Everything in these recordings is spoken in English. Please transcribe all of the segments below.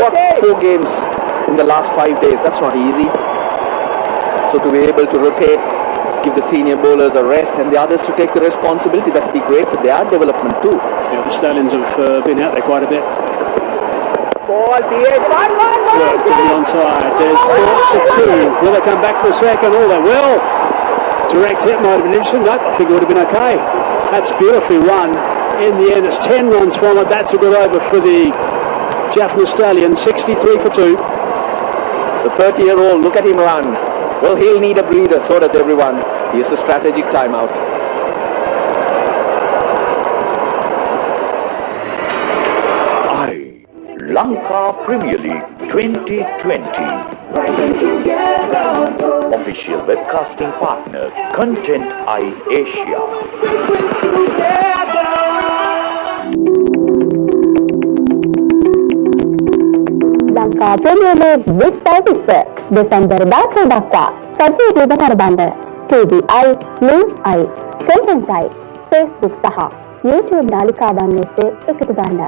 What, 4 games in the last 5 days? That's not easy. So to be able to rotate, give the senior bowlers a rest and the others to take the responsibility, that would be great for their development too. Yeah, the Stallions have been out there quite a bit. Ball, DH, one. Worked on the onside. There's thoughts of 2. Will they come back for a second? Oh, they will. Direct hit might have been interesting. Nope, I think it would have been okay. That's beautifully run. In the end, it's 10 runs from it. That's a good over for the Jaffna Stallions. 63 for 2. The 30-year-old, look at him run. Well, he'll need a breather, so does everyone. Here's a strategic timeout. Lanka Premier League 2020. Official webcasting partner, Content Eye Asia. Lanka Premier League with service Desember 10 දක්වා සජීවීව නරඹන්න. TVI, News Eye, Content Eye, Facebook සහ YouTube නාලිකාවන් ඔස්සේ එකතු ගන්න.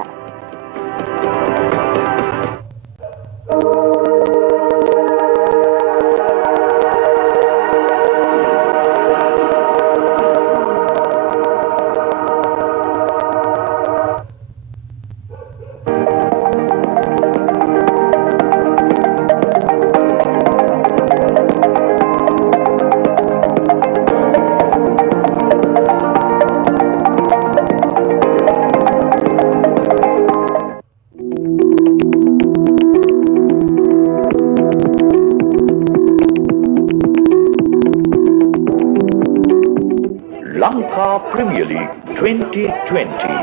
Lanka Premier League 2020.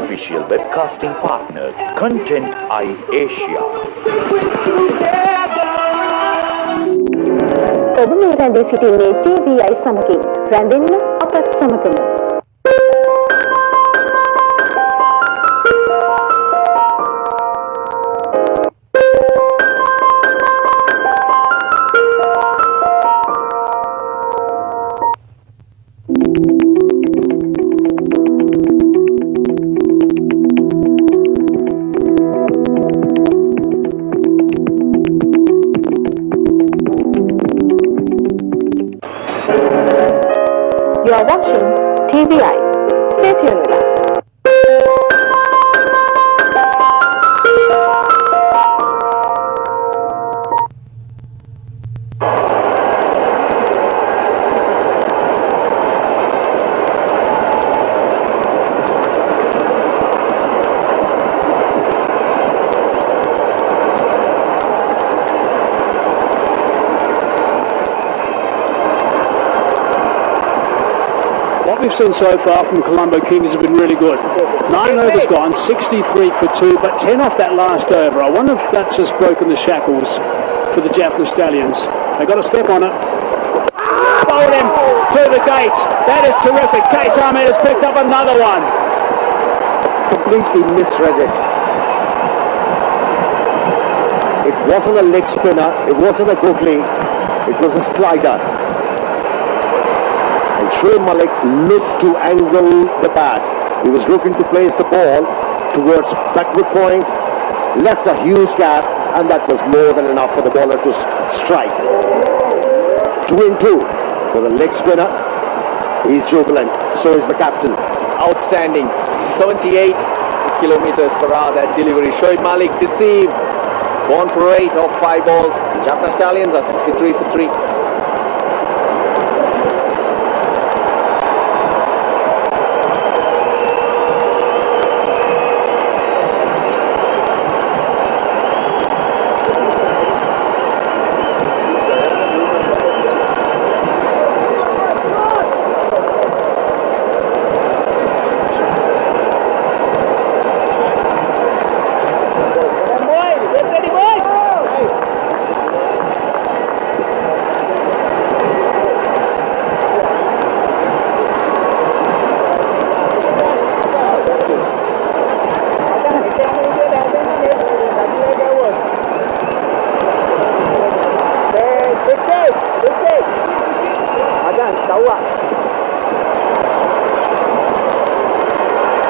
Official webcasting partner, Content Eye Asia. ඔබ මේ රැඳී සිටින්නේ TVI සමගින්. රැඳෙන්න අපත් සමගම. You are watching TVI. Stay tuned with us. What we've seen so far from Colombo Kings has been really good. 9 overs gone, 63 for 2, but 10 off that last over. I wonder if that's just broken the shackles for the Jaffna Stallions. They got a step on it. Bowled him through the gate. That is terrific. Case Ahmed has picked up another one. Completely misread it. It wasn't a leg spinner, it wasn't a googly, it was a slider. And Shoaib Malik looked to angle the bat. He was looking to place the ball towards backward point, left a huge gap, and that was more than enough for the bowler to strike. 2 and 2 for the leg spinner. He's jubilant, so is the captain. Outstanding. 78 kilometers per hour, that delivery. Shoaib Malik deceived. Gone for 8 off 5 balls. Jaffna Stallions are 63 for 3.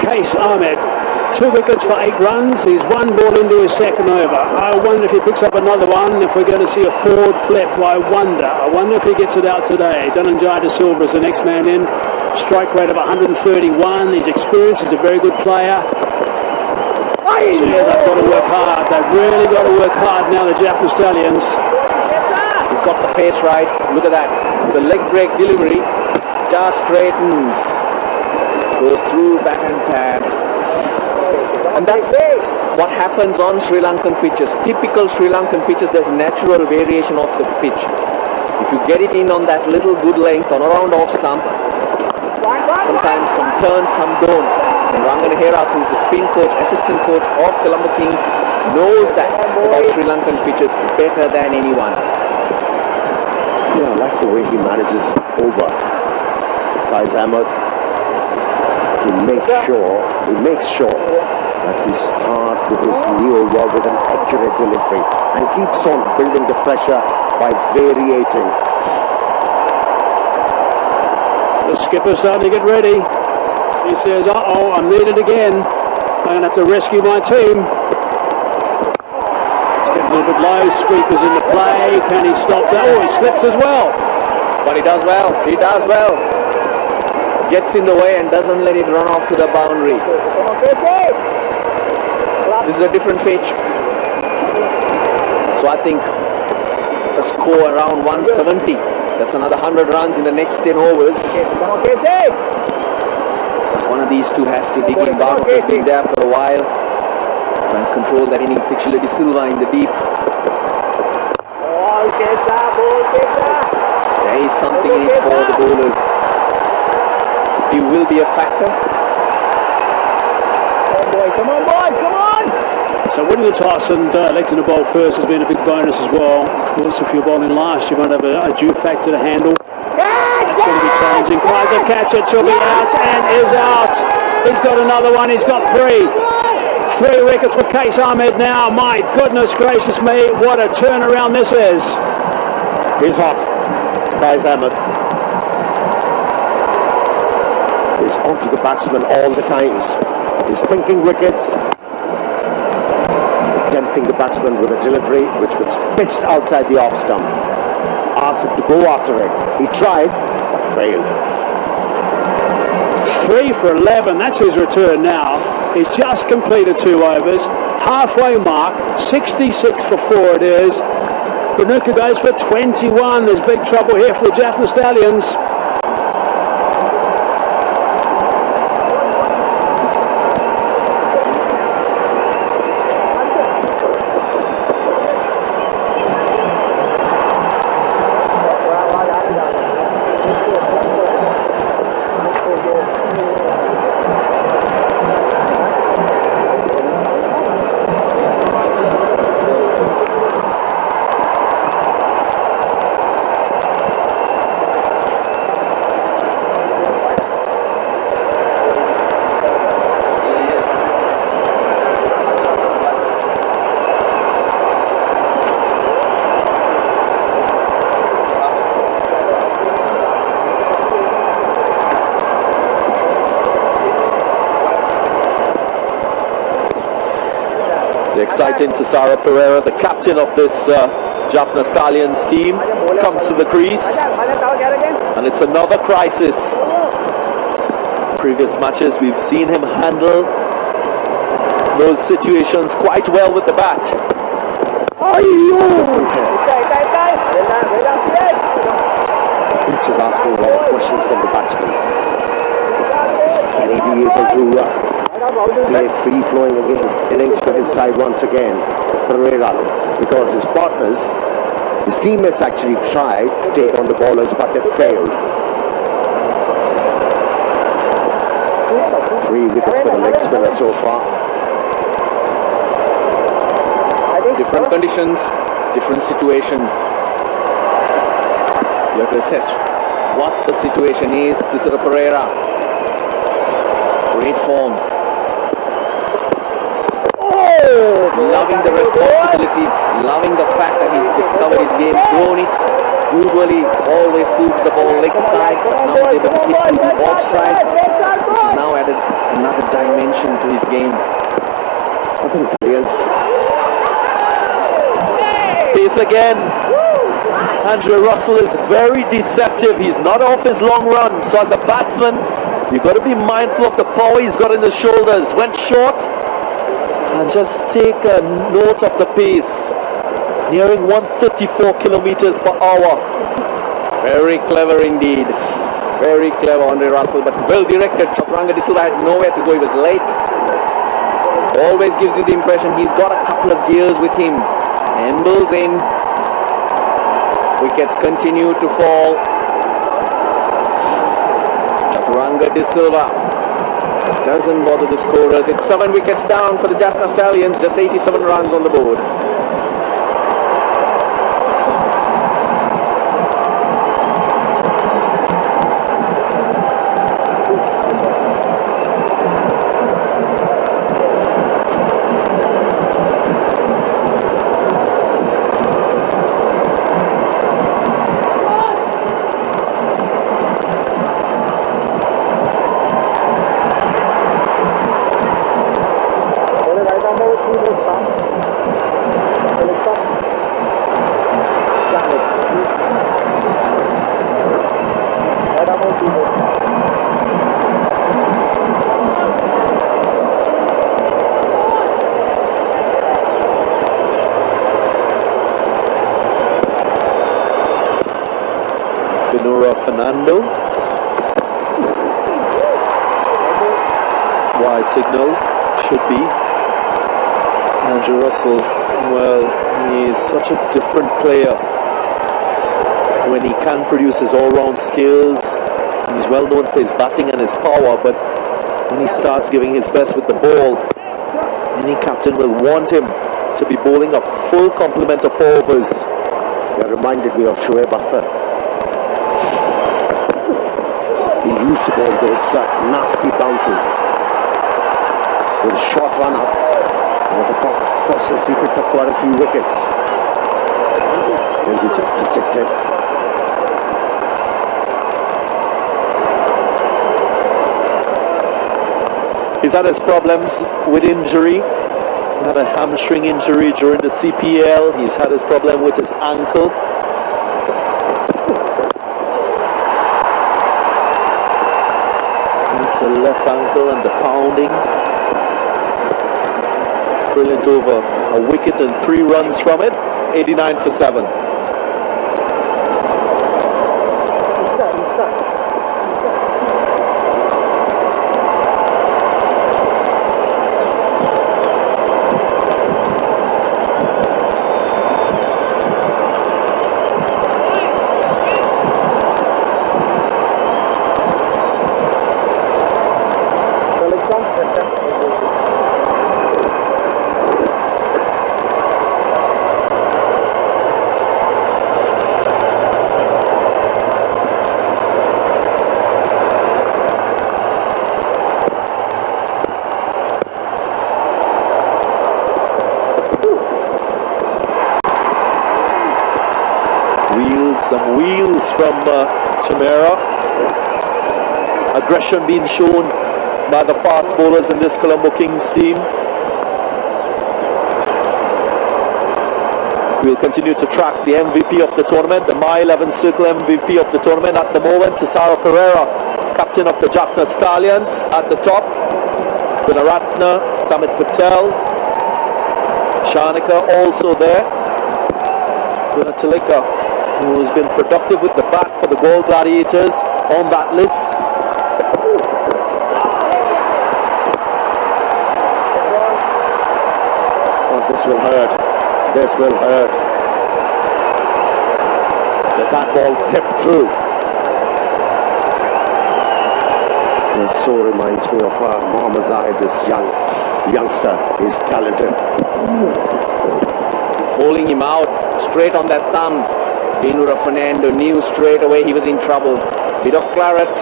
Case Ahmed 2 wickets for 8 runs. He's 1 ball into his second over. I wonder if he picks up another one, if we're going to see a forward flip. I wonder if he gets it out today. Dhananjay De Silva is the next man in. Strike rate of 131. He's experienced. He's a very good player. So yeah, they've got to work hard. They've really got to work hard now, the Jaffna Stallions. He's got the pace right. Look at that. It's a leg break delivery. Just straightens. Goes through backhand pad. And that's what happens on Sri Lankan pitches. Typical Sri Lankan pitches, there's natural variation of the pitch. If you get it in on that little good length on around off stump, sometimes some turns, some don't. And Rangan Hera, who's the spin coach, assistant coach of Colombo Kings, knows that about Sri Lankan pitches better than anyone. Yeah, I like the way he manages over. Faiz Ahmed. He makes sure that he starts with his new over with an accurate delivery and keeps on building the pressure by variating. The skipper's starting to get ready. He says, uh-oh, I'm needed again. I'm going to have to rescue my team. It's getting a little bit low. Sweeper's in the play. Can he stop that? Oh, he slips as well. But he does well. He does well. Gets in the way and doesn't let it run off to the boundary. This is a different pitch. So I think a score around 170. That's another 100 runs in the next 10 overs. One of these two has to dig in. Barber has been there for a while and control that inning. Pitchler De Silva in the deep. There is something in it for the bowlers. He will be a factor. Come on, boy, come on! So winning the toss and electing to bowl first has been a big bonus as well. Of course, if you're bowling last, you might have a due factor to handle. That's going to be challenging. Tries to catch it, she'll be out and is out. He's got another one, he's got 3. 3 wickets for Qais Ahmed now. My goodness gracious me, what a turnaround this is. He's hot. Qais Ahmed is onto the batsman all the times. He's thinking wickets, tempting the batsman with a delivery which was pitched outside the off stump. Asked him to go after it. He tried, but failed. 3 for 11, that's his return now. He's just completed 2 overs. Halfway mark, 66 for 4 it is. Renuka goes for 21. There's big trouble here for the Jaffna Stallions. The exciting Tisara Pereira, the captain of this Jaffna Stallions team, comes to the crease, and it's another crisis. Previous matches we've seen him handle those situations quite well with the bat. Pitch is asking a lot of questions from the batsman. Can he be able to play free-flowing again, innings for his side once again, Pereira, because his partners, his teammates actually tried to take on the bowlers, but they failed. 3 wickets for the leg spinner so far. Different conditions, different situation. You have to assess what the situation is. This is a Pereira. Great form. Loving the responsibility, loving the fact that he's discovered his game, grown it, usually always pulls the ball leg side, but now able to hit the offside. He's now added another dimension to his game. I think Stallions. Pace again. Andrew Russell is very deceptive. He's not off his long run. So as a batsman, you've got to be mindful of the power he's got in his shoulders. Went short. And just take a note of the pace. Nearing 134 kilometers per hour. Very clever indeed. Very clever, Andre Russell, but well directed. Chaturanga De Silva had nowhere to go. He was late. Always gives you the impression he's got a couple of gears with him. Ambles in. Wickets continue to fall. Chaturanga De Silva doesn't bother the scorers. It's 7 wickets down for the Jaffna Stallions. Just 87 runs on the board. Fernando. Wide signal should be. Andrew Russell, well, he is such a different player when he can produce his all-round skills. He's well known for his batting and his power, but when he starts giving his best with the ball, any captain will want him to be bowling a full complement of overs. That reminded me of Shoaib Akhtar. He used to bowl those nasty bounces with a short run up. And at the top process, he picked up quite a few wickets. He'll be dejected. He's had his problems with injury. He had a hamstring injury during the CPL. He's had his problem with his ankle. It's a left ankle and the pounding. Brilliant over. A wicket and 3 runs from it. 89 for 7. Some wheels from Chimera. Aggression being shown by the fast bowlers in this Colombo Kings team. We'll continue to track the MVP of the tournament, the My 11 Circle MVP of the tournament at the moment, Tisara Pereira, captain of the Jaffna Stallions at the top. Gunaratna, Samit Patel, Shanika also there. Gunatilika, who's been productive with the bat for the Gold Gladiators, on that list. Oh, this will hurt. This will hurt. That ball zipped through. This so reminds me of Mohammad Zahid, this youngster. He's talented. He's bowling him out straight on that thumb. Benura Fernando knew straight away he was in trouble. Bit of claret.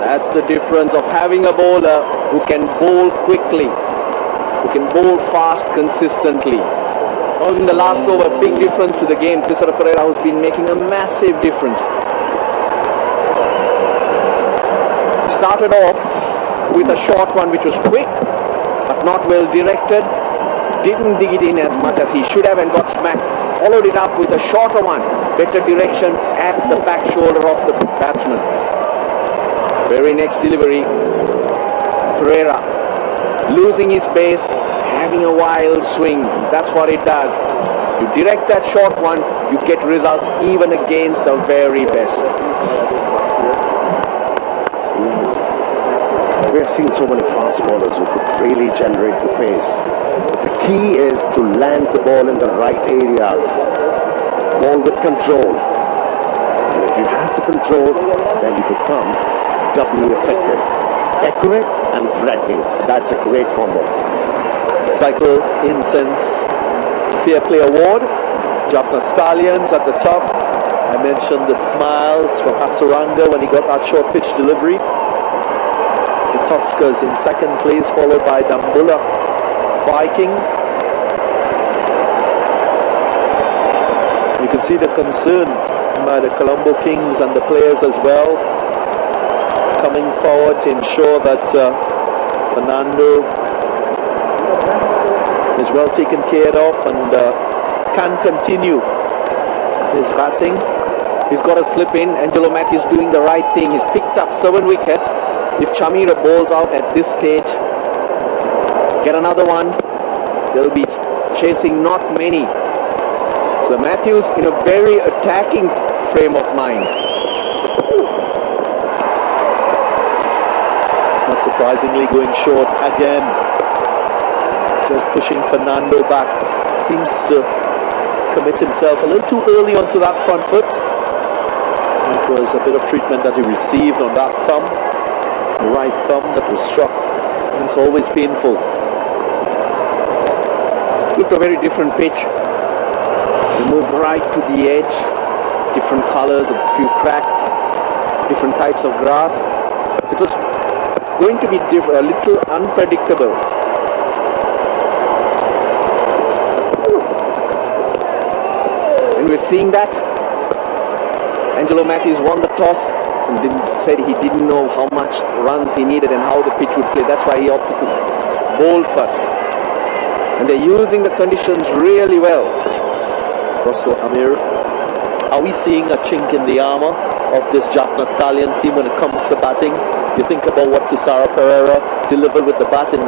That's the difference of having a bowler who can bowl quickly, who can bowl fast consistently. Oh, in the last over, big difference to the game. Cesar Pereira, who's been making a massive difference. Started off with a short one which was quick but not well directed. Didn't dig it in as much as he should have and got smacked. Followed it up with a shorter one. Better direction at the back shoulder of the batsman. Very next delivery. Pereira losing his base, having a wild swing. That's what it does. You direct that short one, you get results even against the very best. We have seen so many fast bowlers who could really generate the pace. The key is to land the ball in the right areas. Ball with control. And if you have the control, then you become doubly effective. Accurate and threatening. That's a great combo. Cycle Incense Fair Play Award. Jaffna Stallions at the top. I mentioned the smiles from Hasaranga when he got that short pitch delivery. The Tuskers in second place, followed by Dambulla Viking. You can see the concern by the Colombo Kings and the players as well, coming forward to ensure that Fernando is well taken care of and can continue his batting. He's got to slip in. Angelo Matthews doing the right thing. He's picked up 7 wickets. If Chamira bowls out at this stage, get another one, they'll be chasing not many. So Matthews in a very attacking frame of mind. Not surprisingly going short again. Just pushing Fernando back. Seems to commit himself a little too early onto that front foot. It was a bit of treatment that he received on that thumb. The right thumb that was struck. It's always painful. Looked a very different pitch. They moved right to the edge. Different colors, a few cracks, different types of grass. So it was going to be a little unpredictable. And we're seeing that. Angelo Matthews won the toss and said he didn't know how much runs he needed and how the pitch would play. That's why he opted to bowl first. And they're using the conditions really well. Russell Amir, are we seeing a chink in the armour of this Jaffna Stallions team when it comes to batting? You think about what Cesar Pereira delivered with the bat in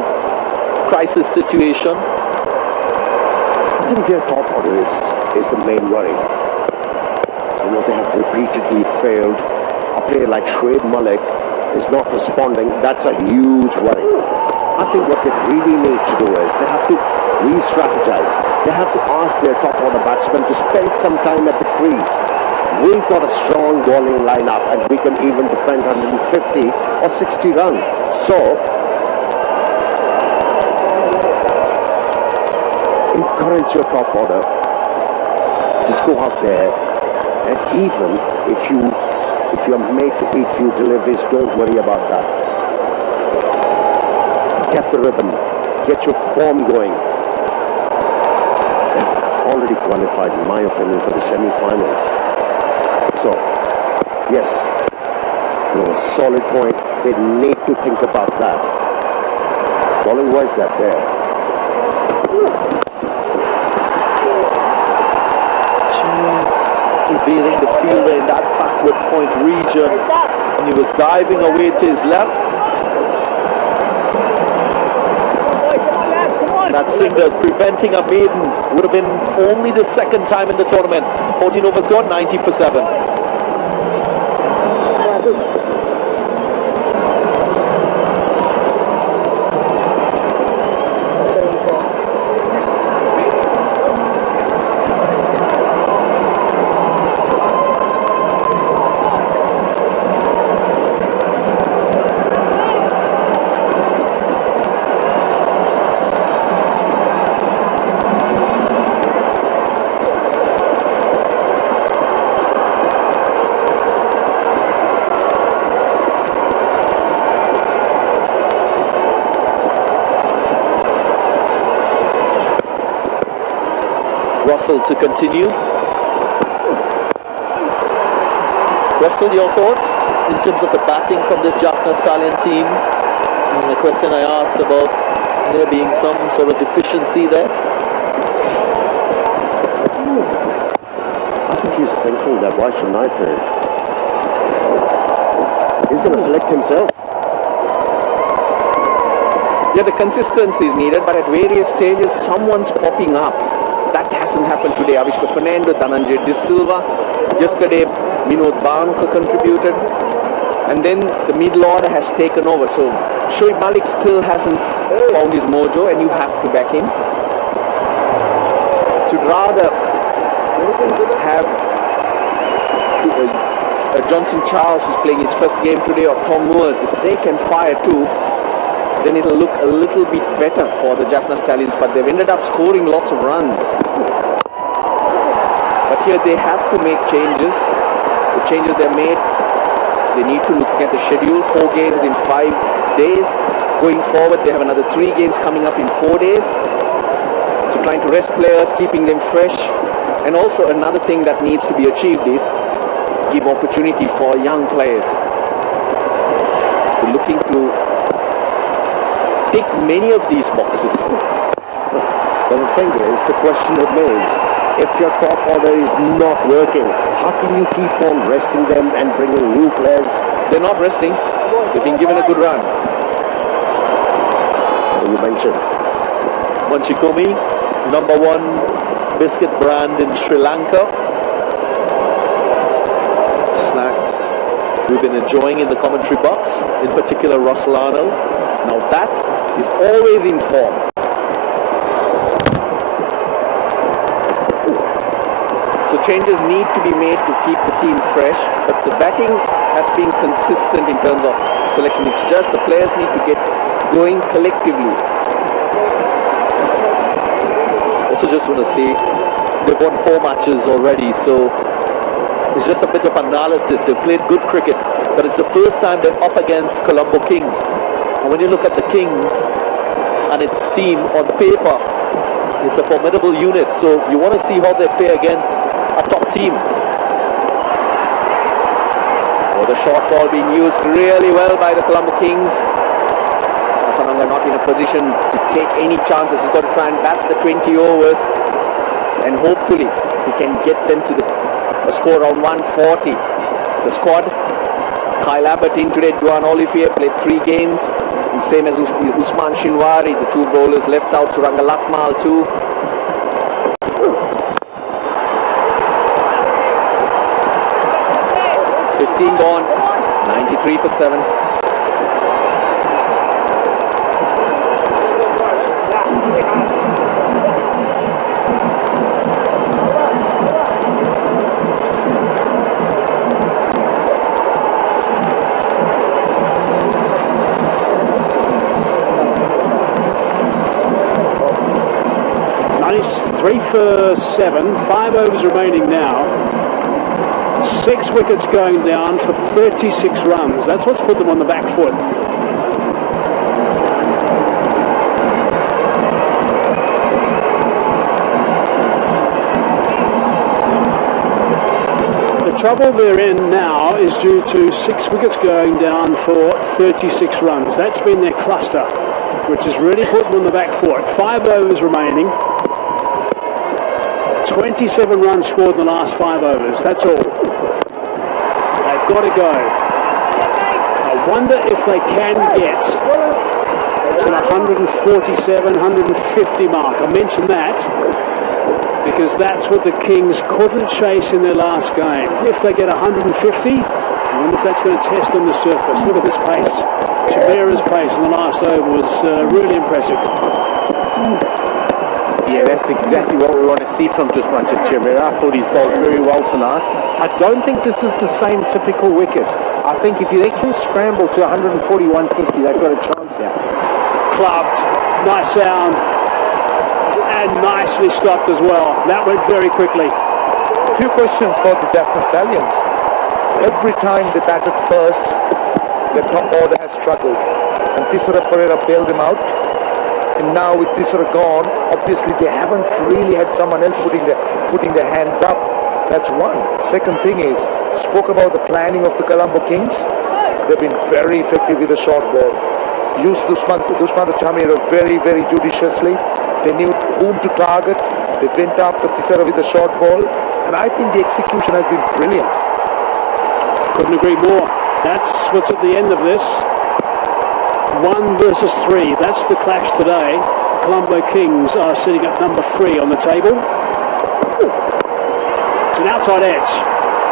crisis situation. I think their top order is the main worry. You know, they have repeatedly failed. A player like Shoaib Malik is not responding. That's a huge worry. I think what they really need to do is they have to re-strategize. They have to ask their top order batsmen to spend some time at the crease. We've got a strong bowling lineup and we can even defend 150 or 60 runs. So, encourage your top order. Just go out there, and even if you're made to eat few deliveries, don't worry about that. Get the rhythm, get your form going. They've already qualified, in my opinion, for the semi-finals. So, yes, solid point. They need to think about that. Bowling-wise, they're there. Evading the fielder in that backward point region, and he was diving away to his left. That single preventing a maiden would have been only the second time in the tournament. 14 overs gone, 90 for 7. Russell to continue. Russell, your thoughts in terms of the batting from this Jaffna Stallion team? And the question I asked about there being some sort of deficiency there. I think he's thinking that why shouldn't I play? He's going to select himself. Yeah, the consistency is needed, but at various stages, someone's popping up. That hasn't happened today. Avishka Fernando, Dhananjay De Silva. Yesterday, Vinod Bhanuka contributed. And then the middle order has taken over. So Shoaib Malik still hasn't found his mojo, and you have to back him. To rather have Johnson Charles, who's playing his first game today, or Tom Moores, if they can fire too, then it'll look a little bit better for the Jaffna Stallions, but they've ended up scoring lots of runs. But here they have to make changes. The changes they've made, they need to look at the schedule. 4 games in 5 days. Going forward, they have another 3 games coming up in 4 days. So trying to rest players, keeping them fresh. And also another thing that needs to be achieved is give opportunity for young players. So looking to tick many of these boxes. But the thing is, the question remains, if your top order is not working, how can you keep on resting them and bringing new players? They're not resting. They've been given a good run. You mentioned Manchikumi, #1 biscuit brand in Sri Lanka. Snacks we've been enjoying in the commentary box, in particular Russell Arnold. Now that is always in form. So changes need to be made to keep the team fresh, but the batting has been consistent in terms of selection. It's just the players need to get going collectively. Also just want to say, they've won 4 matches already, so it's just a bit of analysis. They've played good cricket, but it's the first time they're up against Colombo Kings. And when you look at the Kings and its team on paper, it's a formidable unit, so you want to see how they fare against a top team. Oh, the short ball being used really well by the Colombo Kings. Asananga not in a position to take any chances. He's got to try and bat the 20 overs, and hopefully he can get them to a score around 140. The squad: Kyle Abbott in today, Duan Olivier played 3 games, and same as Usman Shinwari. The 2 bowlers left out, Suranga Lakmal too. Gone, 93 for 7. Nice, 3 for 7, 5 overs remaining now. 6 wickets going down for 36 runs. That's what's put them on the back foot. The trouble they're in now is due to 6 wickets going down for 36 runs. That's been their cluster, which has really put them on the back foot. 5 overs remaining. 27 runs scored in the last 5 overs. That's all. Got to go. I wonder if they can get to the 147, 150 mark. I mentioned that because that's what the Kings couldn't chase in their last game. If they get 150, I wonder if that's going to test on the surface. Look at this pace. Chabira's pace in the last over was really impressive. Yeah, that's exactly what we want to see from Jusmanchit Chabira. I thought he's bowled very well tonight. I don't think this is the same typical wicket. I think if they can scramble to 140, 150, they've got a chance here. Clubbed, nice sound, and nicely stopped as well. That went very quickly. A few questions for the Jaffna Stallions. Every time they batted first, the top order has struggled. And Tisara Pereira bailed them out. And now with Tisera gone, obviously they haven't really had someone else putting their hands up. That's one. Second thing is, spoke about the planning of the Colombo Kings. They've been very effective with the short ball. Used Dushmantha Chamira very, very judiciously. They knew whom to target. They went after Tisera with the short ball. And I think the execution has been brilliant. Couldn't agree more. That's what's at the end of this. 1 versus 3. That's the clash today. The Colombo Kings are sitting at number 3 on the table. It's an outside edge.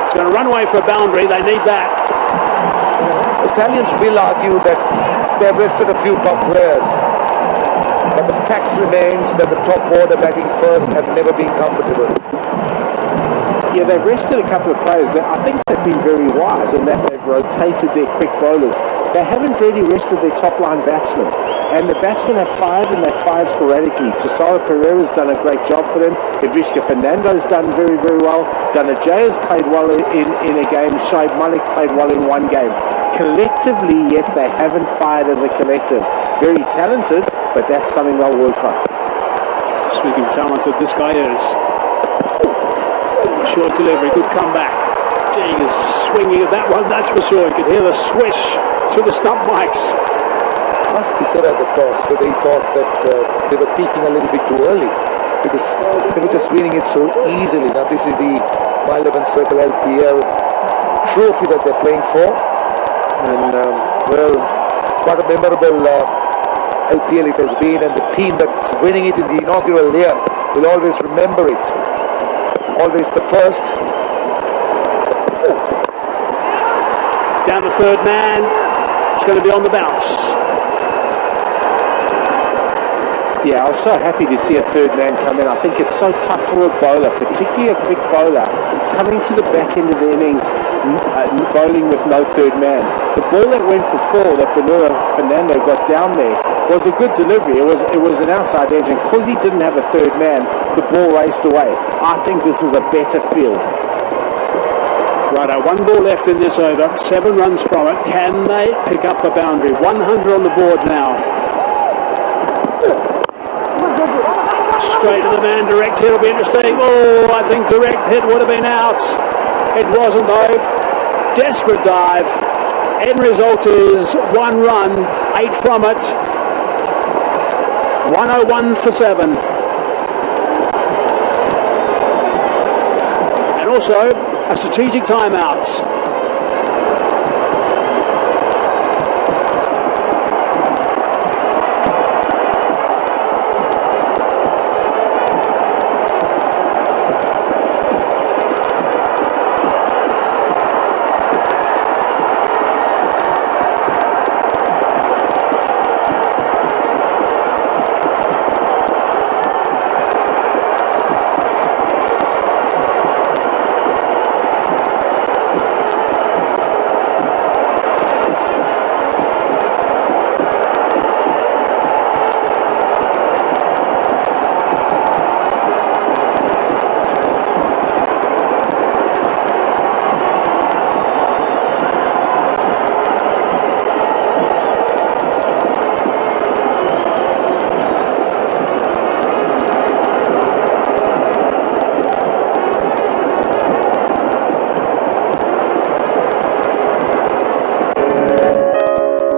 It's going to run away for a boundary. They need that. The Stallions will argue that they've rested a few top players. But the fact remains that the top order batting first have never been comfortable. Yeah, they've rested a couple of players. I think they've been very wise in that they've rotated their quick bowlers. They haven't really rested their top-line batsmen. And the batsmen have fired, and they've fired sporadically. Tosara Pereira's done a great job for them. Idrishka Fernando's done very, very well. Dhananjay has played well in a game. Shoaib Malik played well in one game. Collectively, yet they haven't fired as a collective. Very talented, but that's something they'll work on. Speaking of talented, this guy is. Short delivery, good comeback. Gee, is swinging at that one, that's for sure. You could hear the swish through the stump mics. Plus, Tisera at the toss, so they thought that they were peaking a little bit too early because they were just winning it so easily. Now, this is the My 11 Circle LPL trophy that they're playing for. And, well, what a memorable LPL it has been, and the team that's winning it in the inaugural year will always remember it. Always the first. Down the third man. It's going to be on the bounce. Yeah, I was so happy to see a third man come in. I think it's so tough for a bowler, particularly a quick bowler, coming to the back end of the innings, bowling with no third man. The ball that went for 4 that Fernando got down there was a good delivery. It was an outside edge, and because he didn't have a third man, the ball raced away. I think this is a better field. Righto, 1 ball left in this over, 7 runs from it. Can they pick up the boundary? 100 on the board now. Straight to the man, direct hit will be interesting. Oh, I think direct hit would have been out. It wasn't though. Desperate dive. End result is 1 run, 8 from it. 101 for 7. And also a strategic timeout.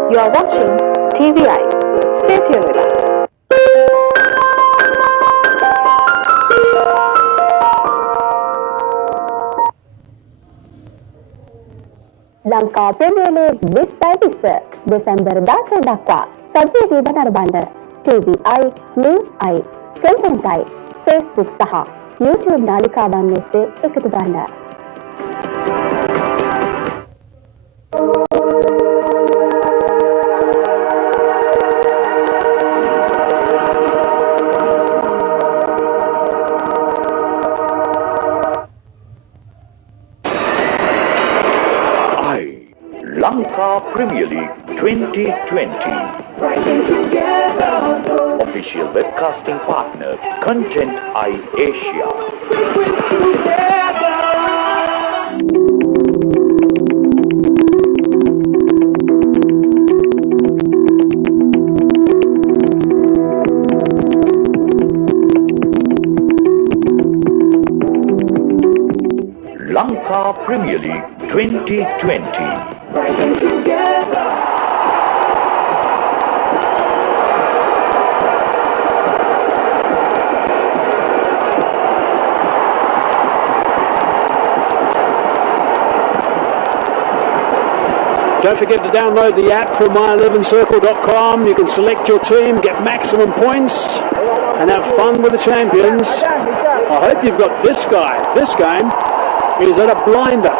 You are watching TVI. Stay tuned with us. Lanka Premier League with Service Desember 10 dakwa सजीव penerbangan TVI, News I, Content I, Facebook सह YouTube नालिकावान में से एकत्र बना. Lanka Premier League 2020. Official webcasting partner, Content I Asia. Lanka Premier League 2020. Don't forget to download the app from my11circle.com. You can select your team, get maximum points, and have fun with the champions. I hope you've got this guy. This game is at a blinder.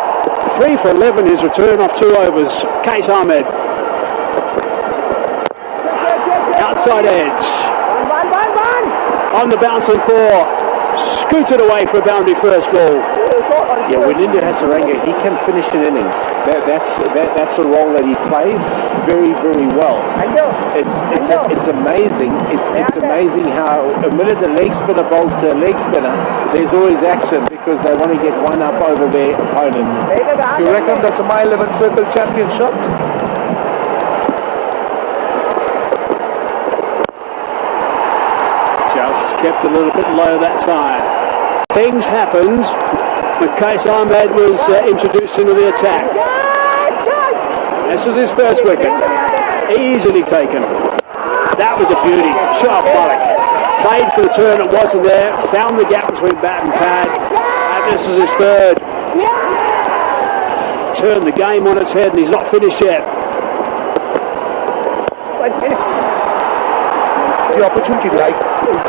3 for 11 his return off 2 overs. Case Ahmed. Outside edge. On the bouncing 4. Scooted away for a boundary first ball. Yeah, when India Hasaranga, he can finish in innings. That's a role that he plays very, very well. It's amazing. It's amazing how a minute the leg spinner bowls to a leg spinner, there's always action because they want to get one up over their opponent. You reckon that's a My 11 Circle champion shot? Just kept a little bit low that time. Things happened when Case Ahmed was introduced into the attack. This was his first wicket. Easily taken. That was a beauty. Sharp bollock. Played for the turn, it wasn't there. Found the gap between bat and pad. And this is his third. Turned the game on its head and he's not finished yet. The opportunity like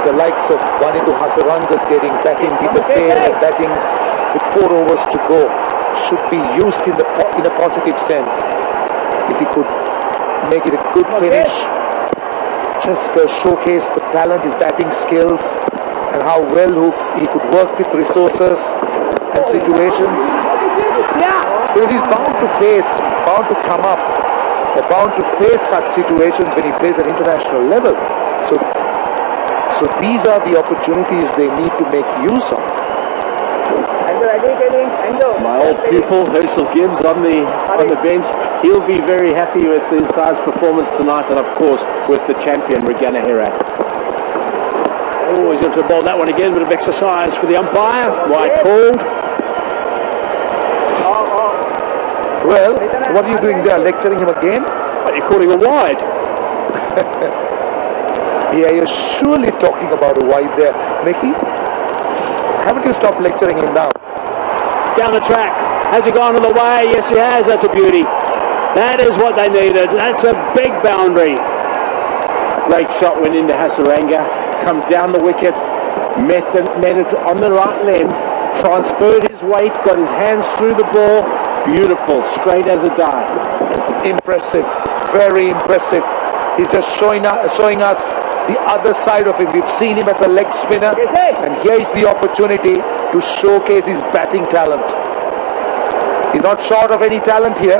the likes of Vanithu Hasarangas getting batting with the tail and batting with 4 overs to go should be used in a positive sense. If he could make it a good finish, just showcase the talent, his batting skills, and how well he could work with resources and situations. Because he's bound to come up, or bound to face such situations when he plays at international level. So these are the opportunities they need to make use of. My old pupil, Herschel Gibbs, on the bench, he'll be very happy with his side's performance tonight, and of course with the champion, Regana Herat. Oh, he's going to bowl that one again. Bit of exercise for the umpire. Wide called. Well, what are you doing there? Lecturing him again? But you're calling a wide. Yeah, you're surely talking about a wide there, Mickey. Haven't you stopped lecturing him now? Down the track. Has he gone all the way? Yes, he has. That's a beauty. That is what they needed. That's a big boundary. Great shot went into Hasaranga. Come down the wicket. Met it on the right limb. Transferred his weight. Got his hands through the ball. Beautiful. Straight as a die. Impressive. Very impressive. He's just showing us the other side of him. We've seen him as a leg spinner, and here's the opportunity to showcase his batting talent. He's not short of any talent here.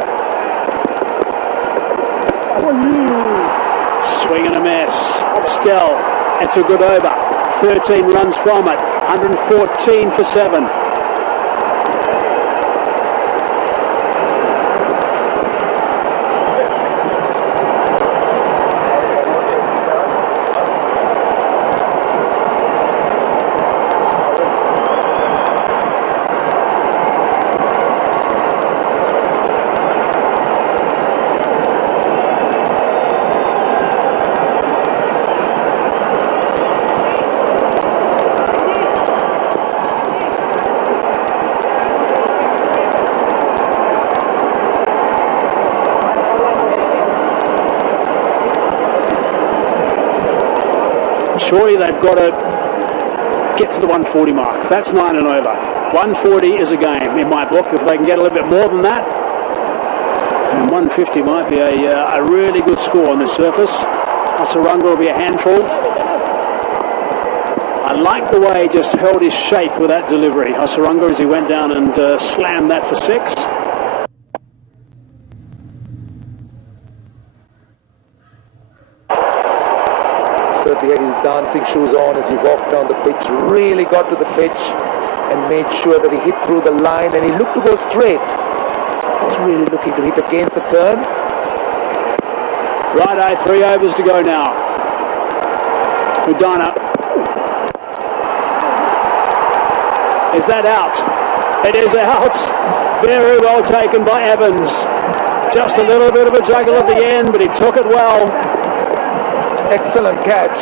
Swing and a miss. Still, it's a good over. 13 runs from it. 114 for 7. Surely they've got to get to the 140 mark. That's 9 and over. 140 is a game in my book. If they can get a little bit more than that, and 150 might be a really good score on the surface. Hasaranga will be a handful. I like the way he just held his shape with that delivery. Hasaranga, as he went down and slammed that for 6. Certainly had his dancing shoes on as he walked down the pitch, really got to the pitch and made sure that he hit through the line, and he looked to go straight. He's really looking to hit against a turn. Righto, 3 overs to go now. Udana. Is that out? It is out. Very well taken by Evans. Just a little bit of a juggle at the end, but he took it well. Excellent catch.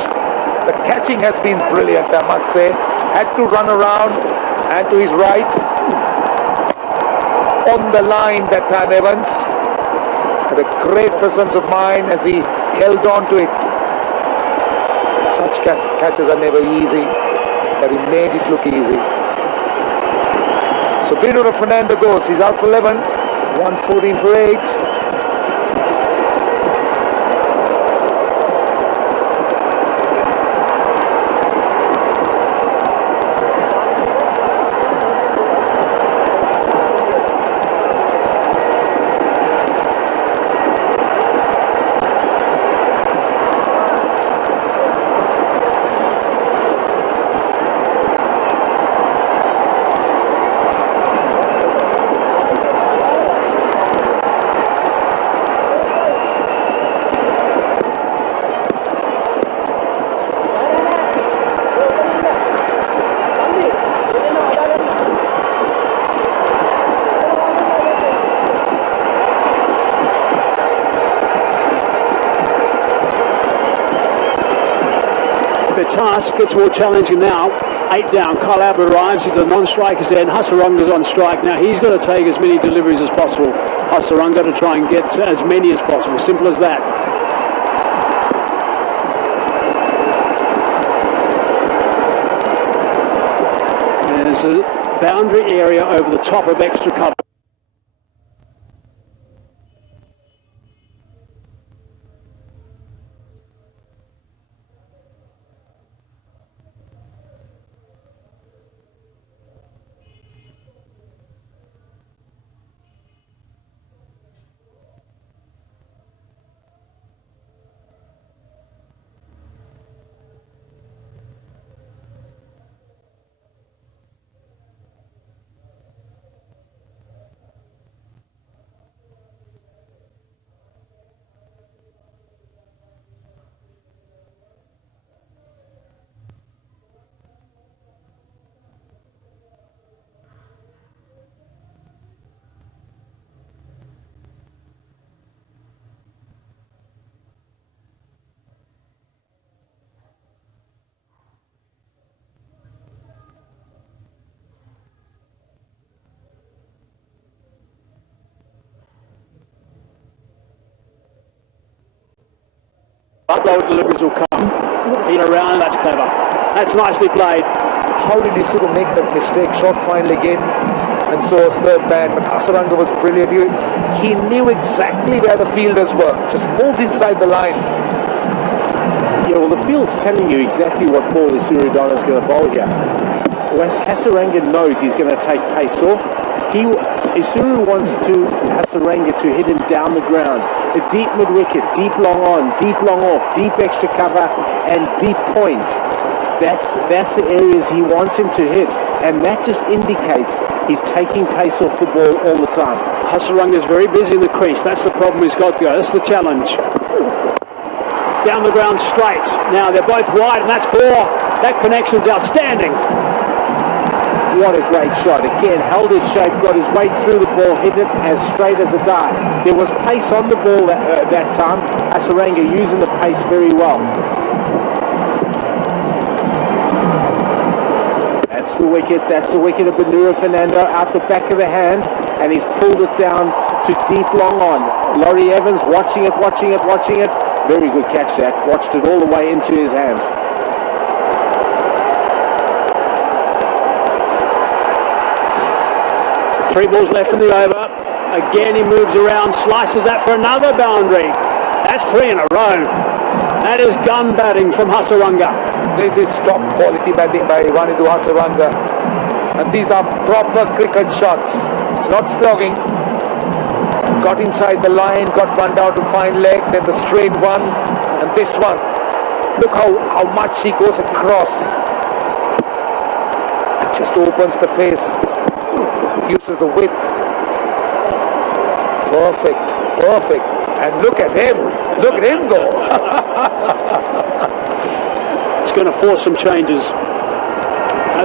The catching has been brilliant, I must say. Had to run around and to his right. On the line that time, Evans. Had a great presence of mind as he held on to it. Such catches are never easy, but he made it look easy. So Bruno Fernando goes. He's out for 11. 114 for 8. Task gets more challenging now. 8 down. Kyle Albert arrives. The non-striker's there, and Hasarunga's on strike. Now he's got to take as many deliveries as possible. Hasarunga to try and get as many as possible. Simple as that. There's a boundary area over the top of extra cover. Upload deliveries will come. In around, that's clever. That's nicely played. How did he sort of make that mistake? Shot finally again, and so was third man. But Hasarunga was brilliant. He knew exactly where the fielders were. Just moved inside the line. Yeah, well, the field's telling you exactly what ball Isuridana is going to bowl here. Whereas Hasarunga knows he's going to take pace off. Isuru wants Hasarunga to hit him down the ground. A deep mid-wicket, deep long on, deep long off, deep extra cover, and deep point. That's the areas he wants him to hit, and that just indicates he's taking pace off the ball all the time. Hasarunga is very busy in the crease. That's the problem he's got there. That's the challenge. Down the ground straight. Now they're both wide, and that's 4. That connection's outstanding. What a great shot. Again, held his shape, got his weight through the ball, hit it as straight as a dart. There was pace on the ball that time. Hasarunga using the pace very well. That's the wicket of Benura Fernando out the back of the hand, and he's pulled it down to deep long on. Laurie Evans watching it. Very good catch that. Watched it all the way into his hands. Three balls left in the over. Again, he moves around, slices that for another boundary. That's 3 in a row. That is gun batting from Hasarunga. This is top quality batting by Wanindu Hasarunga. And these are proper cricket shots. It's not slogging. Got inside the line, got one down to fine leg, then the straight one, and this one. Look how much he goes across. It just opens the face. Uses the width. Perfect. And look at him go. It's going to force some changes.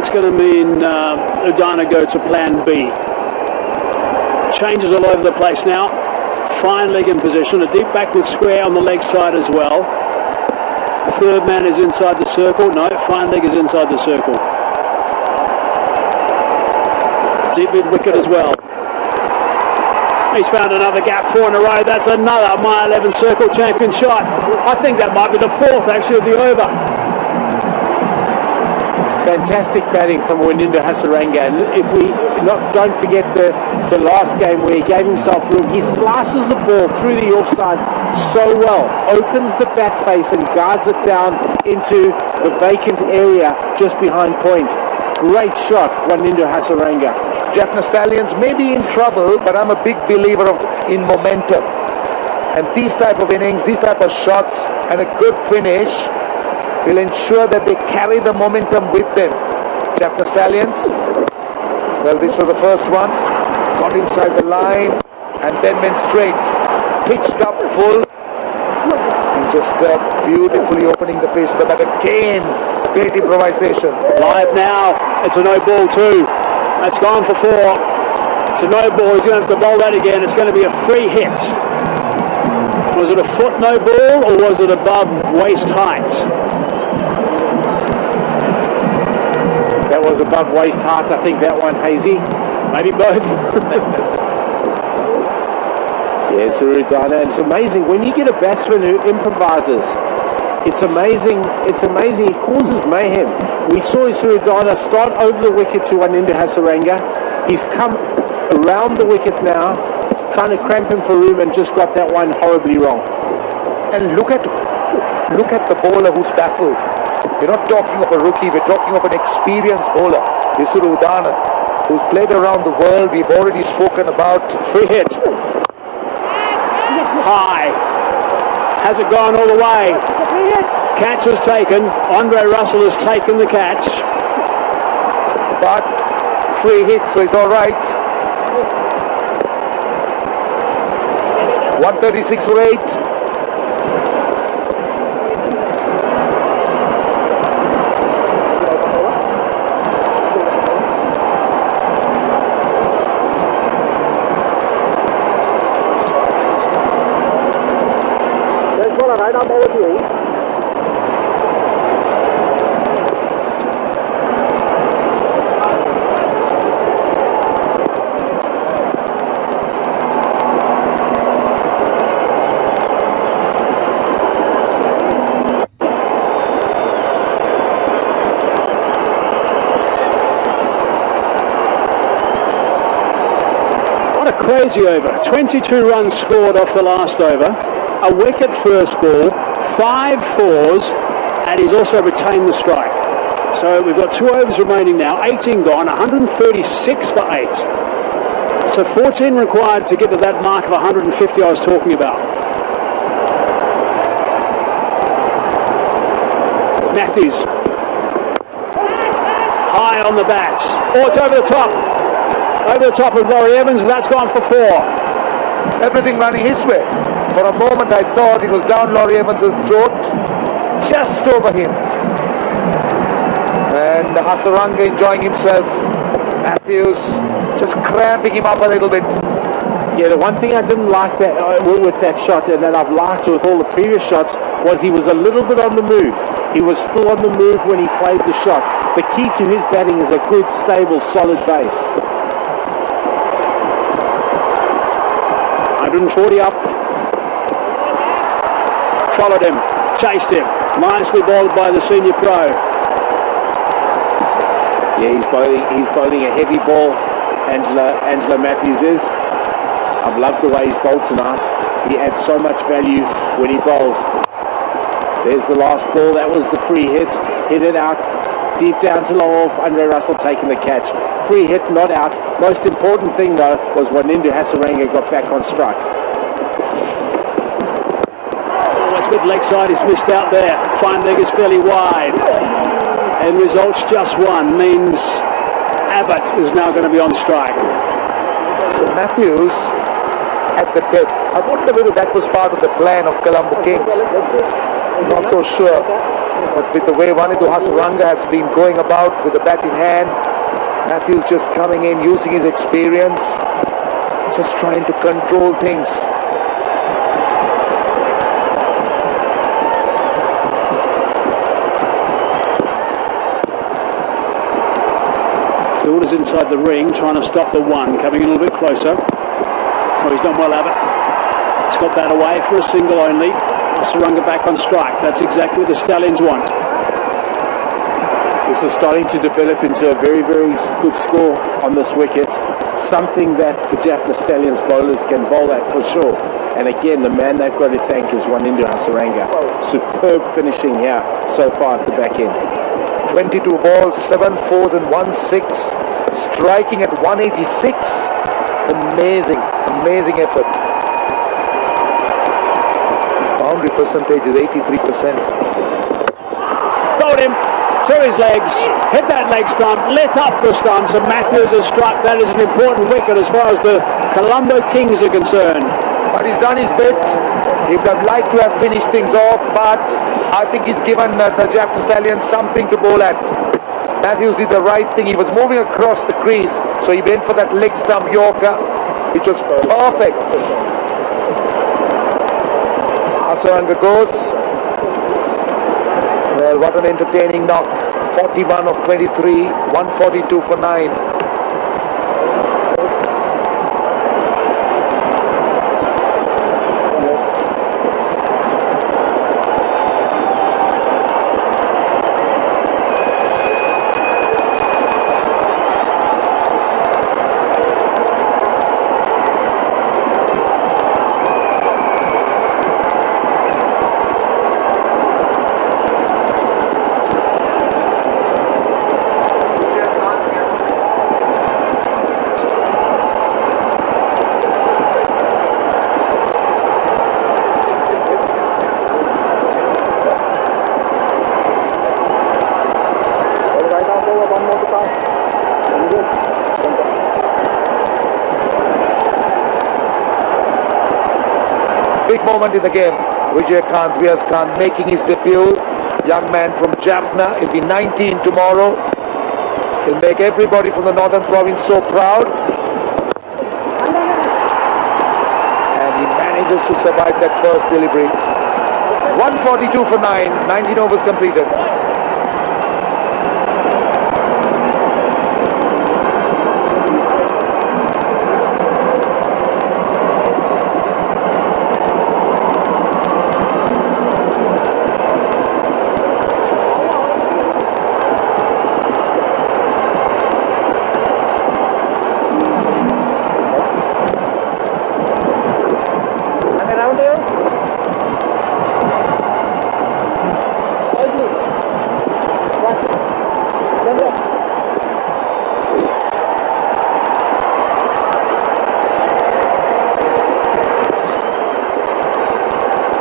That's going to mean Udana go to plan B. Changes all over the place now. Fine leg in position. A deep backward square on the leg side as well. Third man is inside the circle. No, fine leg is inside the circle. Deep mid wicket as well. He's found another gap, 4 in a row. That's another mile 11 circle champion shot. I think that might be the 4th actually of the over. Fantastic batting from Wanindo Hasaranga. And if we don't forget the last game where he gave himself room, he slices the ball through the offside so well, opens the bat face and guards it down into the vacant area just behind point. Great shot, Wanindo Hasaranga. Jaffna Stallions may be in trouble, but I'm a big believer in momentum. And these type of innings, these type of shots, and a good finish will ensure that they carry the momentum with them. Jaffna Stallions, well, this was the first one. Got inside the line and then went straight. Pitched up full. And just beautifully opening the face of the bat. Again, great improvisation. Live now. It's a no ball too. That's gone for 4. It's a no ball. He's going to have to bowl that again. It's going to be a free hit. Was it a foot no ball or was it above waist height? That was above waist height, I think, that one, Hazy. Maybe both. Yes, Udana. It's amazing when you get a batsman who improvises. It's amazing. It's amazing. It causes mayhem. We saw Udana start over the wicket to Wanindo Hasaranga. He's come around the wicket now, trying to cramp him for room, and just got that one horribly wrong. And look at the bowler who's baffled. We're not talking of a rookie. We're talking of an experienced bowler, Udana, who's played around the world. We've already spoken about. Free hit. High. Has it gone all the way? Catch is taken. Andre Russell has taken the catch. But free hit, so it's all right. 136 for 8. Crazy over. 22 runs scored off the last over. A wicket first ball, 5 fours, and he's also retained the strike. So we've got 2 overs remaining now, 18 gone, 136 for 8. So 14 required to get to that mark of 150 I was talking about. Matthews. High on the bat. Oh, it's over the top. Over the top of Laurie Evans, and that's gone for 4. Everything running his way. For a moment I thought it was down Laurie Evans' throat, just over him. And Hasaranga enjoying himself. Matthews just cramping him up a little bit. Yeah, the one thing I didn't like with that shot, and that I've liked with all the previous shots, was he was a little bit on the move. He was still on the move when he played the shot. The key to his batting is a good, stable, solid base. 140 up. Followed him, chased him. Nicely bowled by the senior pro. Yeah, he's bowling a heavy ball. Angelo Matthews is. I've loved the way he's bowled tonight. He adds so much value when he bowls. There's the last ball. That was the free hit. Hit it out. Deep down to long off. Andre Russell taking the catch. Free hit, not out. Most important thing though was Wanindo Hasaranga got back on strike. Oh, it's mid leg side. He's missed out there. Fine leg is fairly wide. And results just 1 means Abbott is now going to be on strike. So Matthews at the death. I wonder whether that was part of the plan of Colombo Kings. Not so sure. But with the way Vanitu Hasaranga has been going about with the bat in hand, Matthews just coming in, using his experience, just trying to control things. Fielder's inside the ring, trying to stop the one, coming in a little bit closer. Oh, he's done well, Abbott. He's got that away for a single only. Hasaranga back on strike. That's exactly what the Stallions want. This is starting to develop into a very, very good score on this wicket. Something that the Jaffna Stallions bowlers can bowl at for sure. And again, the man they've got to thank is Wanindu Hasaranga. Superb finishing here so far at the back end. 22 balls, 7 fours and 1 6, striking at 186. Amazing effort. Boundary percentage is 83%. Bowled him to his legs, hit that leg stump, lit up the stumps, and Matthews has struck. That is an important wicket as far as the Colombo Kings are concerned. But he's done his bit. He would have liked to have finished things off, but I think he's given the Jaffna Stallions something to bowl at. Matthews did the right thing. He was moving across the crease, so he went for that leg stump Yorker, which was perfect. Hasaranga goes. Well, what an entertaining knock. 41 of 23, 142 for 9. Big moment in the game. Vijay Khan making his debut. Young man from Jaffna. He'll be 19 tomorrow. He'll make everybody from the Northern Province so proud. And he manages to survive that first delivery. 142 for 9. 19 overs completed.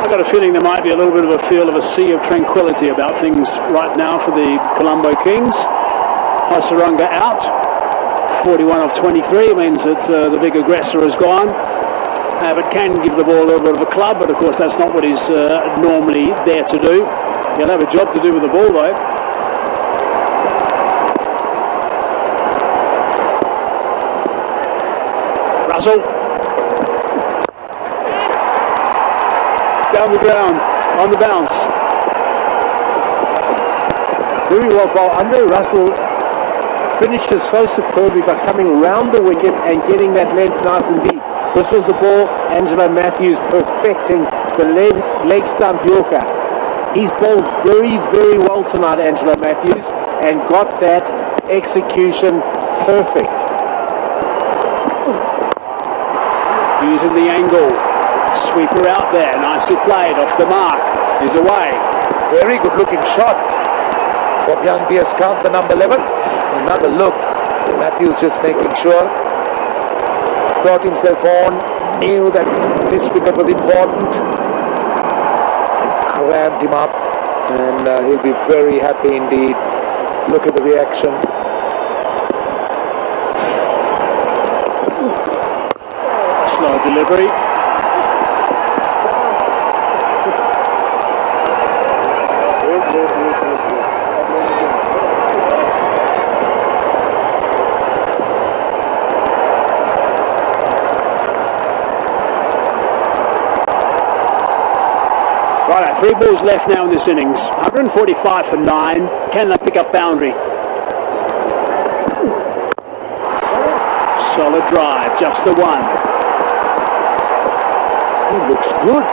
I've got a feeling there might be a little bit of a feel of a sea of tranquility about things right now for the Colombo Kings. Hasaranga out. 41 of 23 means that the big aggressor has gone. Abbott can give the ball a little bit of a club, but of course that's not what he's normally there to do. He'll have a job to do with the ball though. Russell. Down the ground, on the bounce. Very well bowled. Andre Russell finishes so superbly by coming round the wicket and getting that length nice and deep. This was the ball Angelo Matthews perfecting the leg stump Yorker. He's bowled very, very well tonight, Angelo Matthews, and got that execution perfect. Using the angle. Sweeper out there, nicely played, off the mark, he's away. Very good looking shot from young B.S. Kant, the number 11. Another look. Matthews just making sure. Brought himself on, knew that this wicket was important. Cramped him up, and he'll be very happy indeed. Look at the reaction. Slow delivery. 3 balls left now in this innings. 145 for 9. Can they pick up boundary? Solid drive, just the one. He looks good.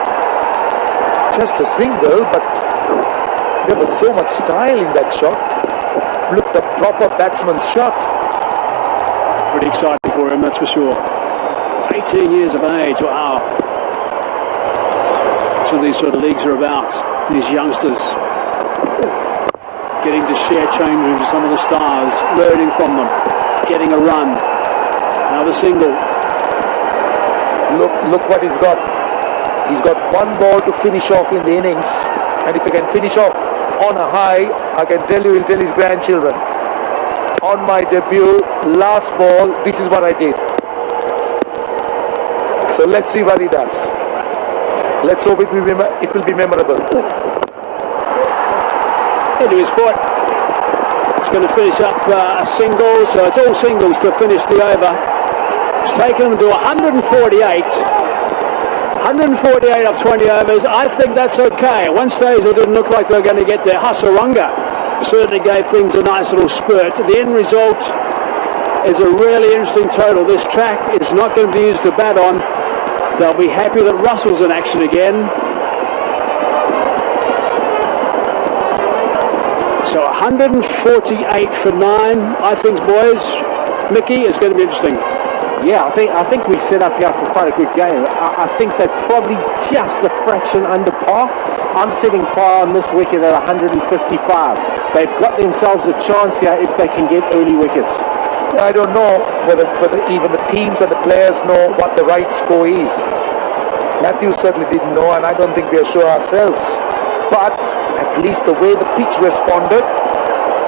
Just a single, but there was so much style in that shot. Looked a proper batsman's shot. Pretty exciting for him, that's for sure. 18 years of age, wow. That's what these sort of leagues are about. These youngsters getting to share change rooms with some of the stars, learning from them, getting a run. Another single. Look what he's got. He's got 1 ball to finish off in the innings, and if he can finish off on a high, I can tell you, he'll tell his grandchildren. On my debut, last ball, this is what I did. So let's see what he does. Let's hope it will be memorable. Into his foot. It's going to finish up a single, so it's all singles to finish the over. It's taken them to 148. 148 of 20 overs. I think that's okay. At one stage it didn't look like they were going to get there. Hasaranga certainly gave things a nice little spurt. The end result is a really interesting total. This track is not going to be used to bat on. They'll be happy that Russell's in action again. So 148 for 9. I think, boys, Mickey, is going to be interesting. Yeah, I think we set up here for quite a good game. I think they're probably just a fraction under par. I'm setting par on this wicket at 155. They've got themselves a chance here if they can get early wickets. I don't know whether even the teams and the players know what the right score is. Matthew certainly didn't know, and I don't think we are sure ourselves. But at least the way the pitch responded,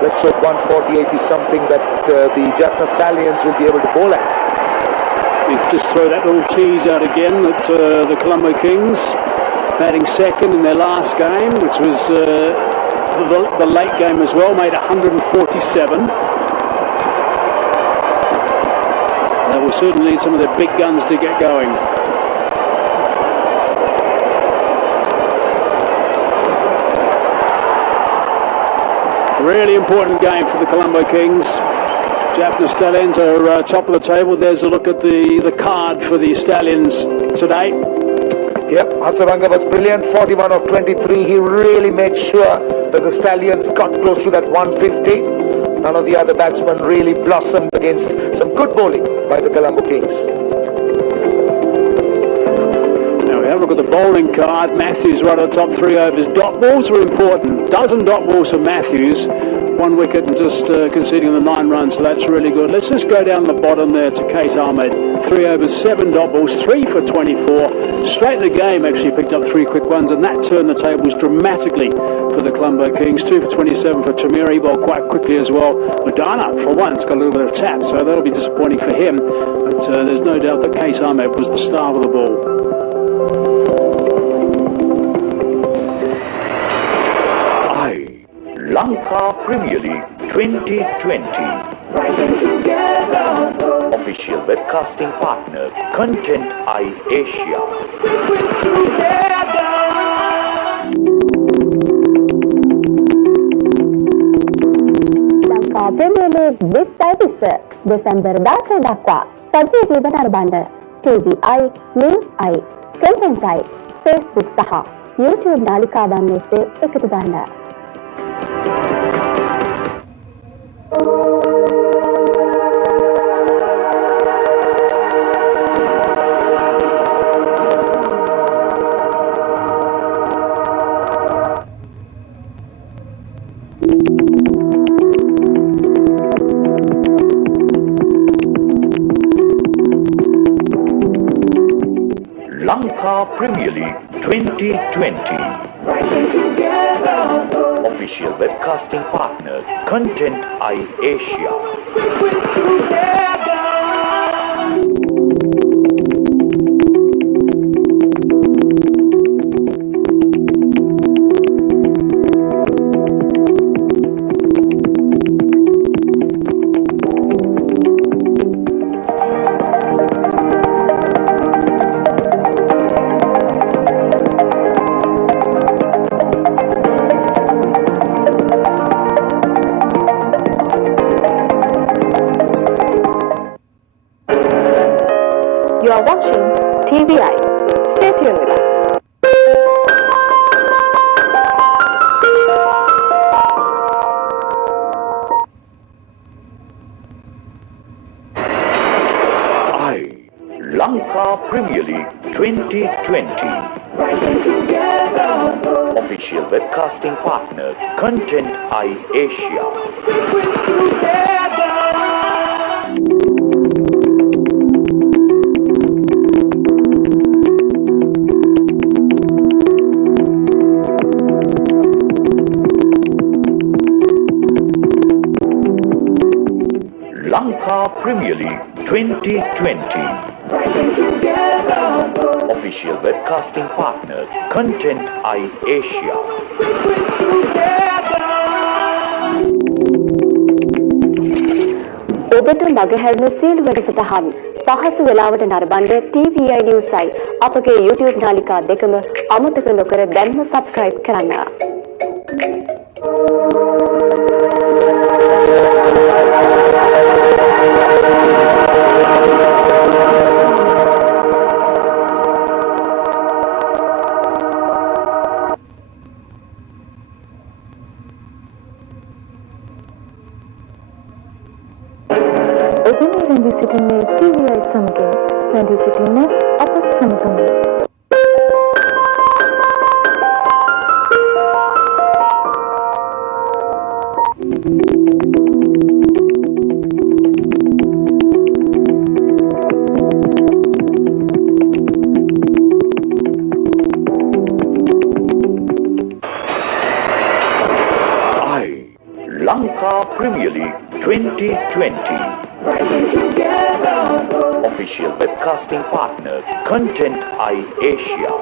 let's hope 148 is something that the Jaffna Stallions will be able to bowl at. We've just throw that little tease out again that the Colombo Kings batting second in their last game, which was the late game as well, made 147. They will certainly need some of their big guns to get going. Really important game for the Colombo Kings. Jaffna Stallions are top of the table. There's a look at the card for the Stallions today. Yep, Hasaranga was brilliant, 41 of 23. He really made sure that the Stallions got close to that 150. None of the other batsmen really blossomed against some good bowling by the Colombo Kings. Now we have a look at the bowling card. Matthews right on the top 3 overs. Dot balls were important. Dozen dot balls for Matthews. 1 wicket and just conceding the 9 runs, so that's really good. Let's just go down the bottom there to Case Ahmed. 3 overs, 7 dot balls, 3 for 24. Straight in the game, actually picked up 3 quick ones, and that turned the tables dramatically for the Colombo Kings. 2 for 27 for Tamir. He bowled quite quickly as well. Madana, for once, got a little bit of tap, so that'll be disappointing for him. But there's no doubt that Case Ahmed was the star of the ball. Lanka Premier League 2020. Official webcasting partner, Content Eye Asia. Lanka Premier League with service Desember 10 dakwa सजीव penerbangan TVI, News I, Content I, Facebook सह YouTube नालिकावान में से एकत्र करना. Lanka Premier League 2020. Official webcasting partner, Content Eye Asia. are watching TVI. Stay tuned with us. Lanka Premier League 2020. Official webcasting partner, Content Eye Asia. Lanka Premier League 2020. Official webcasting partner, Content Eye Asia. ඔබට මගහැරෙන සියලු වැඩසටහන් පහසු වෙලාවට නරඹන්න TVI Newsයි අපගේ YouTube නාලිකා දෙකම අමතක නොකර දැන්ම subscribe කරන්න. රැඳී සිටින්නේ TVI සමගින් රැඳී සිටින්නේ අපත් සමගම. Lanka Premier League 2020. Official webcasting partner, Content Eye Asia.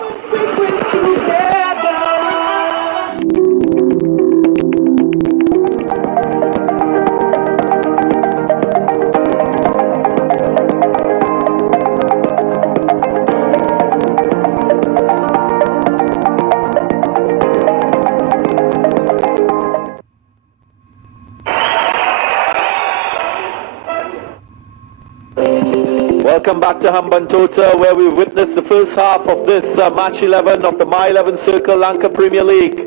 Welcome back to Hambantota, where we witnessed the first half of this match 11 of the My 11 Circle Lanka Premier League.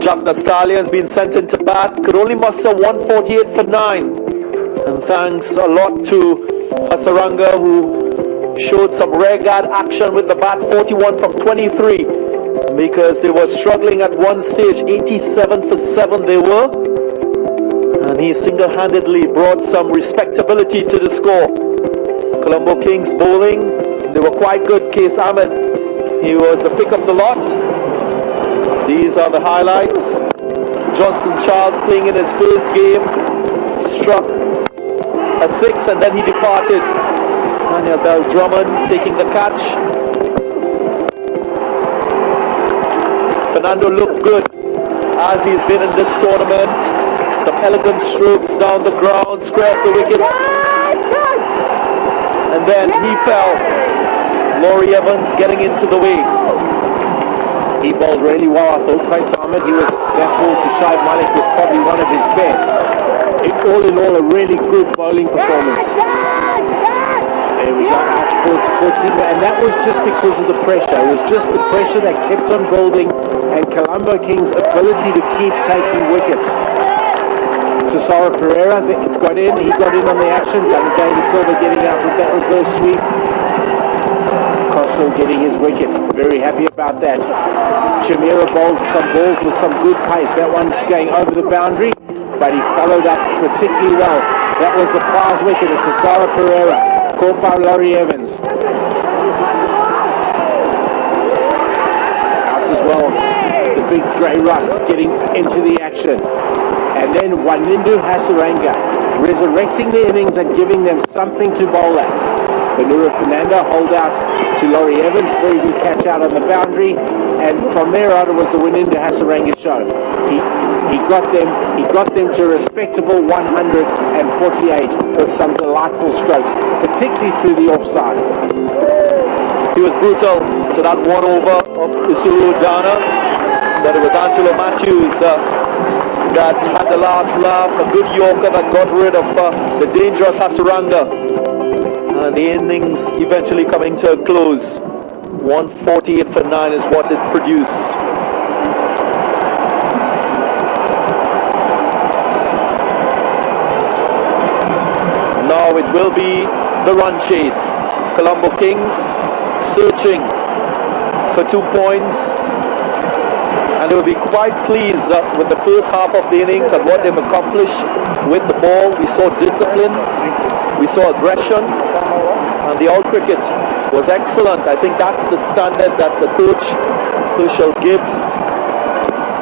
Jaffna Stallions being sent into bat, could only muster 148 for 9. And thanks a lot to Hasaranga, who showed some rare guard action with the bat, 41 from 23, because they were struggling at one stage, 87 for 7 they were. And he single-handedly brought some respectability to the score. Colombo Kings bowling, they were quite good. Case Ahmed, he was the pick of the lot. These are the highlights. Johnson Charles playing in his first game, struck a 6 and then he departed. Daniel Bell Drummond taking the catch. Fernando looked good as he's been in this tournament. Some elegant strokes down the ground, squared the wickets. And then he fell. Laurie Evans getting into the way. He bowled really well. I thought Qais Ahmed, that ball to Shaib Malik was probably one of his best. All in all, a really good bowling performance. There we go, out for Timber, and that was just because of the pressure. It was just the pressure that kept on building, and Colombo Kings' ability to keep taking wickets. Cesaro Pereira got in, he got in on the action. David Silva getting out with that reverse sweep. Kosso getting his wicket, very happy about that. Chimera bowled some balls with some good pace, that one going over the boundary, but he followed up particularly well. That was the prize wicket of Cesaro Pereira, caught by Laurie Evans. Out as well, the big Dre Russ getting into the action. And then Wanindu Hasaranga resurrecting the innings and giving them something to bowl at. Benura Fernando hold out to Laurie Evans, very good catch out on the boundary, and from there on it was the Wanindu Hasaranga show. He got them to a respectable 148 with some delightful strokes, particularly through the offside. He was brutal to that one over of Isuru Dana, but it was Angelo Matthews that had the last laugh, a good Yorker that got rid of the dangerous Hasaranga. And the innings eventually coming to a close. 148 for 9 is what it produced. Now it will be the run chase. Colombo Kings searching for 2 points. And they will be quite pleased with the first half of the innings and what they've accomplished with the ball. We saw discipline, we saw aggression, and the all cricket was excellent. I think that's the standard that the coach, Herschel Gibbs,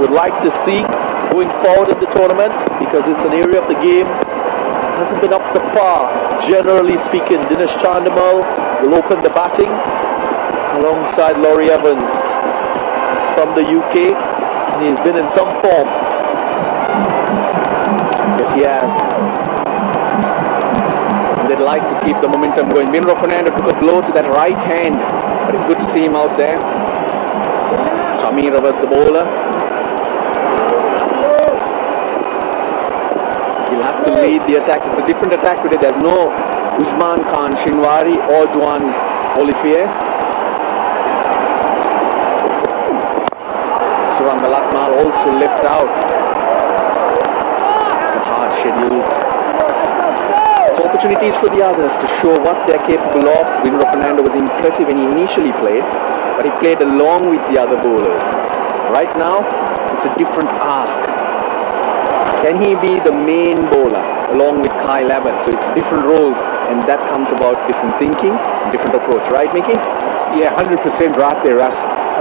would like to see going forward in the tournament, because it's an area of the game that hasn't been up to par, generally speaking. Dinesh Chandimal will open the batting alongside Laurie Evans from the UK. He's been in some form. Yes, he has. And they'd like to keep the momentum going. Vinro Fernando took a blow to that right hand, but it's good to see him out there. Shamira was the bowler. He'll have to lead the attack. It's a different attack today. There's no Usman Khan Shinwari or Duan Olivier. Suranga Lakmal also left out. It's a hard schedule. So opportunities for the others to show what they're capable of. Vinro Fernando was impressive when he initially played, but he played along with the other bowlers. Right now, it's a different ask. Can he be the main bowler along with Kyle Evans? So it's different roles, and that comes about different thinking, different approach. Right, Mickey? Yeah, 100% right there, Russ.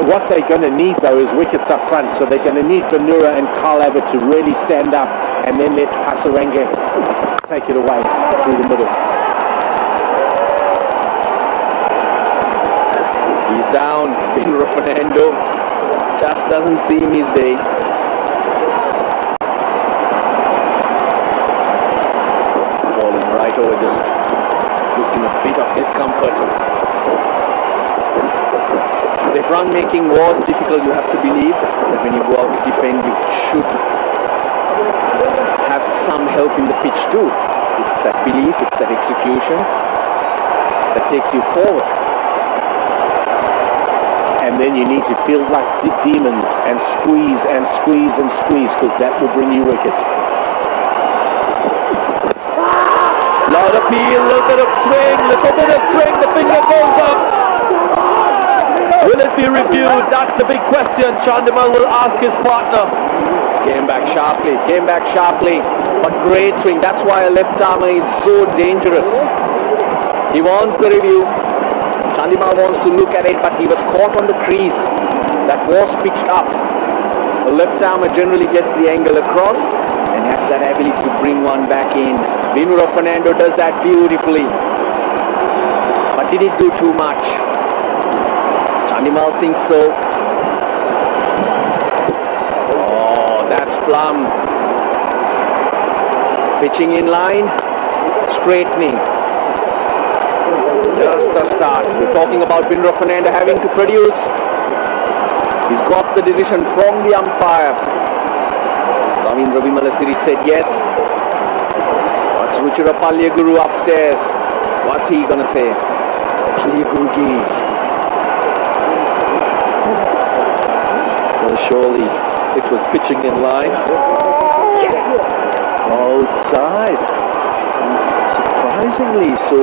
What they're going to need, though, is wickets up front. So they're going to need Vanura and Kyle Abbott to really stand up, and then let Hasaranga take it away through the middle. He's down. Vinro Fernando just doesn't seem his day. Falling right over, just looking a bit of discomfort. If run making was difficult, you have to believe that when you go out to defend, you should have some help in the pitch too. It's that belief, it's that execution that takes you forward. And then you need to feel like demons and squeeze and squeeze and squeeze, because that will bring you wickets. Loud appeal, little bit of swing, the finger goes up. Will it be reviewed? That's the big question. Chandimal will ask his partner. Came back sharply, but great swing. That's why a left armer is so dangerous. He wants the review. Chandimal wants to look at it, but he was caught on the crease that was pitched up. The left armer generally gets the angle across and has that ability to bring one back in. Vinro Fernando does that beautifully. But did it do too much? Chandimal thinks so. Oh, that's plumb. Pitching in line, straightening. Just the start. We're talking about Vinro Fernando having to produce. He's got the decision from the umpire. Ravindra Vimalasiri said yes. What's Ruchira Palyaguru upstairs? What's he gonna say? Palyaguru. Well, surely it was pitching in line. Outside. Surprisingly so.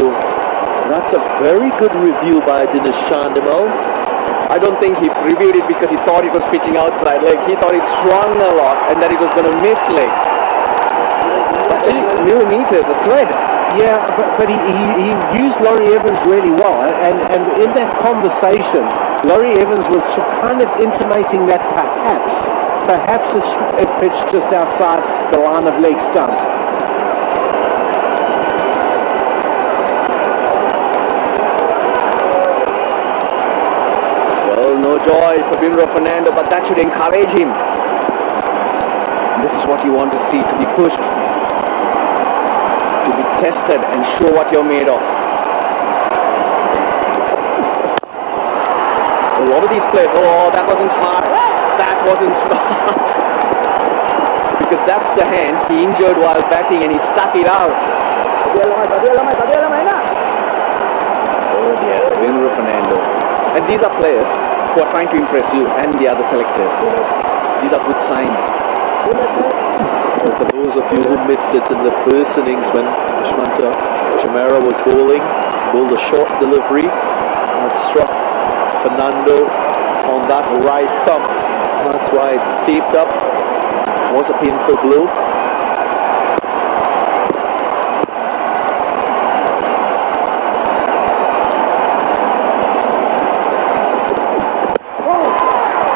That's a very good review by Dinesh Chandimal. I don't think he reviewed it because he thought it was pitching outside leg. He thought it swung a lot and that it was going to miss leg. Millimeters, the thread. Yeah, but he used Laurie Evans really well. And in that conversation, Laurie Evans was kind of intimating that perhaps it pitched just outside the line of leg stump. Joy for Vinro Fernando, but that should encourage him. And this is what you want to see, to be pushed, to be tested and show what you're made of. A lot of these players, oh, that wasn't smart. That wasn't smart. Because that's the hand he injured while batting and he stuck it out. Yes, Vinru Fernando. And these are players who are trying to impress you and the other selectors. These are good signs. For those of you who missed it in the first innings when Dushmanta Chameera was bowling, bowled a short delivery and struck Fernando on that right thumb. That's why it's taped up. It was a painful blow.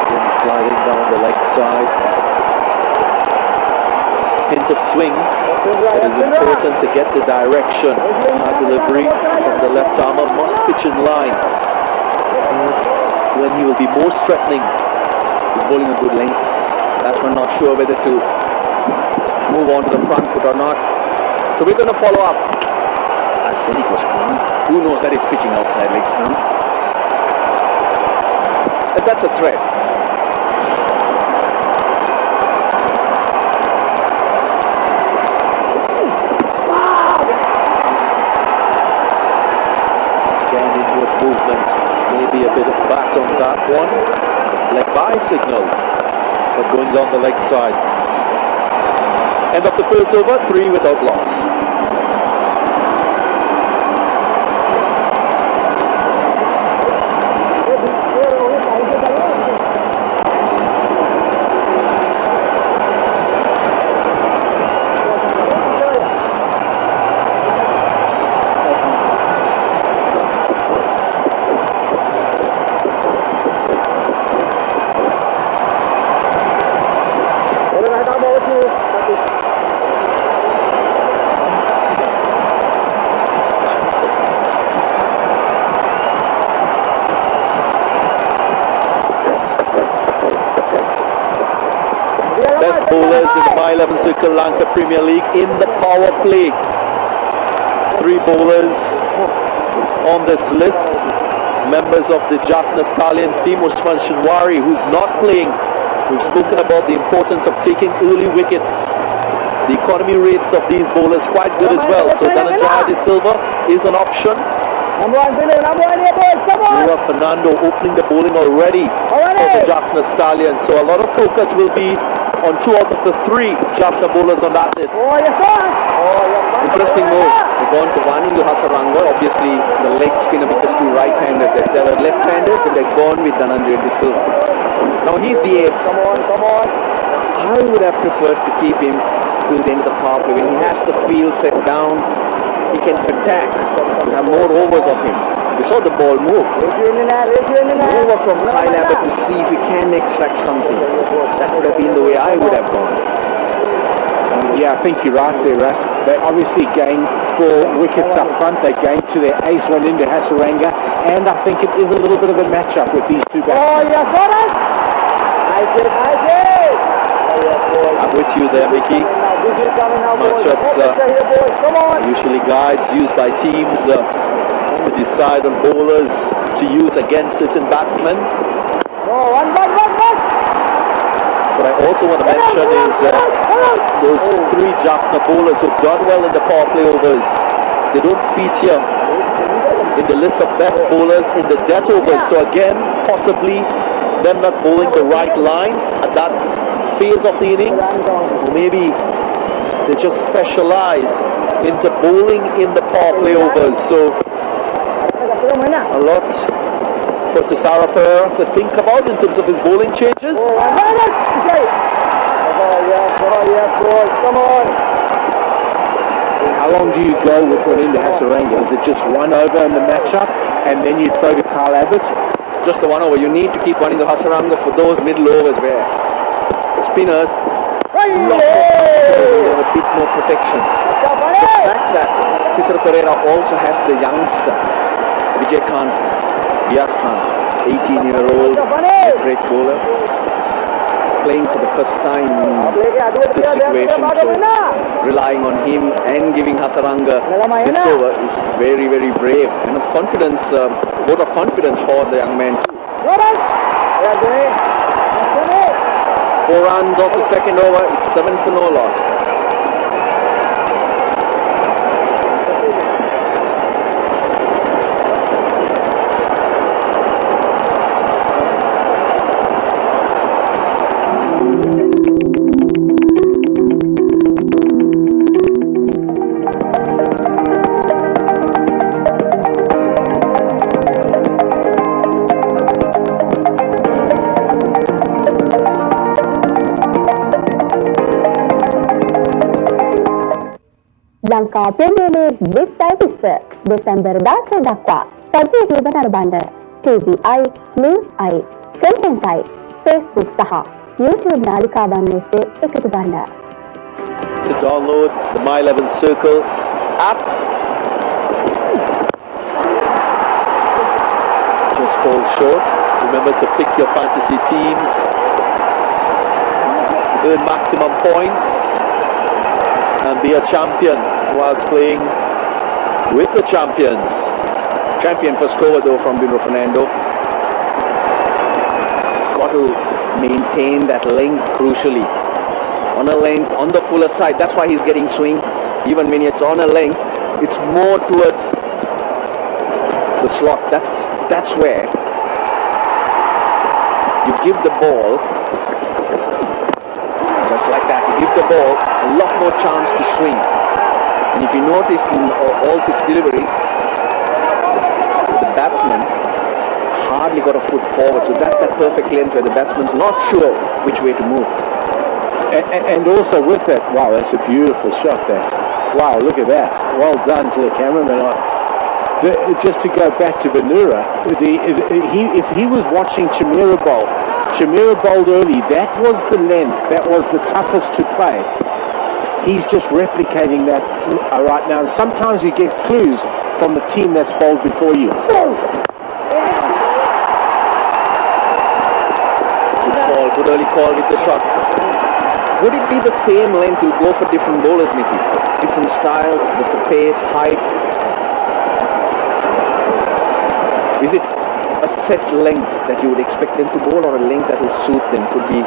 Again, sliding down the leg side. Hint of swing. It is important to get the direction. That delivery from the left armer must pitch in line. That's when he will be most threatening. He's bowling a good length. Batsman not sure whether to move on to the front foot or not. So we're going to follow up. I said it was gone. Who knows that it's pitching outside leg stump? But that's a threat. Again, inward movement. Maybe a bit of bat on that one. Leg by signal. But going down the leg side. End of the first over, 3 without loss. Best bowlers in the My 11 Circle Lanka Premier League in the power play. 3 bowlers on this list. Members of the Jaffna Stallions team, Usman Shinwari, who's not playing. We've spoken about the importance of taking early wickets. The economy rates of these bowlers quite good as well. So Dhananjaya De Silva is an option. Nura Fernando opening the bowling already for the Jaffna Stallions. So a lot of focus will be on 2 out of the 3 Jaffna bowlers on that list. Interesting move. They've gone to Vanindu Hasaranga. Obviously, the leg spinner because 2 right-handed. If they were left-handed, then they've gone with Dhananjaya De Silva. Now he's the ace. I would have preferred to keep him till the end of the power play. When he has the field set down, he can attack. We have more overs of him. We saw the ball move. Over from Kyle Abbott to see if we can extract something. That would have been the way I would have gone. Yeah, I think you're right there, Russ. They obviously gained 4 wickets up front. They gained to their ace Vanindu Hasaranga, and I think it is a little bit of a match-up with these 2 batsmen. I'm with you there, Mickey. Matchups are usually guides used by teams to decide on bowlers to use against certain batsmen. What I also want to mention is those 3 Jaffna bowlers who've done well in the power play overs. They don't feature in the list of best bowlers in the death overs. So again, possibly them not bowling the right lines at that phase of the innings. Or maybe they just specialize into bowling in the power play overs. So a lot for Tisara Pereira to think about in terms of his bowling changes. How long do you go with Vanindu Hasaranga? Is it just 1 over in the matchup, and then you throw to Kyle Abbott? Just the 1 over. You need to keep one in the Hasaranga for those middle overs where spinners have a bit more protection. The fact that Tisara Pereira also has the youngster Vijay Khan, Vyas Khan, 18-year-old great bowler, playing for the first time in this situation, so relying on him and giving Hasaranga this over is very, very brave and of confidence, vote of confidence for the young man too. 4 runs off the second over, it's 7 for no loss. Lanka Premier League with service Desember 10 dakwa සජීවීව නරඹන්න TVI, News I, Content I, Facebook සහ YouTube නාලිකාවන් ඔස්සේ එකතු ගන්න. To download the My 11 Circle app. Just fall short. Remember to pick your fantasy teams. Earn maximum points. And be a champion whilst playing with the champions. Champion first over though from Bruno Fernando. He's got to maintain that length crucially. On a length, on the fuller side, that's why he's getting swing. Even when it's on a length, it's more towards the slot. That's where you give the ball, just like that, you give the ball a lot more chance to swing. And if you noticed in all 6 deliveries, the batsman hardly got a foot forward. So that's that perfect length where the batsman's not sure which way to move. And also with that, wow, that's a beautiful shot there. Wow, look at that. Well done to the cameraman. Just to go back to Banura, if he was watching Chamira bowled early, that was the length, that was the toughest to play. He's just replicating that right now. And sometimes you get clues from the team that's bowled before you. Good early call with the shot. Would it be the same length? You'll go for different bowlers, Mickey. Different styles, the pace, height. Is it a set length that you would expect them to bowl, or a length that will suit them? Could be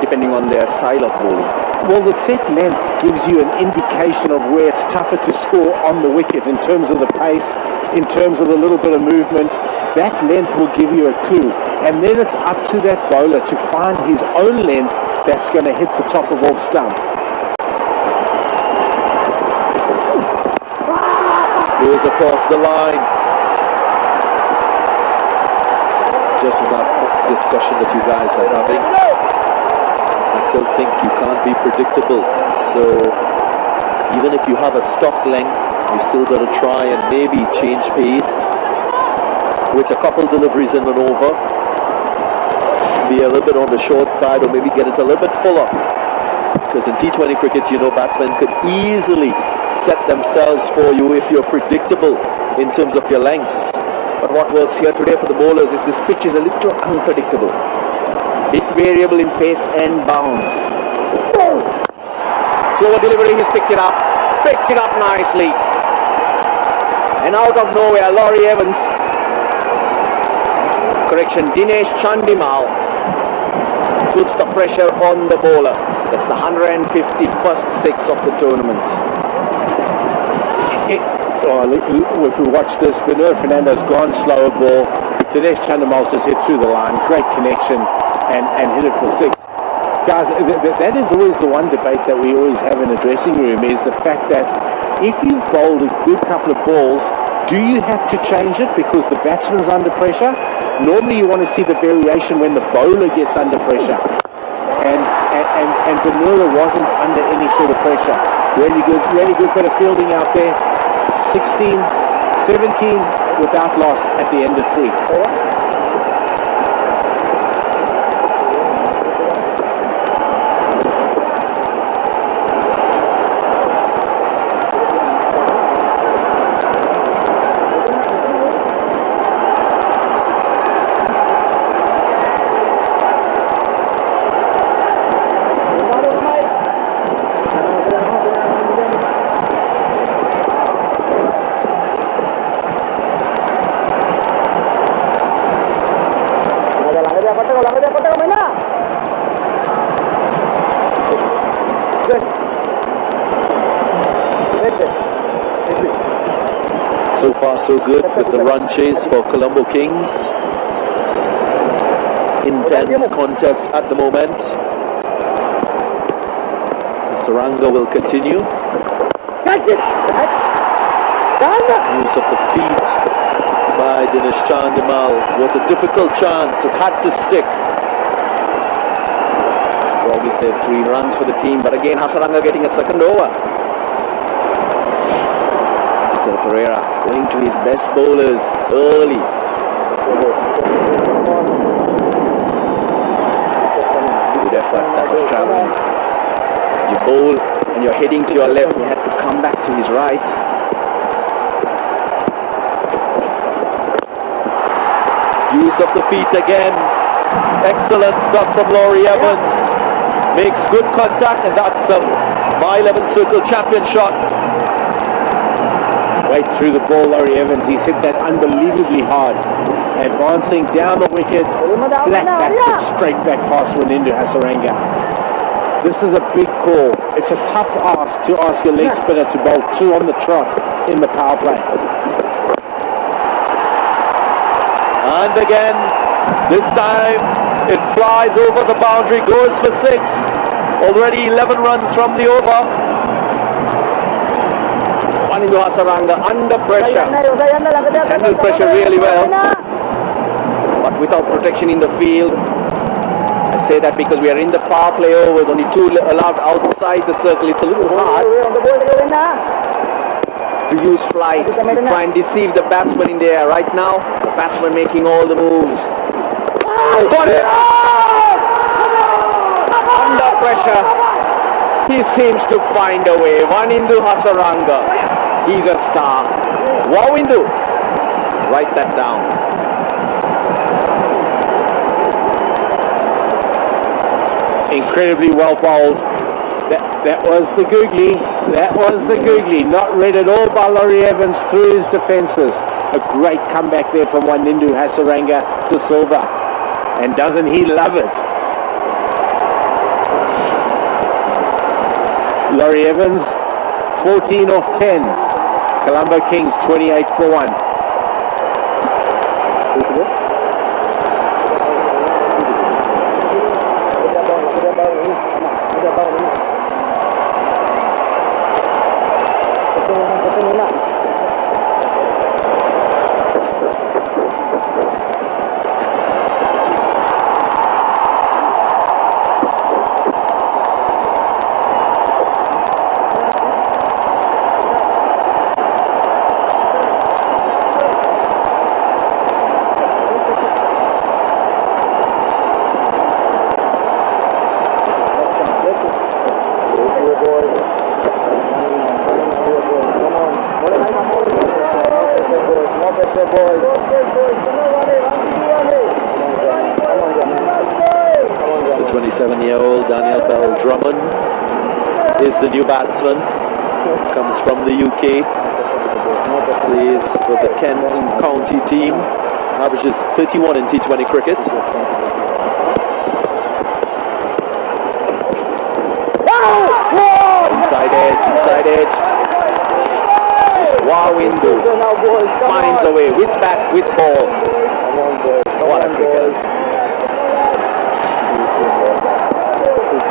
depending on their style of bowling. Well, the set length gives you an indication of where it's tougher to score on the wicket in terms of the pace, in terms of the little bit of movement. That length will give you a clue. And then it's up to that bowler to find his own length that's going to hit the top of off stump. Goes across the line. Just from that discussion that you guys are having, I still think you can't be predictable. So even if you have a stock length, you still got to try and maybe change pace with a couple deliveries in and over. Be a little bit on the short side, or maybe get it a little bit fuller. Because in T20 cricket, you know, batsmen could easily set themselves for you if you're predictable in terms of your lengths. But what works here today for the bowlers is this pitch is a little unpredictable. Bit variable in pace and bounce. Slower delivery, he's picked it up nicely. And out of nowhere, Laurie Evans. Correction, Dinesh Chandimal puts the pressure on the bowler. That's the 151st 6 of the tournament. If we watch this, Bernard Fernando's gone slower ball. Dinesh Chandimal's just hit through the line. Great connection and hit it for 6. Guys, that is always the one debate that we always have in a dressing room, is the fact that if you've bowled a good couple of balls, do you have to change it because the batsman's under pressure? Normally you want to see the variation when the bowler gets under pressure. And Bernard wasn't under any sort of pressure. Really good bit of fielding out there. 16, 17 without loss at the end of 3. So far so good with the run chase for Colombo Kings. Intense contest at the moment. Saranga will continue. Use of the feet by Dinesh Chandimal was a difficult chance. It had to stick. Probably saved 3 runs for the team, but again Hasaranga getting a second over. Marcel Pereira going to his best bowlers early. Good effort, that was travelling. You bowl and you're heading to your left, he had to come back to his right. Use of the feet again. Excellent stuff from Laurie Evans. Makes good contact, and that's my 11 circle champion shot. Right through the ball, Laurie Evans. He's hit that unbelievably hard. Advancing down the wicket, flat backs it straight back past Wanindu Hasaranga. This is a big call. It's a tough ask to ask your leg spinner to bowl 2 on the trot in the power play. And again, this time it flies over the boundary, goes for 6. Already 11 runs from the over. Wanindu Hasaranga under pressure. He's handled pressure really well, but without protection in the field. I say that because we are in the power play overs, only 2 allowed outside the circle. It's a little hard to use flight to try and deceive the batsman in the air. Right now, the batsman making all the moves. Got it! Under pressure, he seems to find a way. Wanindu Hasaranga, he's a star. Wawindu, write that down. Incredibly well bowled. That was the googly. That was the googly. Not read at all by Laurie Evans through his defences. A great comeback there from Wanindu Hasaranga to Silva. And doesn't he love it? Laurie Evans, 14 off 10. Colombo Kings, 28 for 1. The 27-year-old Daniel Bell-Drummond is the new batsman. Comes from the UK. Plays for the Kent County team. Averages 31 in T20 cricket. Inside edge. Wawindu finds a way with bat, with ball. What a cricket.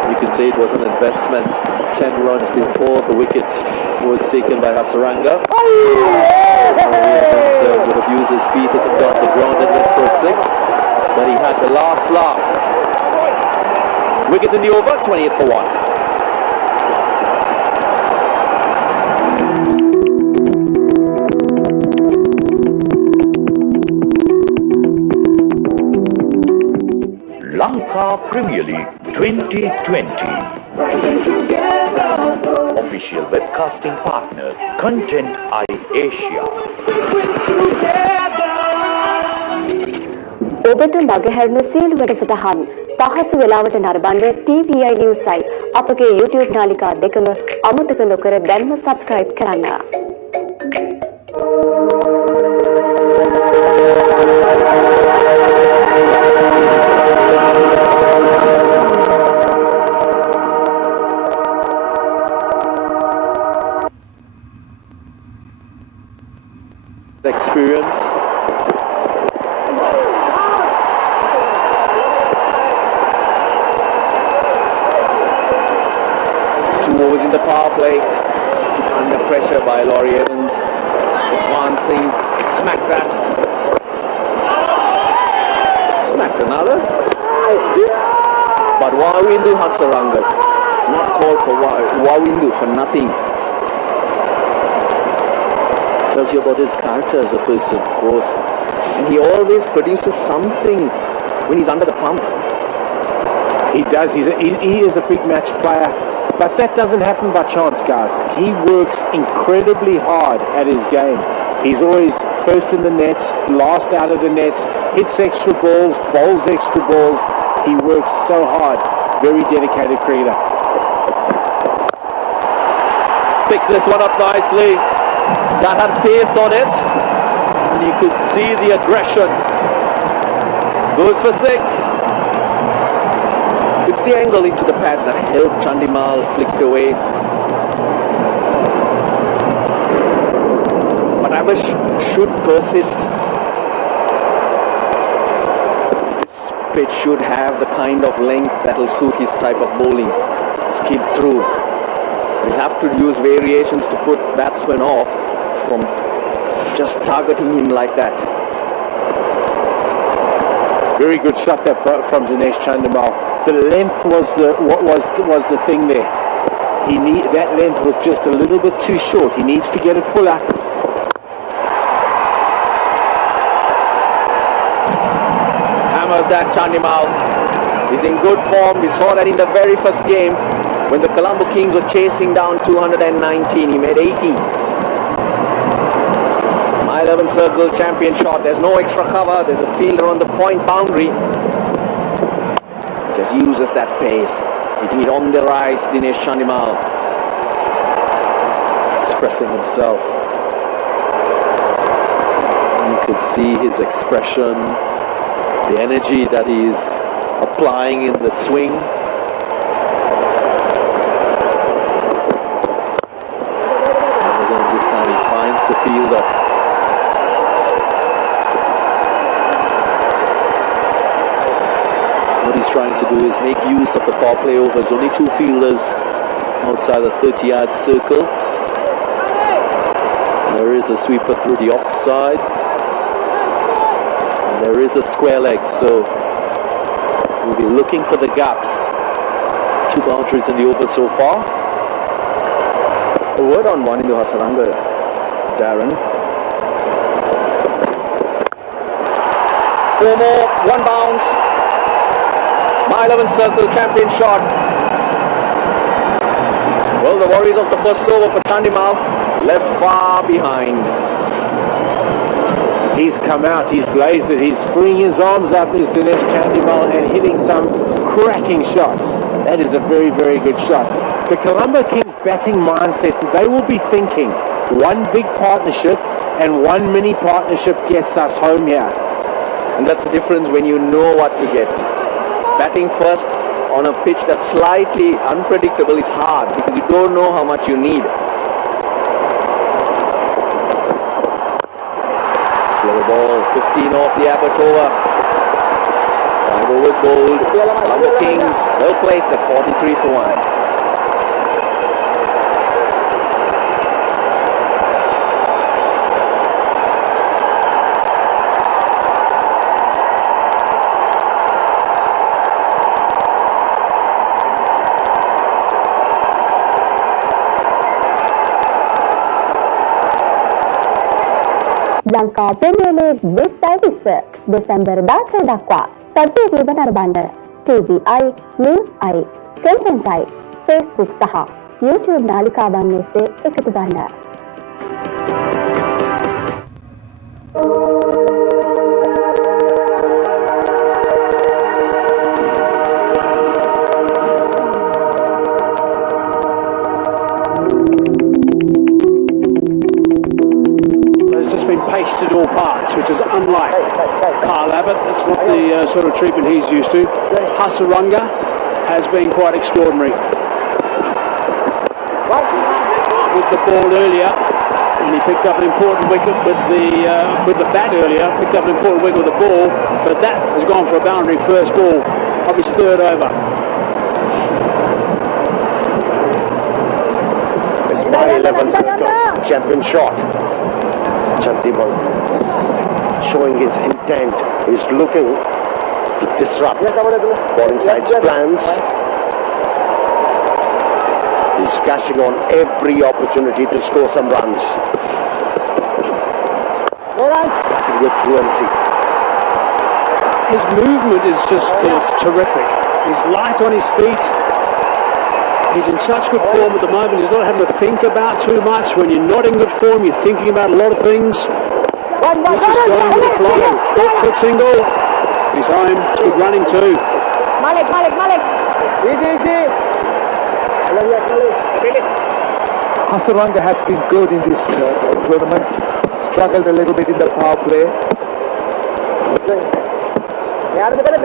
You can say it was an investment. 10 runs before the wicket was taken by Hasaranga. Would have used his feet at the ground and went for 6. But he had the last laugh. Wicket in the over, 28 for 1. Lanka Premier League 2020. Official webcasting partner, Content Asia. ඔබට මගහැරෙන සියලු වැඩසටහන් පහසු වෙලාවට නරඹන්න TVI News site අපගේ YouTube නාලිකා දෙකම අමතක නොකර දැන්ම subscribe කරන්න. Experience. Two overs in the power play. Under pressure by Laurie Evans. Advancing. Smack that. Smacked another. But Wawindu Hasaranga. It's not called for Wawindu for nothing. Tells you about his character as a person. Of course. And he always produces something when he's under the pump. He does. He is a big match player. But that doesn't happen by chance, guys. He works incredibly hard at his game. He's always first in the nets, last out of the nets, hits extra balls, bowls extra balls. He works so hard. Very dedicated cricketer. Picks this one up nicely. That had pace on it. And you could see the aggression. Goes for 6. It's the angle into the pads that helped Chandimal flick it away. But Avish should persist. This pitch should have the kind of length that will suit his type of bowling. Skid through. We'll have to use variations to put batsmen off from just targeting him like that. Very good shot there from Dinesh Chandimal. The length was was the thing there. That length was just a little bit too short. He needs to get it fuller. Hammers that Chandimal. He's in good form. We saw that in the very first game when the Colombo Kings were chasing down 219. He made 80. My 11 circle champion shot. There's no extra cover. There's a fielder on the point boundary. Just uses that pace. It hit on the rise, Dinesh Chandimal. Expressing himself. You could see his expression, the energy that he's applying in the swing. And again, this time he finds the fielder. What he's trying to do is make use of the power play overs. Only 2 fielders outside the 30-yard circle. There is a sweeper through the offside. And there is a square leg, so we'll be looking for the gaps. 2 boundaries in the over so far. A word on one in the Hasaranga, Darren. 4 more, 1 bounce. My 11 circle champion shot. Well, the worries of the first over for Chandimal left far behind. He's come out, he's blazed it, he's freeing his arms up, is Dinesh Chandimal, and hitting some cracking shots. That is a very, very good shot. The Colombo Kings batting mindset, they will be thinking, one big partnership and one mini partnership gets us home here. And that's the difference when you know what to get. Batting first on a pitch that's slightly unpredictable is hard because you don't know how much you need. Slow ball, 15 off the Abbott over. 5 overs bowled. Colombo Kings well placed at 43 for 1. Lanka Premier League with service Desember 16 dakwa සජීවීව නරඹන්න TVI, News I, Content I, Facebook සහ YouTube නාලිකාවන් ඔස්සේ එකතු ගන්න. Pasted all parts, which is unlike Carl Abbott. That's not the sort of treatment he's used to. Hasaranga has been quite extraordinary. With the ball earlier, and he picked up an important wicket with the bat earlier, picked up an important wicket with the ball, but that has gone for a boundary first ball of his 3rd over. It's my 11 circle champion shot. Chandimal showing his intent, is looking to disrupt bowling side's plans. He's cashing on every opportunity to score some runs. batting with fluency. His movement is just terrific. He's light on his feet. He's in such good form at the moment. He's not having to think about too much. When you're not in good form, you're thinking about a lot of things. He's just going with the flow. Quick single. He's home. It's good running too. Malik. Easy. Hasaranga has been good in this tournament. Struggled a little bit in the power play.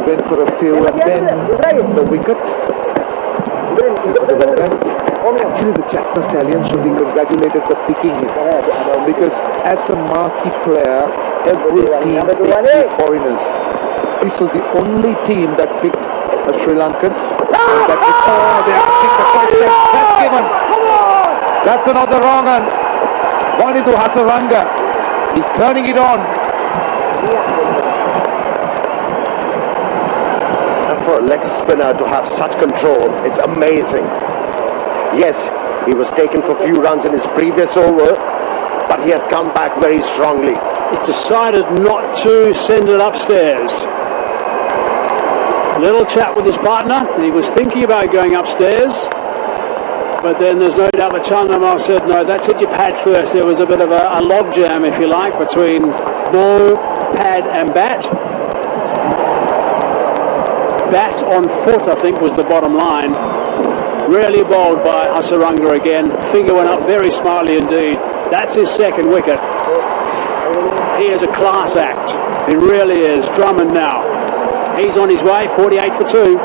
Went for a few and then the wicket. Actually, the Jaffna Stallions should be congratulated for picking him, because as a marquee player, every team picked foreigners. This was the only team that picked a Sri Lankan. That's given. That's another wrong one. One into Hasaranga. He's turning it on. For a leg spinner to have such control, it's amazing. Yes, he was taken for few runs in his previous over, but he has come back very strongly. He's decided not to send it upstairs. A little chat with his partner. He was thinking about going upstairs, but then there's no doubt that Chandramal said, no, that's hit your pad first. There was a bit of a log jam, if you like, between ball, pad and bat. Bat on foot, I think, was the bottom line. Really bowled by Hasaranga again. Finger went up very smartly indeed. That's his second wicket. He is a class act. He really is. Drummond now. He's on his way, 48 for 2.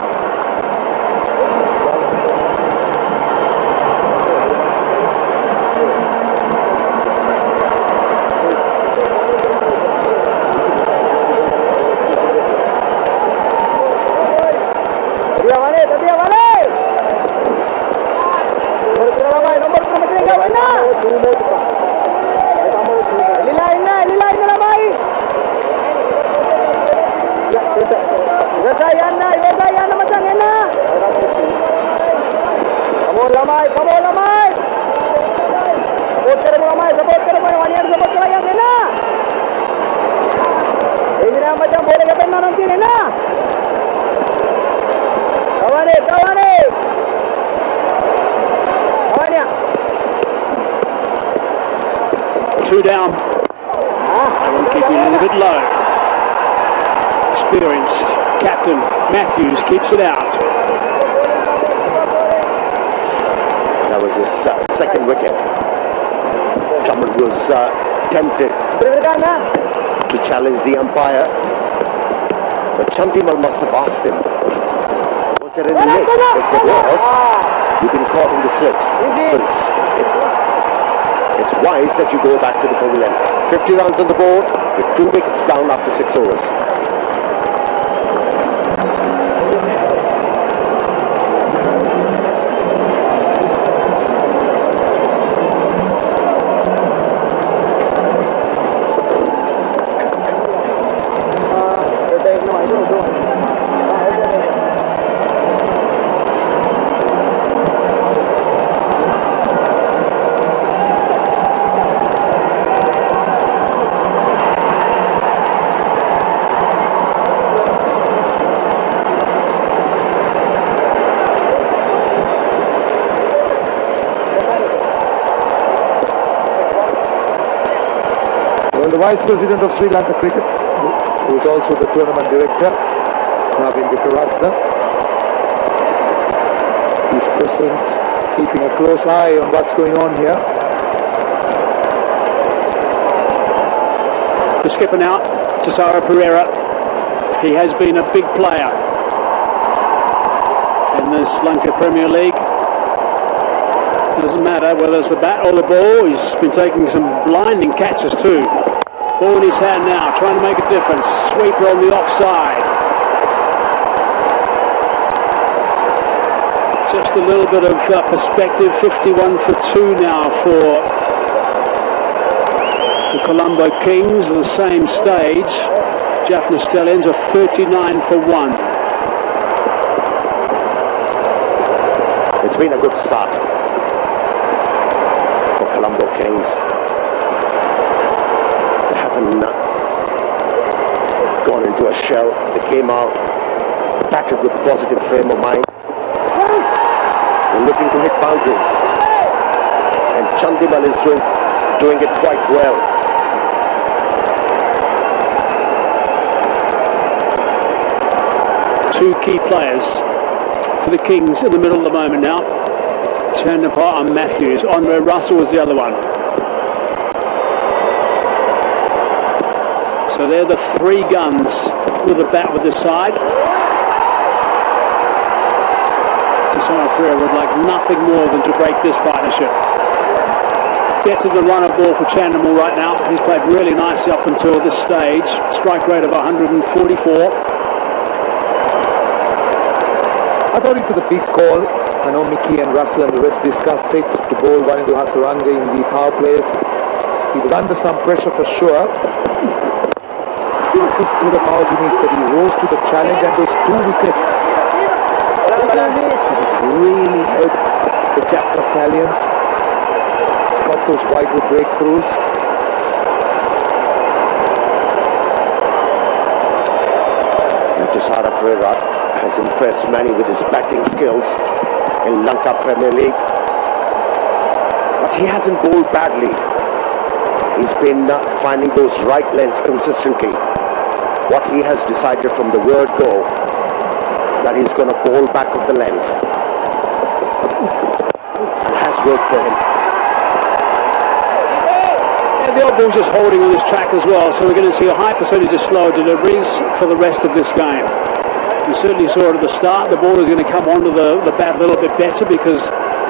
Two down. I will keep it a little bit low. Experienced captain Matthews keeps it out. That was his second wicket. Drummond was tempted to challenge the umpire, but Chandimal must have asked him, was there any nick? If there was, you've been caught in the slit. So it's wise that you go back to the pavilion. 50 runs on the board with 2 wickets down after 6 overs. The Vice President of Sri Lanka Cricket, who is also the tournament director, Navin Vikraratne, is present, keeping a close eye on what's going on here. The skipper now, Tisara Pereira. He has been a big player in this Lanka Premier League. Doesn't matter whether it's the bat or the ball. He's been taking some blinding catches too. Ball in his hand now, trying to make a difference. Sweeper on the offside. Just a little bit of perspective. 51 for 2 now for the Colombo Kings on the same stage. Jaffna Stallions are 39 for 1. It's been a good start for Colombo Kings. They have and gone into a shell. They came out battered with positive frame of mind. They're looking to hit boundaries. And Chandimal is doing it quite well. Two key players for the Kings in the middle of the moment now. Chandapar and Matthews. Andre Russell was the other one. So they're the three guns with a bat with the side. Kisana Priya would like nothing more than to break this partnership. Get to the run of ball for Chandimal right now. He's played really nicely up until this stage. Strike rate of 144. I thought it was a big call. I know Mickey and Russell and the rest discussed it to bowl Vanindu Hasaranga in the power plays. He was under some pressure for sure. What was good about him is that he rose to the challenge and those 2 wickets. It really helped the Jaffna Stallions. He's got those vital breakthroughs. Kisana Priya has impressed many with his batting skills in Lanka Premier League. But he hasn't bowled badly. He's been finding those right lengths consistently. What he has decided from the word go, that he's going to bowl back of the length. And has worked for him. And the odd ball's just holding on this track as well, so we're going to see a high percentage of slow deliveries for the rest of this game. We certainly saw it at the start. The ball is going to come onto the bat a little bit better because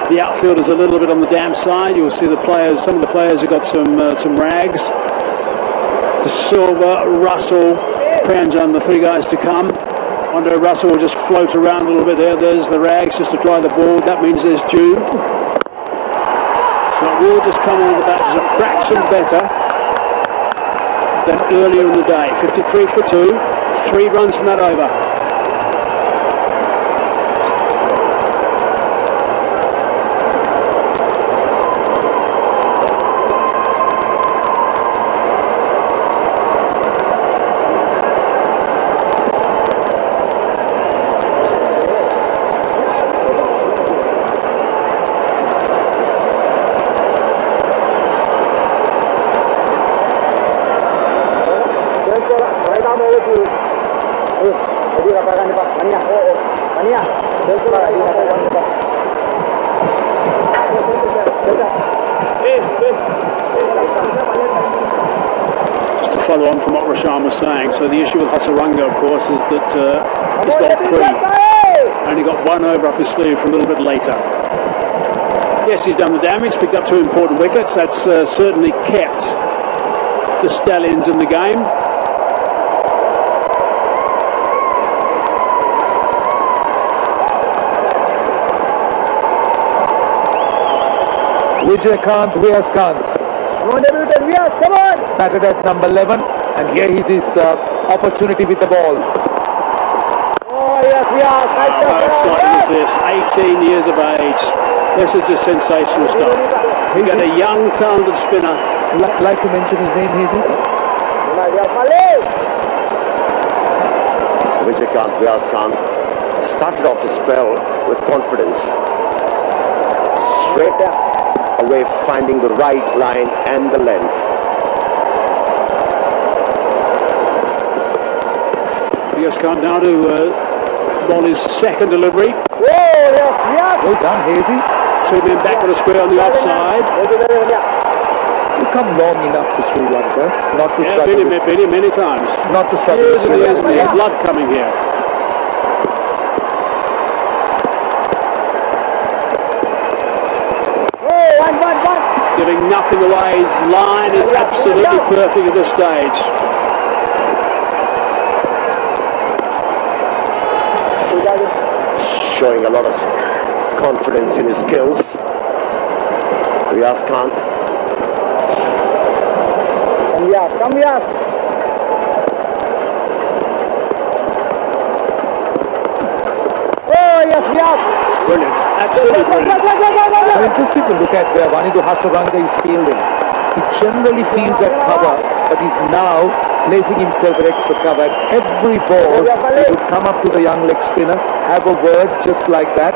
the outfield is a little bit on the damp side. You'll see the players, some of the players have got some rags. De Silva, Russell, Pranjan, the three guys to come. Andre Russell will just float around a little bit there. There's the rags just to dry the ball. That means there's Jude. So it will just come on the bat just a fraction better than earlier in the day. 53 for 2, 3 runs from that over. Just to follow on from what Roshan was saying, so the issue with Hasaranga, of course, is that he's got 3. Only got 1 over up his sleeve for a little bit later. Yes, he's done the damage, picked up 2 important wickets. That's certainly kept the Stallions in the game. Vijaykant Vyaskanth. Come on! Batted at number 11, and here is his opportunity with the ball. Oh, yes, we are. How exciting is this? 18 years of age. This is just sensational stuff. We got a young, talented spinner. Like to mention his name, Hazy? Vijaykant Vyaskanth started off his spell with confidence. Straight away, finding the right line and the length. Vyaskanth now to bowl his second delivery. Well done, Hazy. 2 men back on the square on the offside. You come long enough to Sri Lanka, not to struggle. Been him many times. Not to struggle. Years and years and years. Love coming here. Giving nothing away. His line is absolutely perfect at this stage. Showing a lot of confidence in his skills. Vyaskanth. Come here. Oh, yes, It's brilliant. Absolutely brilliant. It's interesting to look at where Vanindu Hasaranga is fielding. He generally fields at cover but he's now placing himself at extra cover. At every ball, he would come up to the young leg spinner, have a word just like that,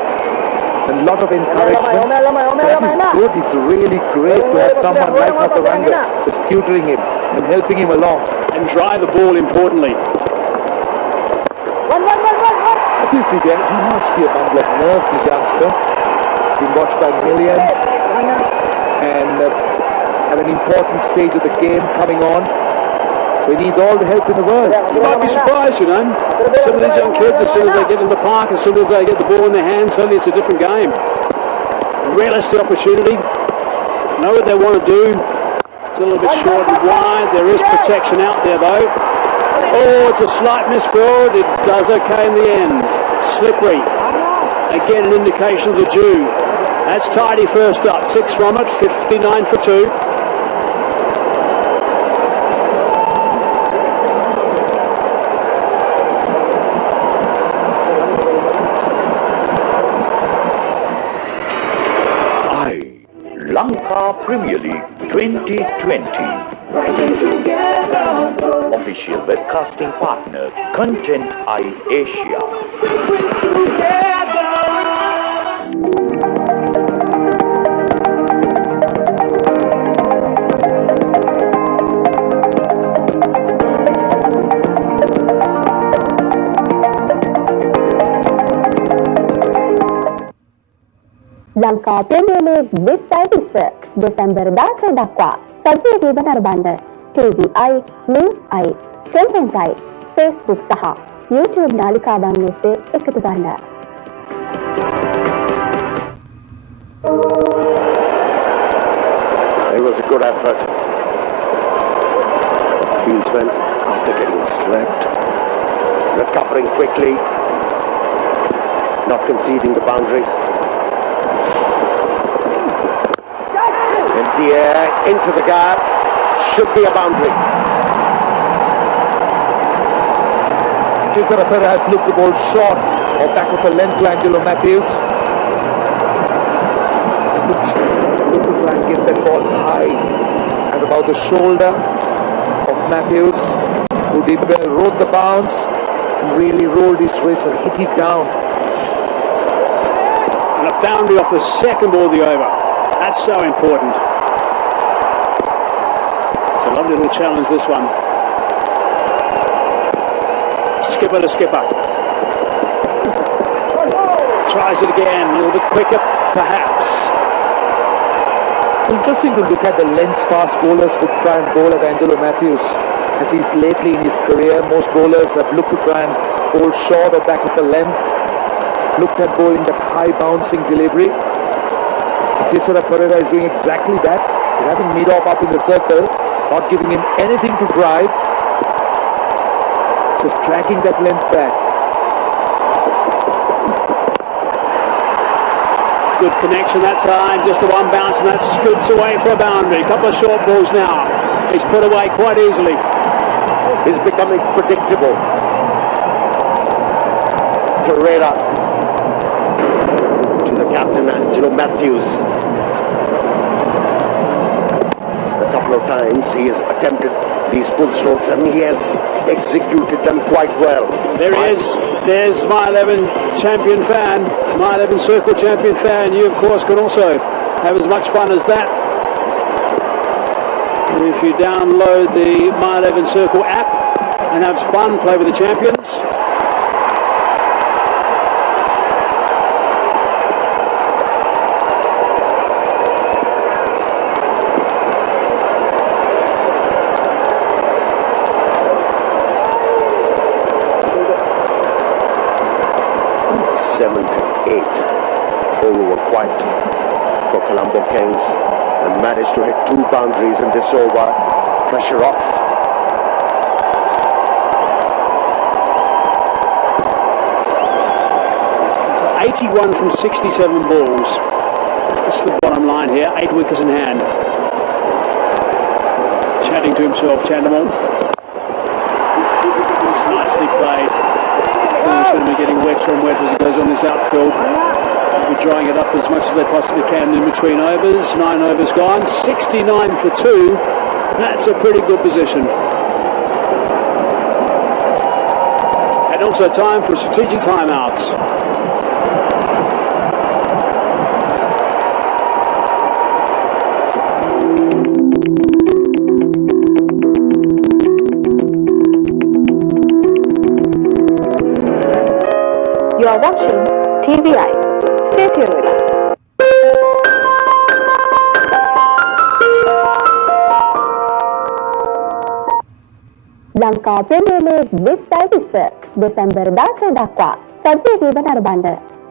and a lot of encouragement. That is good. It's really great to have someone like Mataranga just tutoring him and helping him along. And drive the ball importantly. Obviously, he must be a bundle of nerves, this youngster. Been watched by millions and at an important stage of the game coming on. So he needs all the help in the world. You might be surprised, you know. Some of these young kids, as soon as they get in the park, as soon as they get the ball in their hands, suddenly it's a different game. Realistic opportunity. Know what they want to do. It's a little bit short and wide. There is protection out there, though. Oh, it's a slight miss forward. It does okay in the end. Slippery. Again, an indication of the dew. That's tidy first up. 6 from it, 59 for 2. Lanka Premier League 2020. Official webcasting partner, Content Asia. Lanka Premier League with service Desember 10 dakwa सजीव बंद TVI, News I, Content I, Facebook सहा YouTube नालिका बांधने से एकत्र बंद. It was a good effort. Fieldsman, after getting swept, recovering quickly, not conceding the boundary. In the air, into the gap, should be a boundary. Cesar has looked the ball short or back of the length to Angelo Matthews. Looks to try and get that ball high at about the shoulder of Matthews, who did well, rode the bounce and really rolled his wrist and hit it down. And a boundary off the second ball of the over. That's so important. It's a lovely little challenge, this one. Skipper to skipper. Tries it again, a little bit quicker, perhaps. Interesting to look at the length fast bowlers who try and bowl at Angelo Matthews. At least lately in his career, most bowlers have looked to try and bowl short or back of the length. Looked at bowling that high bouncing delivery. Cesar Pereira is doing exactly that. He's having mid-off up in the circle, not giving him anything to drive. Just dragging that length back. Good connection that time, just the one bounce, and that scoots away for a boundary. A couple of short balls now. He's put away quite easily. He's becoming predictable. Pereira to the captain, Angelo Matthews. A couple of times he has attempted these pull strokes and he has executed them quite well. There he is. There's my 11 champion fan, my 11 circle champion fan. You, of course, can also have as much fun as that. If you download the My 11 Circle app and have fun, play with the champions. All were quiet for Colombo Kings and managed to hit 2 boundaries in this over. Pressure off. So 81 from 67 balls. That's the bottom line here. 8 wickets in hand. Chatting to himself, Chandimal. It's nicely played. He's going to be getting wetter and wetter as he goes on this outfield. They'll be drying it up as much as they possibly can in between overs. 9 overs gone. 69 for 2. That's a pretty good position. And also time for strategic timeouts. You are watching TVI. Stay tuned with us. Lanka Premier League with service Desember 10 dakwa सजीव बंद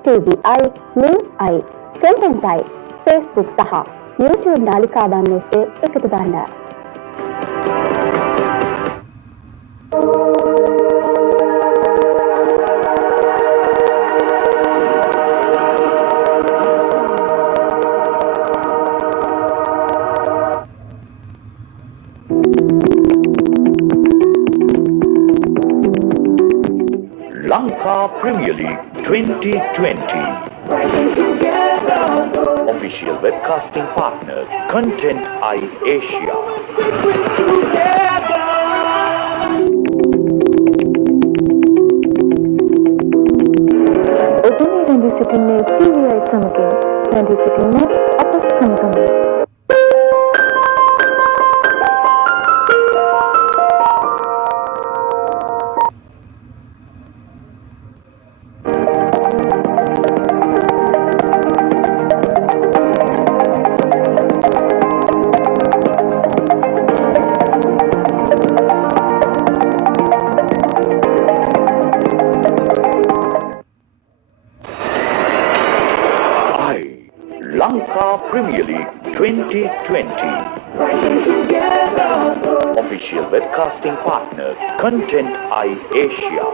TVI, News I, Content I, Facebook सहा YouTube नालिका बांधने से एकत्र बांध Lanka Premier League 2020. Official webcasting partner, Content I Asia. ඔබනේ රැඳී සිටින්නේ TVI සමගින්. රැඳී සිටින්නේ අපත් සමගම. Lanka Premier League 2020. Official webcasting partner, Content I Asia.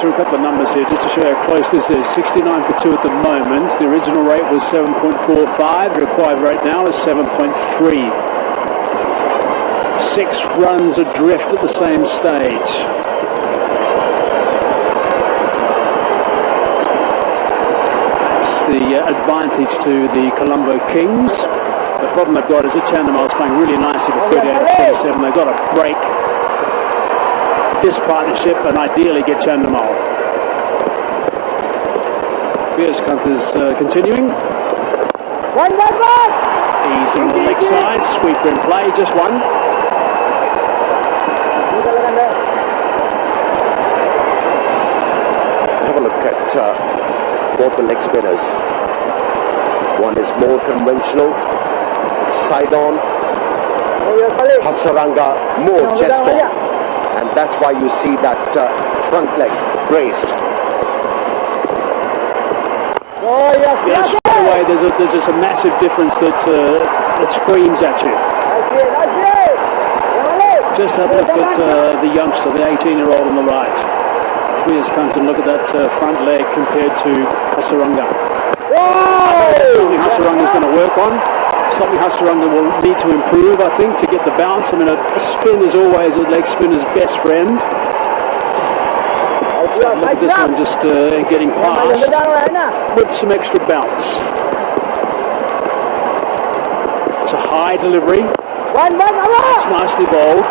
Through a couple of numbers here just to show how close this is. 69 for 2 at the moment. The original rate was 7.45. The required rate now is 7.3. 6 runs adrift at the same stage. That's the advantage to the Colombo Kings. The problem they've got is that Chandimal's playing really nicely for 38-47. They've got to break this partnership and ideally get Chandimal. Veerskant is continuing. He's on the leg side, sweeper in play, just one. Have a look at both the leg spinners. One is more conventional, side on. Hasaranga more chest on. And that's why you see that front leg braced. Yes, right away there's just a massive difference that screams at you. Just have a look at the youngster, the 18-year-old on the right. Veerskant, and look at that front leg compared to Hasaranga. Something Hasaranga is going to work on. Something Hasaranga will need to improve, I think, to get the bounce. I mean, a spin is always a leg spinner's best friend. Look at this one just getting past with some extra bounce. It's a high delivery. It's nicely bowled.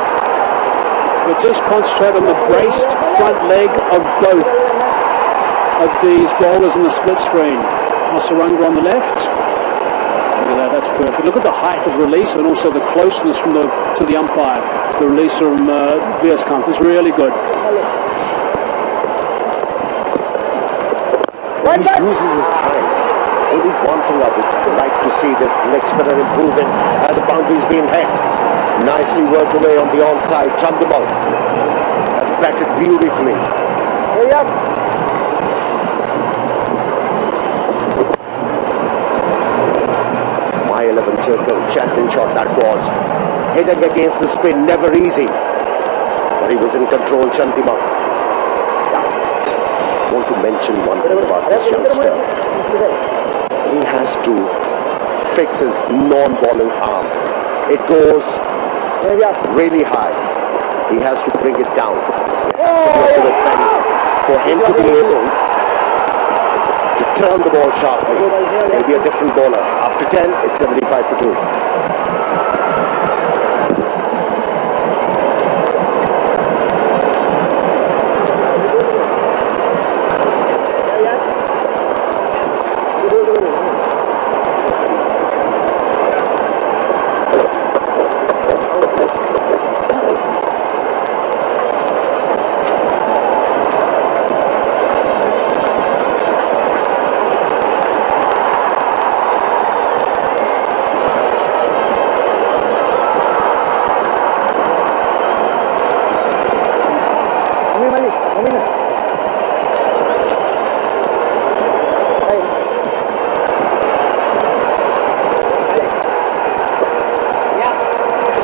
But just concentrate on the braced front leg of both of these bowlers in the split screen. Hasaranga on the left. That's perfect. Look at the height of release and also the closeness from to the umpire. The release from Veerskant is really good. He uses his hand. Only one thing I would like to see this leg spinner improving as the boundary's being hit. Nicely worked away on the onside. Chandimal has batted beautifully. Chaplin shot that was. Heading against the spin, never easy. But he was in control, Chantima. Just want to mention one thing about this youngster. He has to fix his non-bowling arm. It goes really high. He has to bring it down. For him to be able to turn the ball sharply, he'll be a different bowler. After 10, it's 75 for 2.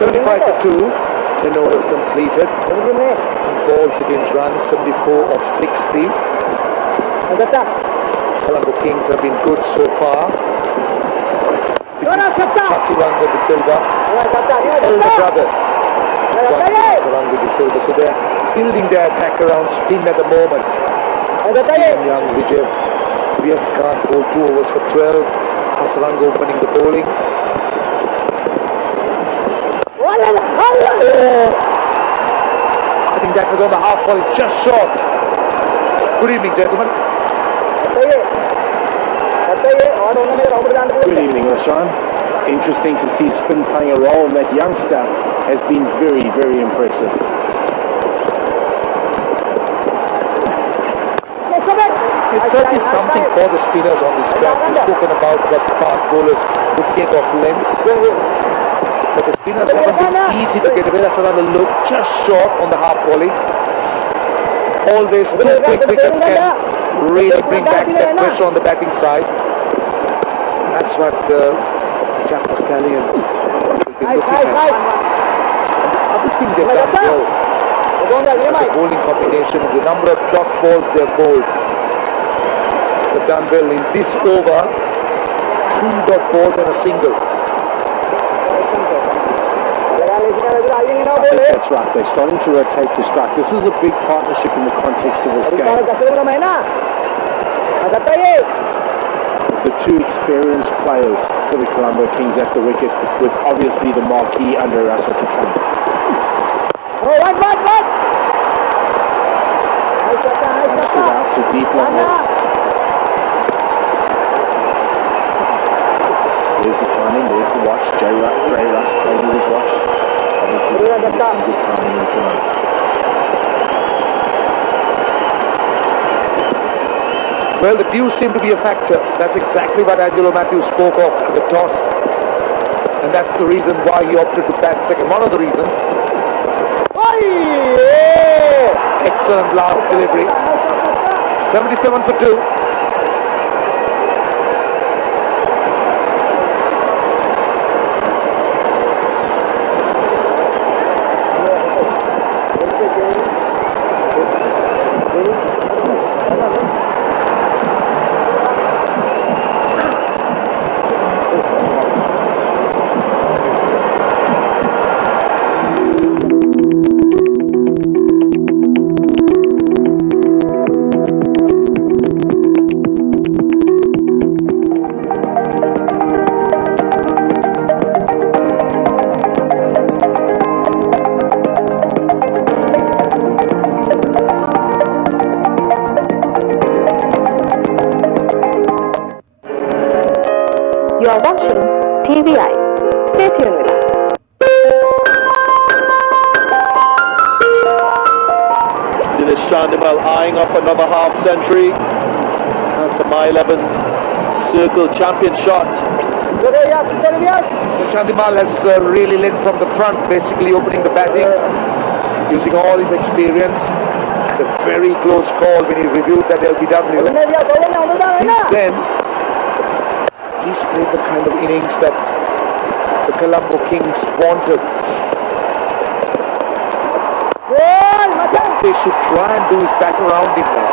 75 for 2. 10 overs completed. Balls against runs, 74 of 60. Colombo Kings have been good so far. Chaturanga de Silva, older brother, Chaturanga de Silva. So they're building their attack around spin at the moment. Young Vijay Vyas bowled 2 overs for 12. Hasaranga opening the bowling. I think that was on the half volley, just short. Good evening, gentlemen. Good evening, Roshan. Interesting to see spin playing a role, and that youngster has been very, very impressive. It's certainly something for the spinners on this track. We've spoken about what fast bowlers would get off lengths. But the spinners haven't been easy to get away. That's another look, just short on the half volley. Always 2 quick wickets can really bring back that pressure on the batting side. That's what the Jaffna Stallions will be looking at. And the other thing they've done well is the bowling combination, the number of dot balls they've bowled. They've done well in this over. 3 dot balls and a single. I think that's right. They're starting to rotate the strike. This is a big partnership in the context of this game. The 2 experienced players for the Colombo Kings at the wicket, with obviously the marquee under Russell to come. Stood out to deep long. There's the timing, there's the watch. Dre Russ playing with his watch. Obviously, some good timing in tonight. Well, the dews seem to be a factor. That's exactly what Angelo Matthews spoke of in the toss. And that's the reason why he opted to bat second. One of the reasons. Excellent last delivery. 77 for 2. You are watching TVI. Stay tuned with us. Dinesh Chandimal eyeing up another half century. That's a My 11 circle champion shot. Chandimal has really led from the front, basically opening the batting, using all his experience. A very close call when he reviewed that LBW. Since then, he's played the kind of innings that the Colombo Kings wanted. They should try and do is bat around him now.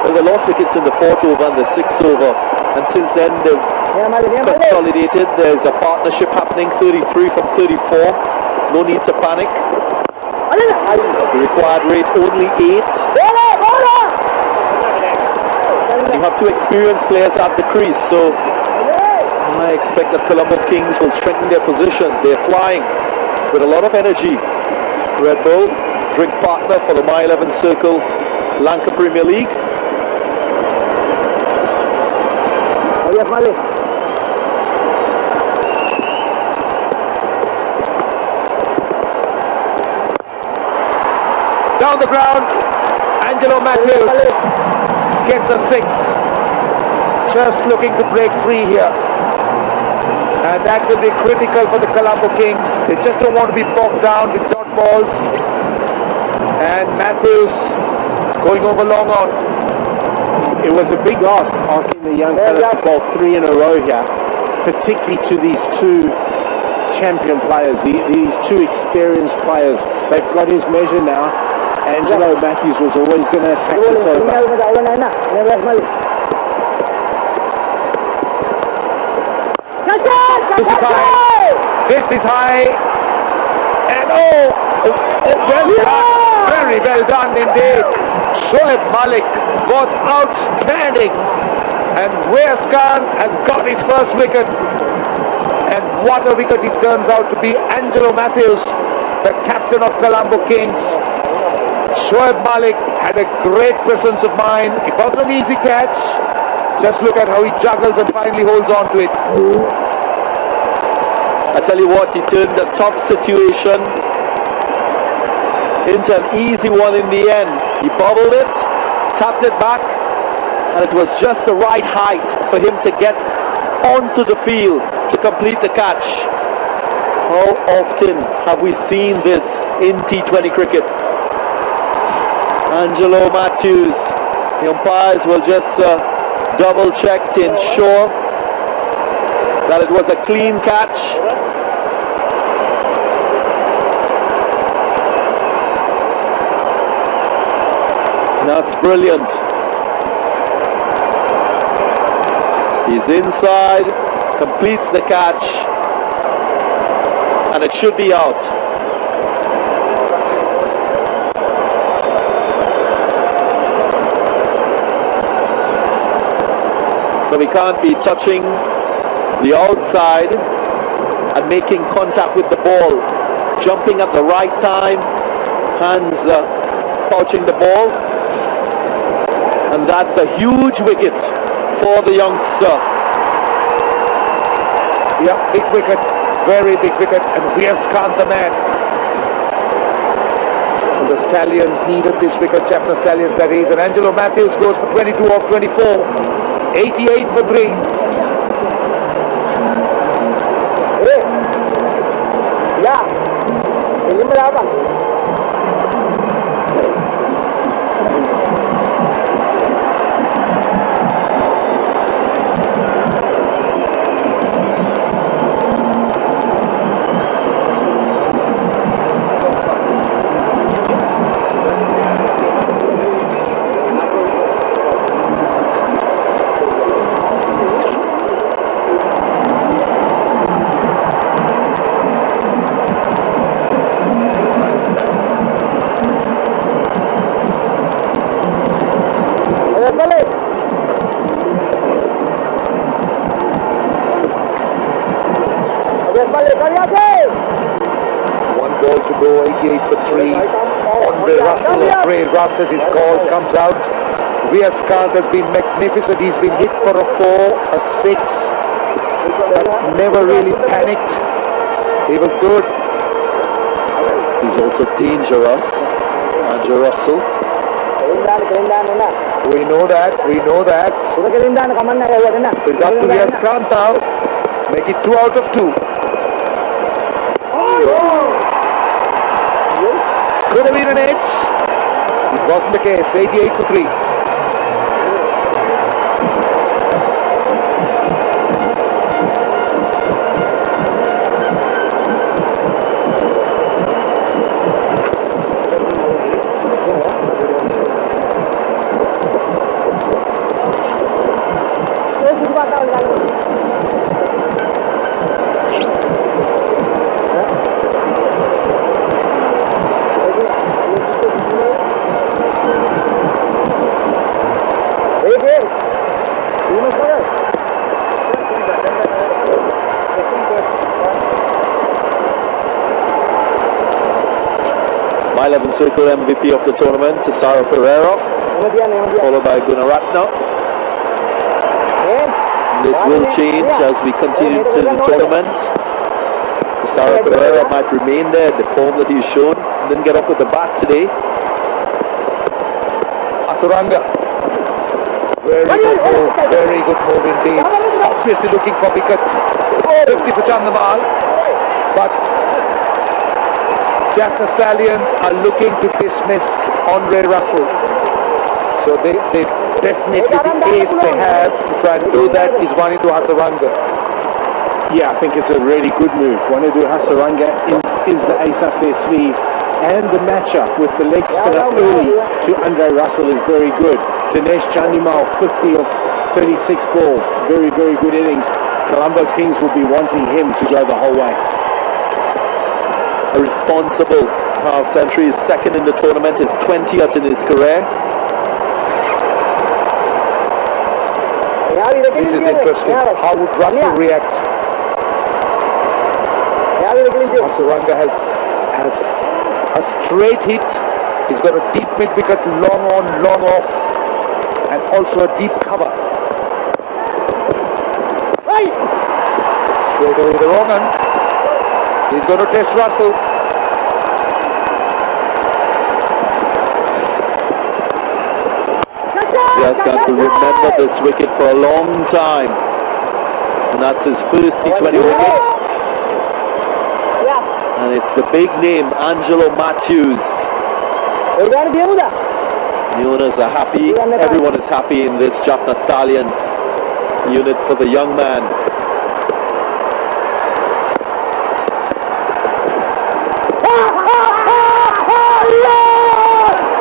Well, they lost wickets in the 4th over and the 6th over, and since then they've consolidated. There's a partnership happening, 33 from 34. No need to panic. The required rate only 8. You have 2 experienced players at the crease, so I expect that Colombo Kings will strengthen their position. They're flying with a lot of energy. Red Bull, drink partner for the My 11 Circle Lanka Premier League. Down the ground, Angelo Matthews gets a 6. Just looking to break free here. And that will be critical for the Colombo Kings. They just don't want to be bogged down with dot balls. And Matthews going over long on. It was a big ask, asking the young fella to bowl 3 in a row here, particularly to these 2 champion players, these 2 experienced players. They've got his measure now. Angelo Matthews was always going to attack this over. This is high. This is high. And well done. Very well done indeed. Shoaib Malik was outstanding. And Riaz Khan has got his first wicket. And what a wicket it turns out to be. Angelo Matthews, the captain of Colombo Kings. Shoaib Malik had a great presence of mind. It wasn't an easy catch. Just look at how he juggles and finally holds on to it. I tell you what, he turned a tough situation into an easy one in the end. He bobbled it, tapped it back, and it was just the right height for him to get onto the field to complete the catch. How often have we seen this in T20 cricket? Angelo Matthews, the umpires will just double check to ensure that it was a clean catch. That's brilliant. He's inside, completes the catch, and it should be out. So we can't be touching the outside and making contact with the ball, jumping at the right time, hands pouching the ball, and that's a huge wicket for the youngster. Yeah, big wicket, very big wicket, and Riaz Khan the man. And the Stallions needed this wicket, Jaffna Stallions that is, and Angelo Matthews goes for 22 off 24. 88 for 3. One ball to go, 88 for 3. Andre Russell, or Ray Russell, his call comes out. Riaz Khan has been magnificent. He's been hit for a 4, a 6. But never really panicked. He was good. He's also dangerous, Andre Russell. We know that. So it's up to Riaz Khan now. Make it 2 out of 2. Could have been an edge. It wasn't the case. 88 for 3. My 11 circle MVP of the tournament, Tesaro Pereira, followed by Gunaratna. This will change as we continue to the tournament. Tesaro Pereira might remain there, the form that he's shown. Didn't get up with the bat today. Hasaranga. Very good move indeed. Obviously looking for wickets. 50 for Chandamal. But Jaffna Stallions are looking to dismiss Andre Russell. So they definitely, the ace they have to try and do that is one into Hasaranga. Yeah, I think it's a really good move. Wanadu Hasaranga is the ace up their sleeve. And the matchup with the leg spinner early to Andre Russell is very good. Dinesh Chandimal, 50 of 36 balls. Very, very good innings. Colombo Kings will be wanting him to go the whole way. A responsible half century, is second in the tournament, his 20th in his career. This is interesting. How would Russell react? Hasaranga has a straight hit. He's got a deep mid wicket, long on, long off, and also a deep cover. Straight away the wrong one. He's going to test Russell. He has got to remember this wicket for a long time. And that's his first T20 wicket. And it's the big name, Angelo Matthews. The owners are happy. Everyone is happy in this Jaffna Stallions unit for the young man.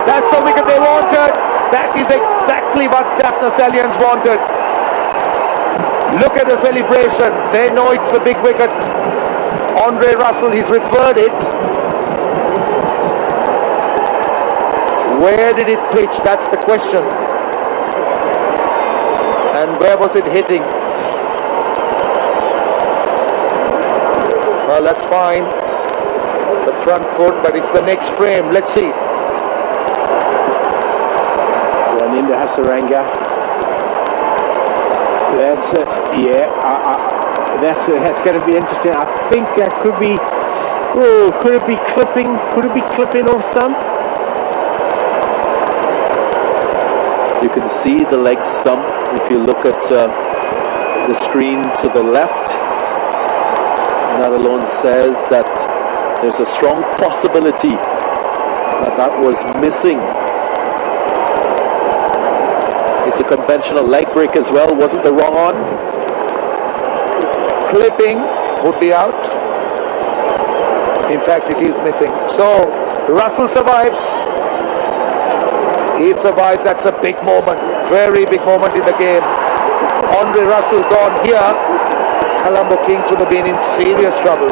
That's the wicket they wanted. That is exactly what Jaffna Stallions wanted. Look at the celebration. They know it's a big wicket. Andre Russell, he's referred it. Where did it pitch? That's the question. And where was it hitting? Well, that's fine. The front foot, but it's the next frame. Let's see. One into Hasaranga. That's it. Yeah, that's going to be interesting. I think that could be. Oh, could it be clipping? Could it be clipping off stump? You can see the leg stump if you look at the screen to the left. And that alone says that there's a strong possibility that that was missing. It's a conventional leg break as well. Wasn't the wrong on? Clipping would be out. In fact, it is missing. So Russell survives. He survives. That's a big moment. Very big moment in the game. Andre Russell gone here. Colombo Kings would have been in serious trouble.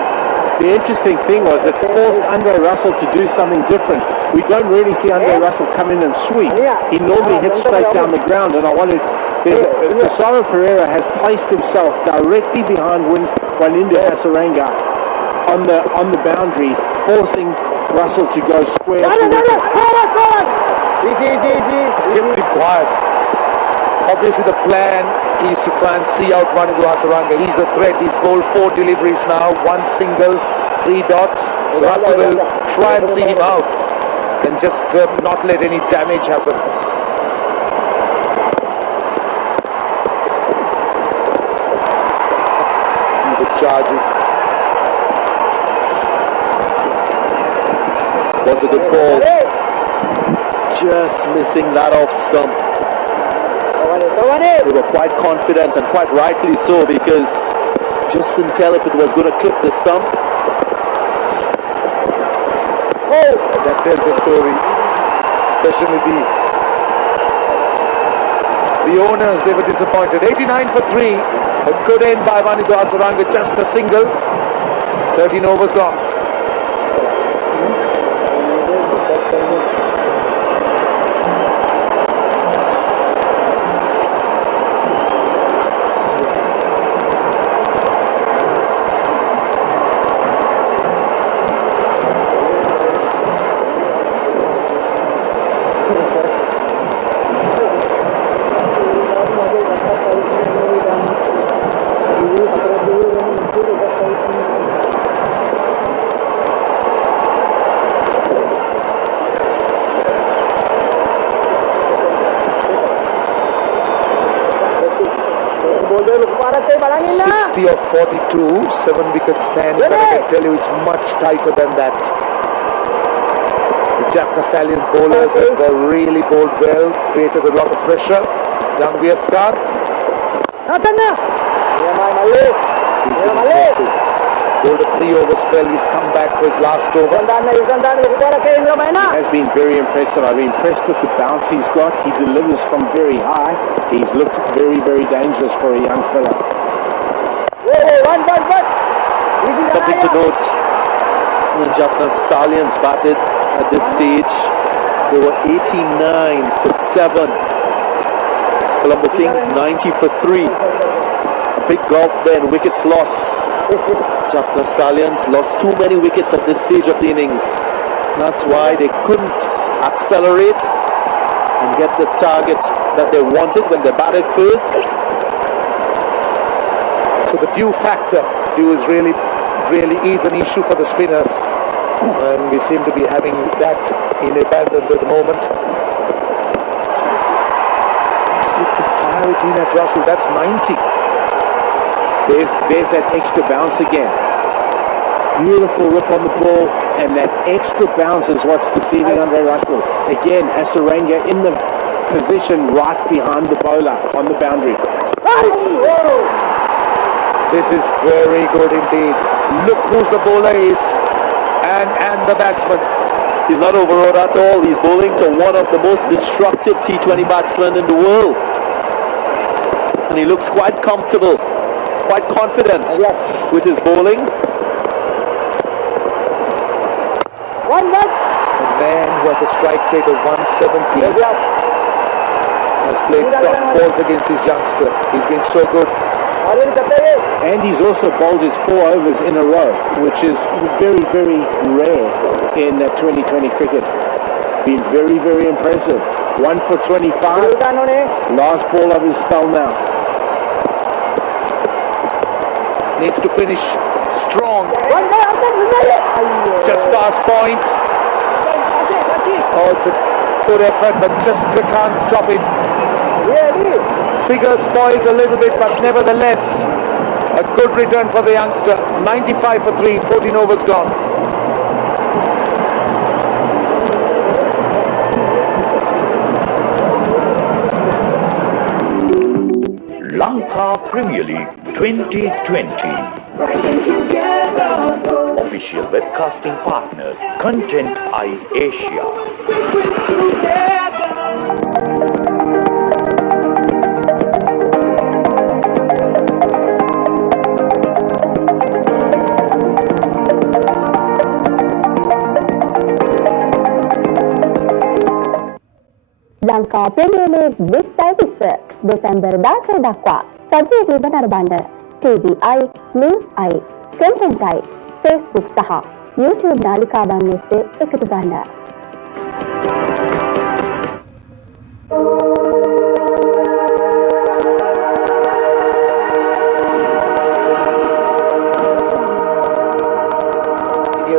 The interesting thing was it forced Andre Russell to do something different. We don't really see Andre Russell come in and sweep. He normally hits straight down the ground, and I wanted. Tesaro Pereira has placed himself directly behind Wanindu Hasaranga on the boundary, forcing Russell to go square. Easy. Keep him quiet. Obviously, the plan is to try and see out Wanindu Hasaranga. He's a threat. He's bowled 4 deliveries now, 1 single, 3 dots. So Russell will try and see him out and just not let any damage happen. Discharging. Was a good call. Just missing that off stump. They were quite confident, and quite rightly so, because just couldn't tell if it was going to clip the stump. That tells a story, especially The owners, they were disappointed. 89 for 3. A good end by Vanidhu Asaranga, just a single. 13 overs gone. Or 42, 7 wicket stand, but I can tell you it's much tighter than that. The Jaffna Stallions bowlers have really bowled well, created a lot of pressure. Young Viaskat. Bowled a 3 over spell, he's come back for his last over. He has been very impressive. I've been impressed with the bounce he's got. He delivers from very high. He's looked very, very dangerous for a young fella. Something to note, when Jaffna Stallions batted at this stage, they were 89 for 7. Colombo Kings 90 for 3. A big gulf there in wickets lost. Jaffna Stallions lost too many wickets at this stage of the innings. That's why they couldn't accelerate and get the target that they wanted when they batted first. So the dew factor, dew is really is an issue for the spinners, and we seem to be having that in abundance at the moment. Look to fire it in at Russell, that's 90. There's that extra bounce again. Beautiful rip on the ball, and that extra bounce is what's deceiving Andre Russell. Again, Asaranga in the position right behind the bowler on the boundary. This is very good indeed. Look who's the bowler is, and the batsman. He's not overawed at all. He's bowling to one of the most destructive T20 batsmen in the world. And he looks quite comfortable, quite confident with his bowling. A man who has a strike rate of 170 has played top balls against his youngster. He's been so good. And he's also bowled his 4 overs in a row, which is very, very rare in 2020 cricket. Been very, very impressive. 1 for 25. Last ball of his spell now. Needs to finish strong. Just past point. Oh, it's a good effort, but just they can't stop it. Figures spoiled a little bit, but nevertheless, a good return for the youngster. 95 for 3, 14 overs gone. Lanka Premier League 2020. Official webcasting partner, Content Eye Asia. Lanka Premier League with service Desember 10 dakwa සජීවී වනරබන්න TVI, News I, Content I, Facebook සහ YouTube නාලිකාවන් ඔස්සේ එකතු ගන්න.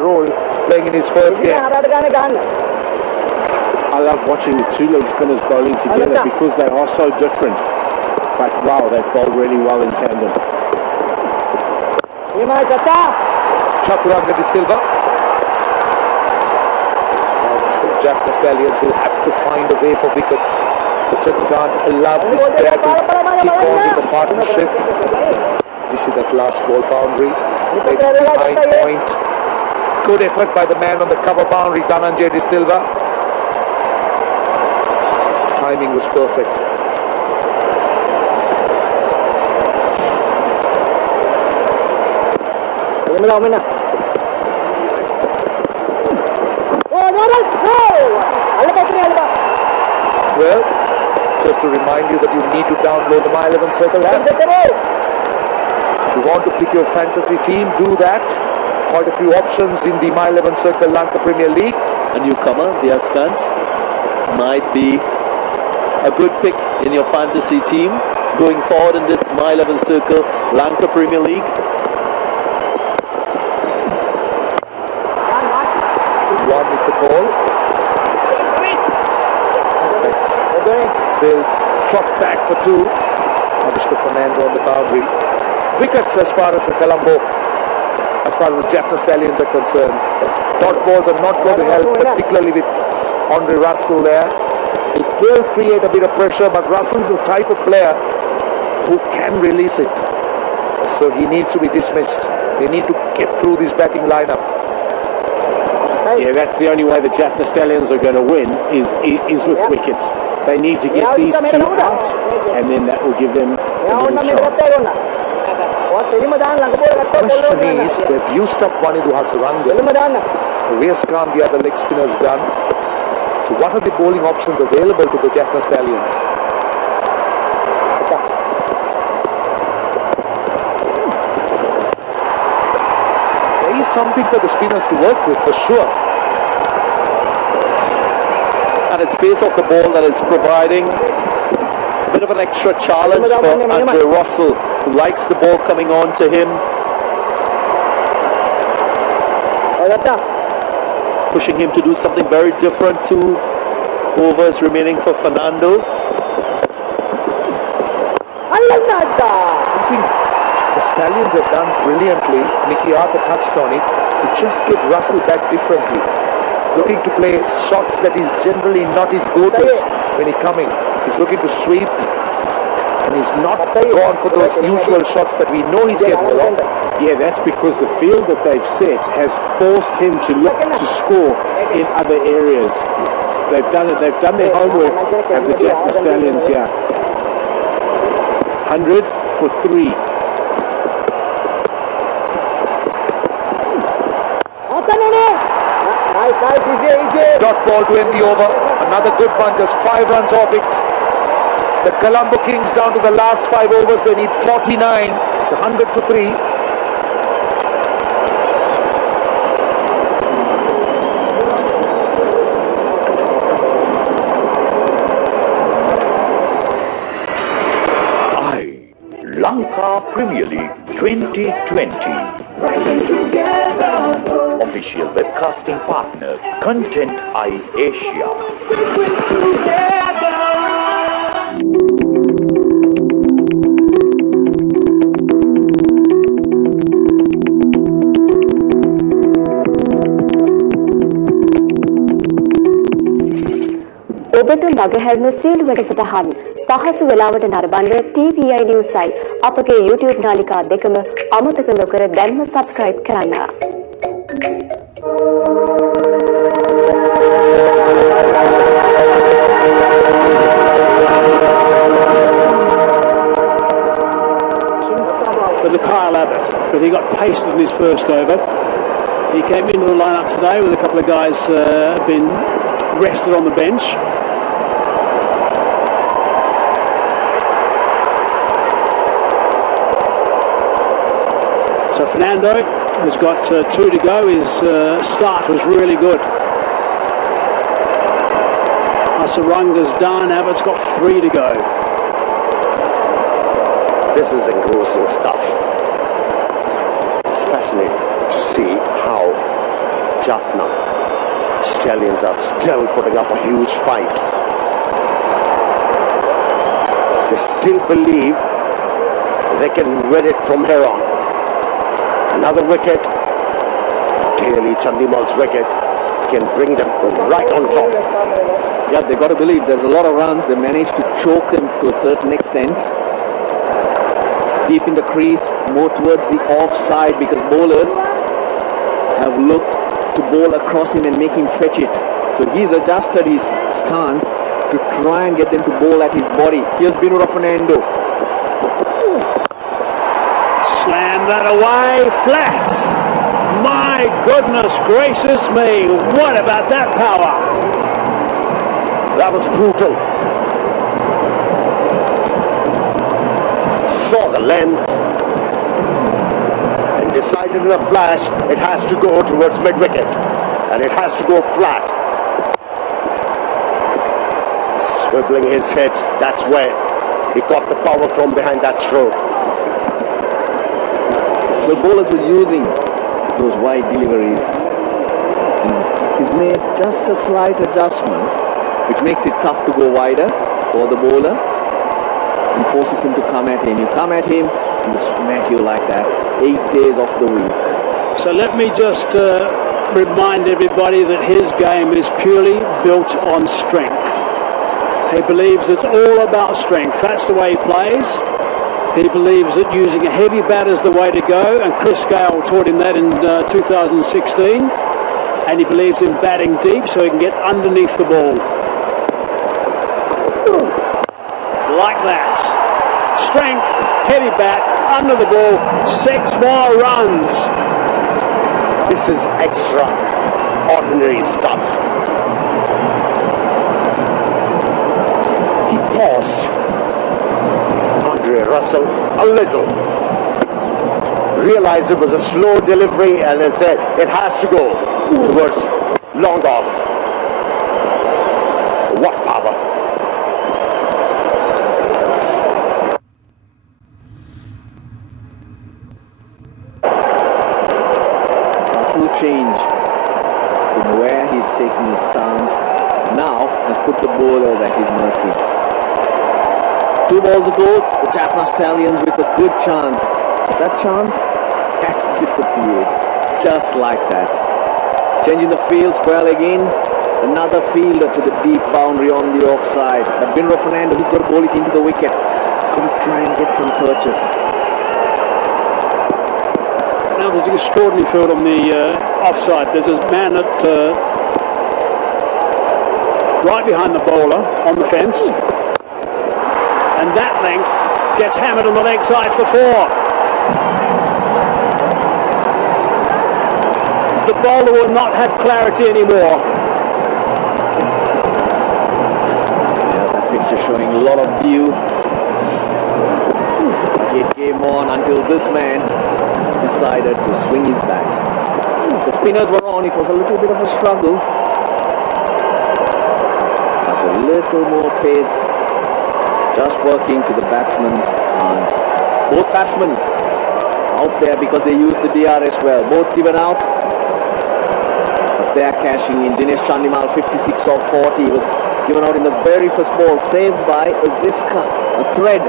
Role playing in his first game. I love watching the two leg spinners bowling together because they are so different. But wow, they've bowled really well in tandem. Chaturanga de Silva. Jaffna Stallions will have to find a way for wickets. They just can't allow this pair to keep on in the partnership. You see that last ball boundary. Behind point. Good effort by the man on the cover boundary, Dhananjay de Silva. Timing was perfect. Well, just to remind you that you need to download the My 11 Circle app. If you want to pick your fantasy team, do that. Quite a few options in the My 11 Circle Lanka Premier League. A newcomer, their stunt, might be a good pick in your fantasy team going forward in this My 11 Circle Lanka Premier League. One is the call. They'll trot back for two. Mr. Fernando on the boundary. Wickets as far as the Colombo, as far as the Jaffna Stallions are concerned. Dot balls are not going to help, particularly with Andre Russell there. It will create a bit of pressure, but Russell's the type of player who can release it. So he needs to be dismissed. They need to get through this batting lineup. Yeah, that's the only way the Jaffna Stallions are going to win is with wickets. They need to get these two out, and then that will give them a little chance. The question is, they've used up Wanidu Hasaranga. Race Khan, the other leg spinner's done. So what are the bowling options available to the Jaffna Stallions? There is something for the spinners to work with, for sure. And it's pace of the ball that is providing a bit of an extra challenge for Andre Russell, who likes the ball coming on to him. Pushing him to do something very different. 2 overs remaining for Fernando. I think the Stallions have done brilliantly. Mickey Arthur touched on it, to just get Russell back differently. Looking to play shots that is generally not his go-to when he's coming. He's looking to sweep, and he's not gone for those usual shots that we know he's capable of. Yeah, that's because the field that they've set has forced him to look to score in other areas. They've done it. They've done their homework at the Jaffna Stallions here. 100 for 3. Dot ball to end the over. Another good one, just 5 runs off it. The Colombo Kings down to the last 5 overs. They need 49. It's 100 for 3. Lanka Premier League 2020. Official webcasting partner, Content Asia. ඔබට මගහැරෙන සියලු වැඩසටහන් පහසු වෙලාවට නරඹන්න TVI News site අපගේ YouTube නාලිකා දෙකම අමතක නොකර දැන්ම subscribe කරන්න. For the Kyle Abbott, but he got pasted in his first over. He came into the lineup today with a couple of guys been rested on the bench. So Fernando has got 2 to go. His start was really good. Asaranga's done. Abbott's got 3 to go. This is engrossing stuff. It's fascinating to see how Jaffna Stallions are still putting up a huge fight. They still believe they can win it from here on. Another wicket, Daly Chandimal's wicket, can bring them right on top. Yeah, they got to believe there's a lot of runs. They managed to choke them to a certain extent. Deep in the crease, more towards the offside, because bowlers have looked to bowl across him and make him fetch it. So he's adjusted his stance to try and get them to bowl at his body. Here's Binura Fernando. Slam that away, flat. My goodness gracious me, what about that power? That was brutal. Saw the length and decided in a flash it has to go towards mid-wicket and it has to go flat. Swiveling his head, that's where he got the power from behind that stroke. The bowlers were using those wide deliveries. And he's made just a slight adjustment, which makes it tough to go wider for the bowler and forces him to come at him. You come at him, he'll smack you like that 8 days of the week. So let me just remind everybody that his game is purely built on strength. He believes it's all about strength. That's the way he plays. He believes that using a heavy bat is the way to go, and Chris Gale taught him that in 2016. And he believes in batting deep so he can get underneath the ball. Like that. Strength, heavy bat, under the ball, 6 more runs. This is extraordinary stuff. He paused Russell a little, realized it was a slow delivery and then said it has to go towards long off. What power! Subtle change in where he's taking his stance now has put the bowlers at his mercy. 2 balls ago, the Jaffna Stallions with a good chance. That chance has disappeared, just like that. Changing the field, square leg in, another fielder to the deep boundary on the offside. But Bin Fernando, who's got to bowl it into the wicket. He's got to try and get some purchase. Now there's an extraordinary field on the offside. There's a man right behind the bowler on the fence. And that length gets hammered on the leg side for 4. The bowler will not have clarity anymore. Yeah, that picture showing a lot of view. It came on until this man decided to swing his bat. The spinners were on, it was a little bit of a struggle. But a little more pace. Just working to the batsman's hands. Both batsmen out there because they used the DRS well. Both given out. But they are cashing in. Dinesh Chandimal 56 of 40 was given out in the very first ball. Saved by a whisker, a thread.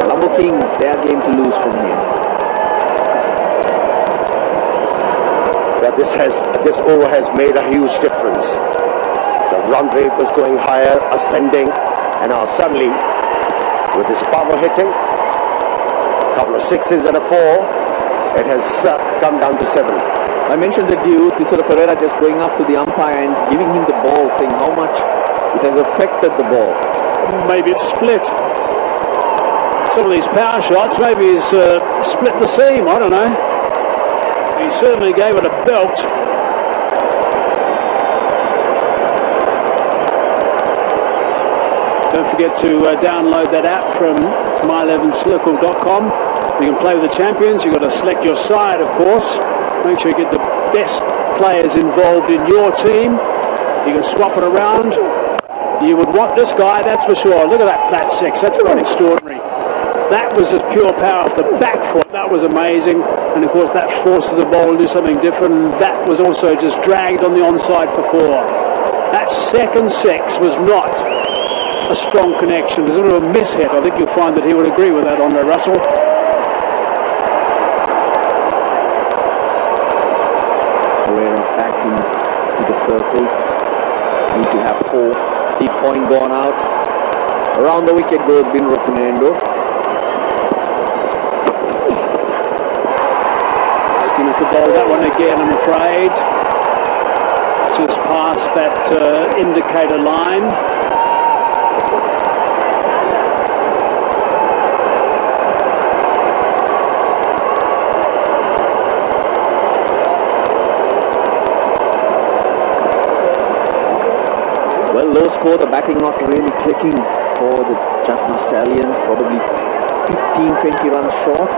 Colombo Kings, their game to lose from here. But this over has made a huge difference. The run rate was going higher, ascending, and now suddenly, with this power hitting, a couple of 6s and a 4, it has come down to 7. I mentioned the view, Tisora Pereira just going up to the umpire and giving him the ball, saying how much it has affected the ball. Maybe it's split. Some of these power shots, maybe he's split the seam, I don't know. He certainly gave it a belt. Don't forget to download that app from my11circle.com. You can play with the champions. You've got to select your side, of course. Make sure you get the best players involved in your team. You can swap it around. You would want this guy, that's for sure. Look at that flat 6. That's quite extraordinary. That was just pure power off the back foot. That was amazing. And of course that forces the ball to do something different. And that was also just dragged on the onside for 4. That second 6 was not a strong connection. It was a little mishit. I think you'll find that he would agree with that, Andre Russell. Pereira back into the circle. Need to have 4. Deep point gone out. Around the wicket goes Bin Fernando. Skinner to bowl that one again, I'm afraid. Just past that indicator line. score, the batting not really clicking for the Jaffna Stallions, probably 15-20 runs short.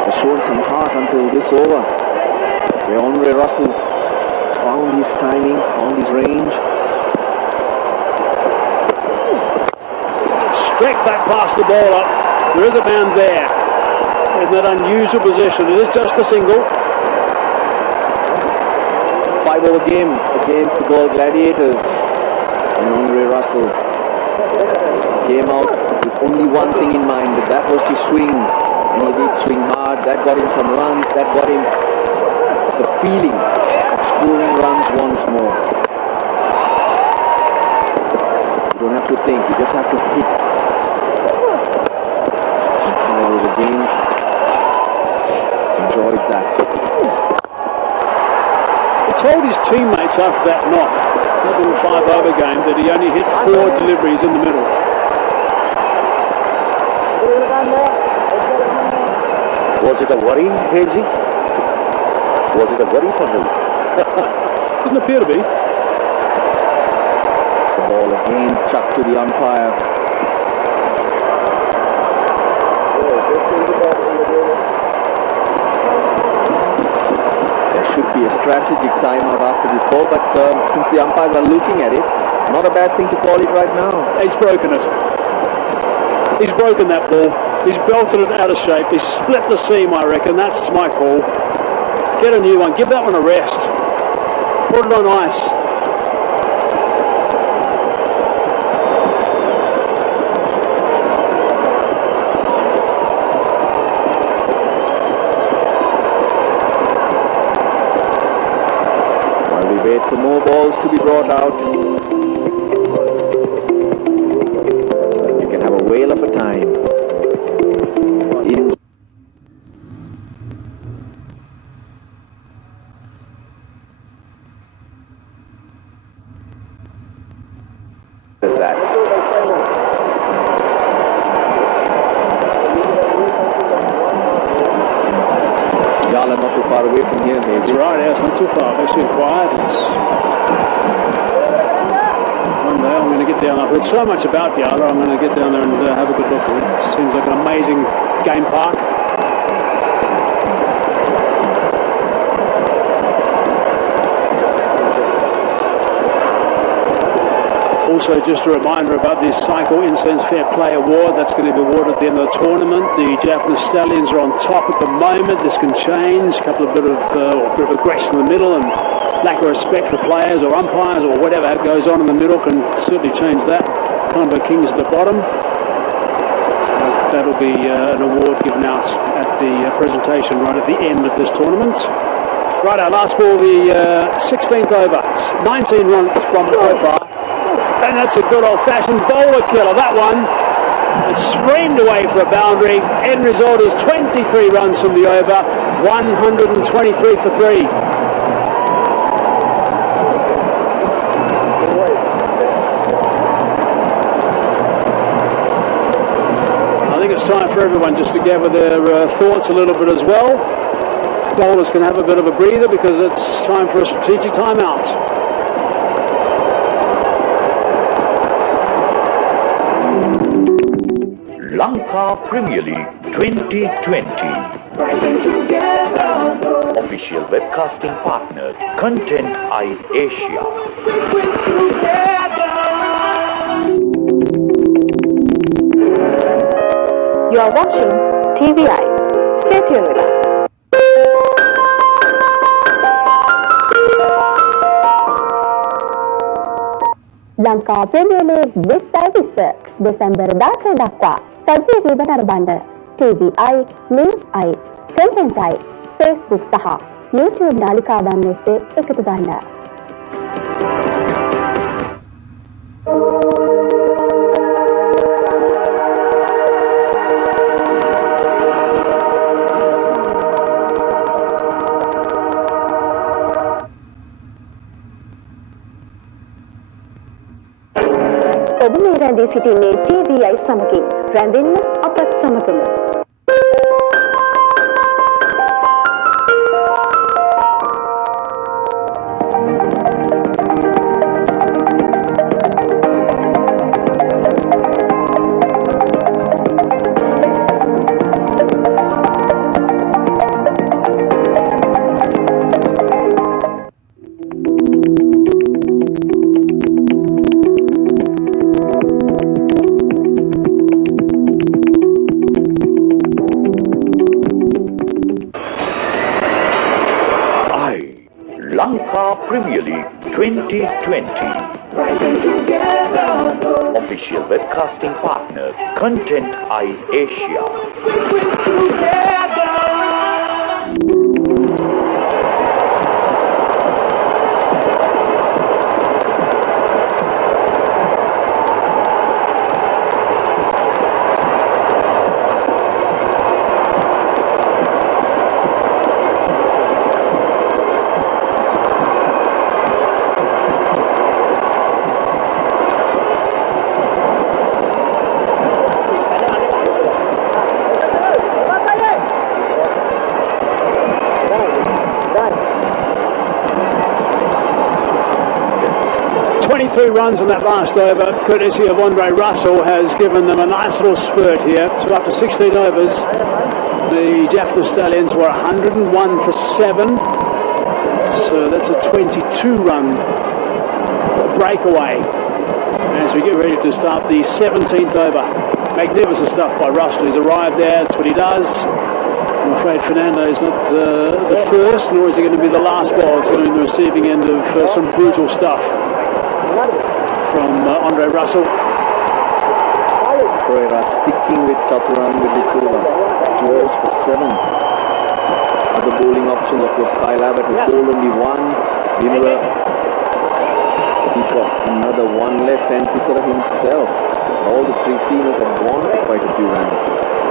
They've shown some heart until this over. Andre Russell's found his timing, found his range. Straight back past the bowler. There is a man there in that unusual position. It is just a single. 5-over game against the Gall Gladiators. And Andre Russell came out with only one thing in mind, but that was to swing. And he did swing hard. That got him some runs. That got him the feeling of scoring runs once more. You don't have to think. You just have to hit. 5-over games. Enjoyed that. He told his teammates after that knock, in the 5-over game, that he only hit 4 deliveries in the middle. Was it a worry, Hazy? Was it a worry for him? Didn't appear to be. The ball again chucked to the umpire. There should be a strategic timeout after this ball, but since the umpires are looking at it, not a bad thing to call it right now. He's broken it. He's broken that ball. He's belted it out of shape. He's split the seam, I reckon. That's my call. Get a new one. Give that one a rest. Put it on ice. While we wait for more balls to be brought out, you can have a whale of a time. That. Yala not too far away from here, maybe. That's right, yeah, it's not too far. It's actually quiet. One day I'm going to get down. I've heard so much about Yala, I'm going to get down there and have a good look at it. It seems like an amazing game park. Also, just a reminder about this Cycle Incense Fair Play Award that's going to be awarded at the end of the tournament. The Jaffna Stallions are on top at the moment. This can change. A couple of bit of aggression in the middle and lack of respect for players or umpires or whatever goes on in the middle can certainly change that. Colombo Kings at the bottom. That'll be an award given out at the presentation right at the end of this tournament. Right, our last ball, the 16th over. 19 runs from so far. And that's a good old-fashioned bowler killer, that one. It's screamed away for a boundary. End result is 23 runs from the over, 123 for 3. I think it's time for everyone just to gather their thoughts a little bit as well. Bowlers can have a bit of a breather because it's time for a strategic timeout. Lanka Premier League 2020. Official webcasting partner, Content Asia. You are watching TVI. Stay tuned with us. Lanka Premier League with service Desember 10 දක්වා සජීවීව නරඹන්න TVI, News I, Content I, Facebook සහ YouTube නාලිකාවන් ඔස්සේ එකතු ගන්න. ඔබ මේ රැඳී සිටින්නේ TVI සමගින්. රැඳෙන්න අපත් සමගම. Lanka Premier League 2020. Official webcasting partner, Content Asia. Three runs in that last over, courtesy of Andre Russell, has given them a nice little spurt here. So after 16 overs, the Jaffna Stallions were 101 for 7. So that's a 22-run breakaway as we get ready to start the 17th over. Magnificent stuff by Russell. He's arrived there, that's what he does. I'm afraid Fernando is not the first, nor is he going to be the last ball. It's going to be the receiving end of some brutal stuff from Andre Russell. Pereira sticking with Chaturanga De Silva. 2 overs for 7. Other bowling options, of course, Kyle Abbott has bowled only 1. Dimler, he's got another 1 left, and Tisera himself. All the 3 seamers have gone for quite a few runs.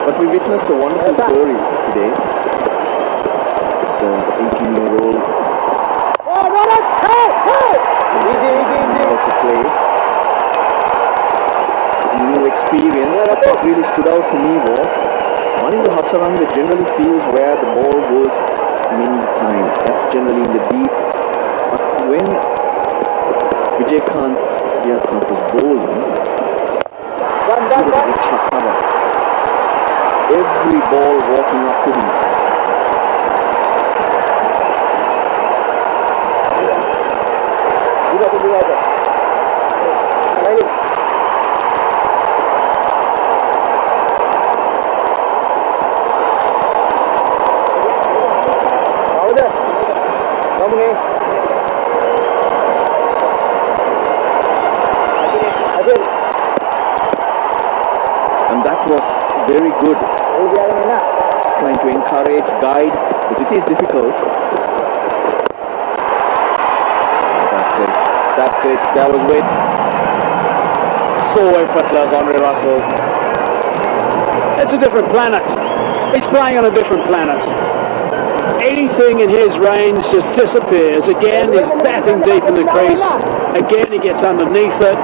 But we witnessed a wonderful story today. The 18-year-old to play. New experience. What really stood out to me was Manindu Hasaranga generally feels where the ball goes many times. That's generally in the deep. But when Vijaykanth was bowling, he was extra cover. Every ball walking up to him. And that was very good. Trying to encourage, guide, because it is difficult. That's it. That was with so effortless, Andre Russell. It's a different planet. He's playing on a different planet. Anything in his range just disappears. Again, he's batting deep in the crease. Again, he gets underneath it.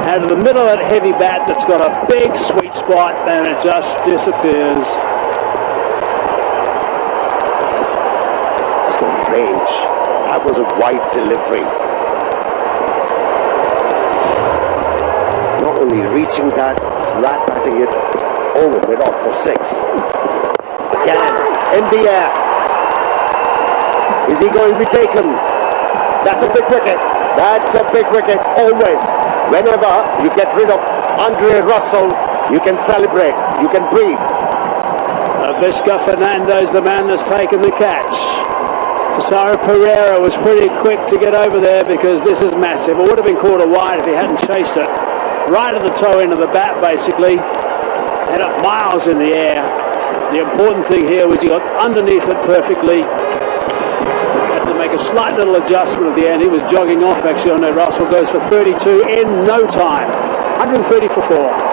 Out of the middle of that heavy bat that's got a big sweet spot, and it just disappears. It's got range. That was a wide delivery. Not only reaching that, flat batting it over mid off for 6. Again, in the air. Is he going to be taken? That's a big wicket. That's a big wicket, always. Whenever you get rid of Andre Russell, you can celebrate, you can breathe. Visca Fernando's the man that's taken the catch. Cesaro Pereira was pretty quick to get over there because this is massive. It would have been called a wide if he hadn't chased it. Right at the toe end of the bat, basically. And up miles in the air. The important thing here was he got underneath it perfectly. Had to make a slight little adjustment at the end. He was jogging off actually on that. Russell goes for 32 in no time. 130 for 4.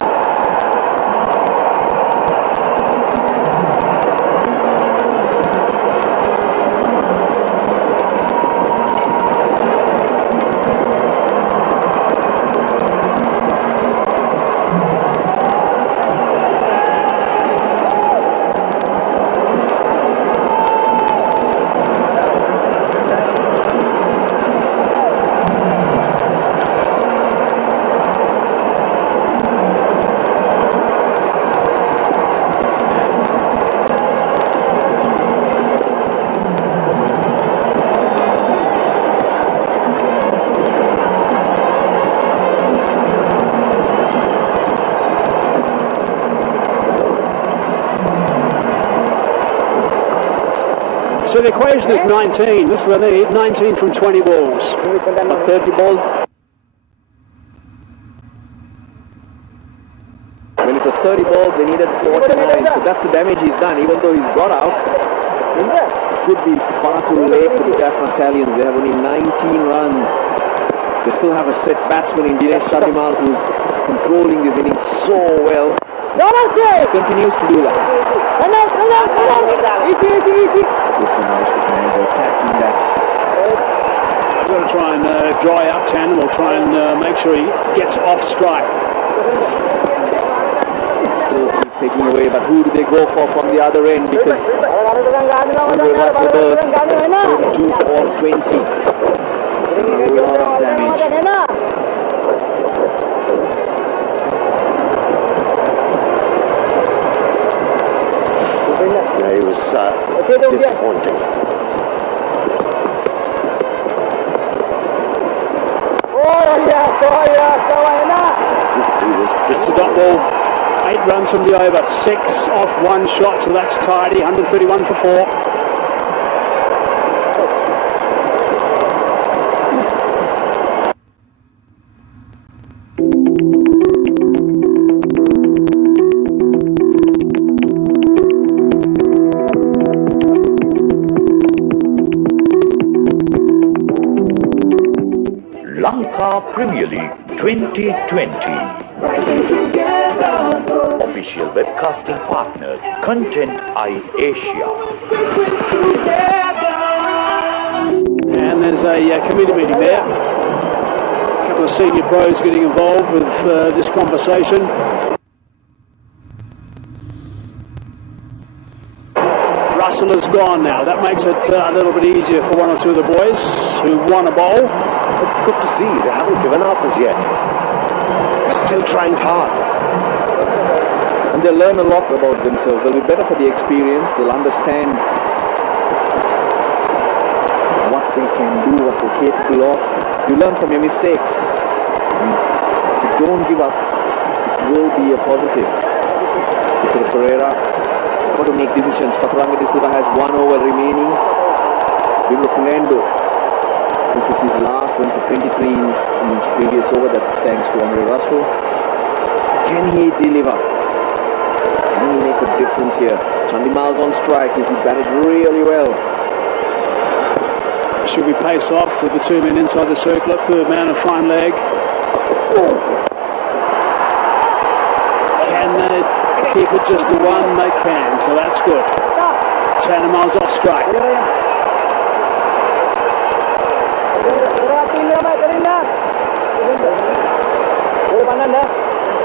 So the equation is 19. This is what they need, 19 from 20 balls. But 30 balls. When it was 30 balls, they needed 49. So that's the damage he's done. Even though he's got out, could be far too late for the Jaffna Stallions. They have only 19 runs. They still have a set batsman in Dinesh Chandimal who's controlling this inning so well. He continues to do that. Easy. Good for Mango attacking that. We've got to try and dry up Tandem or try and make sure he gets off strike. Still keep taking away, but who do they go for from the other end? Because Andre Russell burst 32 or 20. A lot of damage. Yeah, he was disappointing. This is a dot ball. 8 runs from the over. 6 off 1 shot, so that's tidy. 131 for 4. Lanka Premier League 2020. Official webcasting partner, Content Asia. And there's a committee meeting there. A couple of senior pros getting involved with this conversation. Russell is gone now. That makes it a little bit easier for 1 or 2 of the boys who want a bowl. Good to see. They haven't given up as yet. They're still trying hard. And they'll learn a lot about themselves. They'll be better for the experience. They'll understand what they can do, what they're capable of. You learn from your mistakes. If you don't give up, it will be a positive. Mr. Pereira has got to make decisions. Chaturanga D'Souza has 1 over remaining. Bimbo Fernando. This is his last one for 23 in his previous over. That's thanks to Andre Russell. Can he deliver? Can he make a difference here? Chandimal's on strike. He's batted really well. Should we pace off with the 2 men inside the circle at third man and fine leg? Can they keep it just to 1? They can, so that's good. Chandimal's off strike.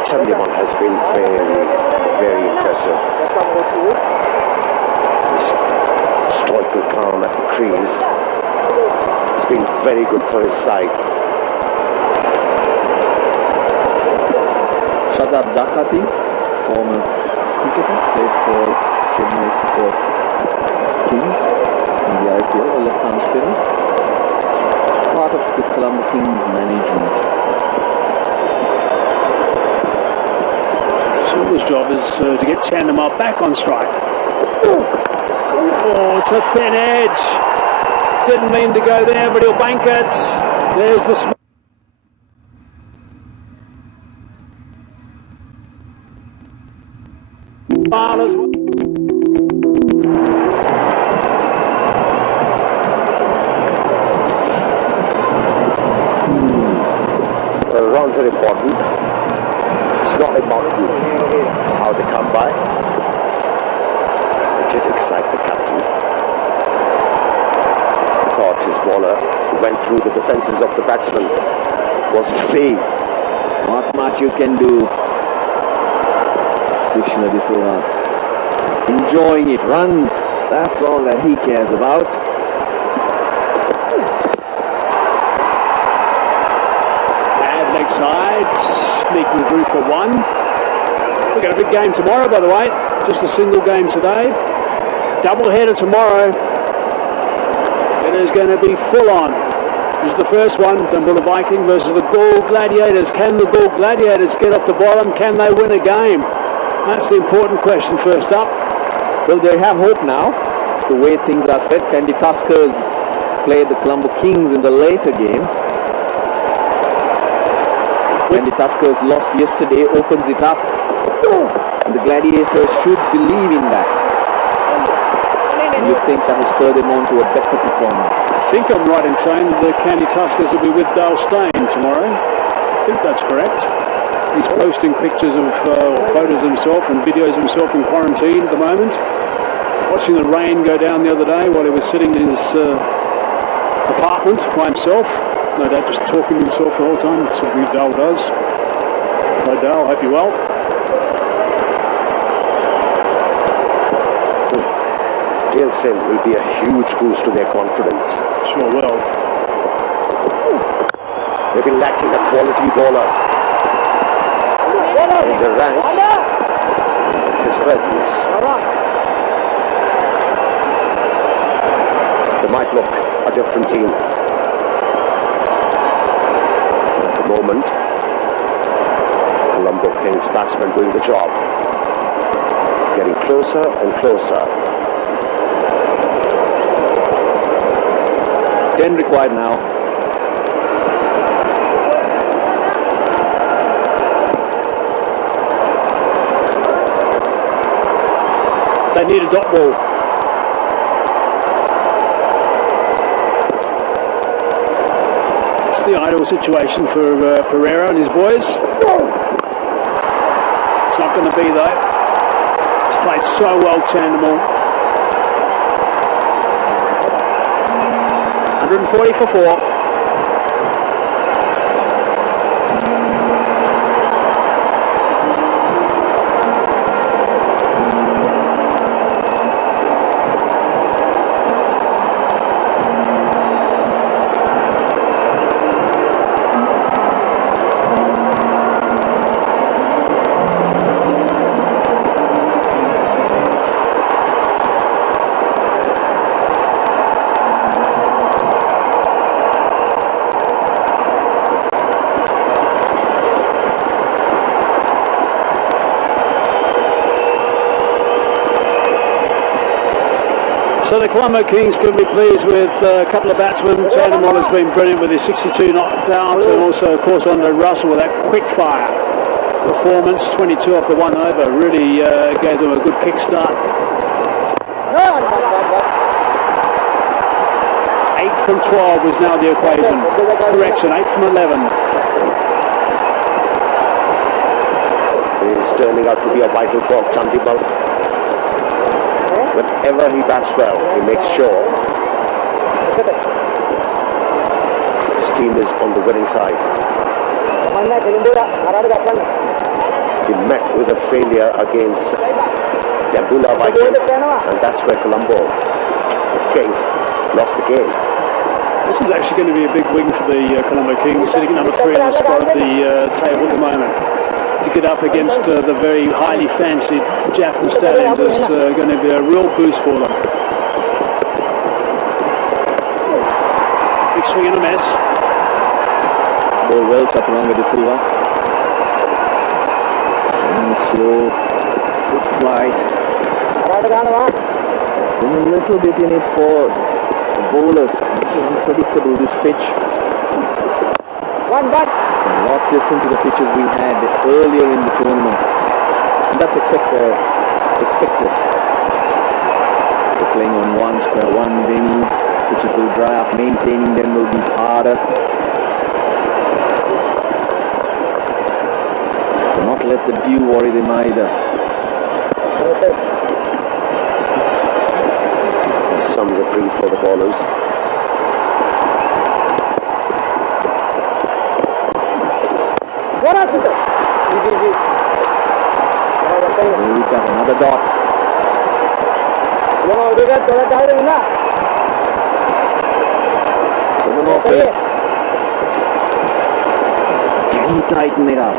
Chandimal has been very impressive. His stoical calm at the crease has been very good for his side. Shadab Dakati, former cricketer, played for Chennai Super Kings in the LPL, a left-arm spinner. Part of the Colombo Kings management. Silver's job is to get Chandimal back on strike. Oh, it's a thin edge. Didn't mean to go there, but he'll bank it. There's the smile as well. Runs are important. It's not about how they come by. It did excite the captain. He thought his bowler went through the defences of the batsman. Was it fair? Not much you can do. Jaffna D'Souza enjoying it. Runs. That's all that he cares about. Side, sneaking through for 1. We've got a big game tomorrow, by the way. Just a single game today. Double header tomorrow. It is going to be full on. This is the first one, Dumbula Viking versus the Gaul Gladiators. Can the Gaul Gladiators get off the bottom? Can they win a game? That's the important question first up. Well, they have hope now. the way things are set. Candy Tuskers played the Colombo Kings in the later game. Candy Tuskers lost yesterday, opens it up. And the Gladiators should believe in that. And you think that will spur them on to a better performance. I think I'm right in saying that the Candy Tuskers will be with Dale Steyn tomorrow. I think that's correct. He's posting pictures of photos of himself and videos of himself in quarantine at the moment. Watching the rain go down the other day while he was sitting in his apartment by himself. No doubt just talking to himself the whole time. That's what Dale does. Hello Dale, hope you're well. Dale Steyn will be a huge boost to their confidence. Sure will. They've been lacking a quality bowler in the ranks. His presence. They might look a different team. At the moment, Colombo Kings batsmen doing the job. Getting closer and closer. 10 required now. They need a dot ball. It's the ideal situation for Pereira and his boys. It's not going to be though. He's played so well, Chandimal. 140 for 4. So the Colombo Kings can be pleased with a couple of batsmen. Chandimal has been brilliant with his 62 knocked out, and also, of course, Andre Russell with that quick fire performance. 22 off the 1 over, really gave them a good kickstart. 8 from 12 was now the equation. Correction, 8 from 11. He's turning out to be a vital cog, Chandimal. Whenever he bats well, he makes sure his team is on the winning side. He met with a failure against Dambula Viking, and that's where Colombo Kings lost the game. This is actually going to be a big win for the Colombo Kings, sitting at number 3 on the table at the moment. To get up against the very highly fancied Jaffna Stallions is going to be a real boost for them. Big swing and a miss. Ball well, Chaturanga de Silva. And slow, good flight. It's been a little bit in it for the bowlers. It's unpredictable, this pitch. It's a lot different to the pitches we had earlier in the tournament. And that's expected. They're playing on 1 square 1 venue. Pitches will dry up. Maintaining them will be harder. Do not let the dew worry them either. Some reprieve for the bowlers. We've got another dot. 7 off 8. Can he tighten it up?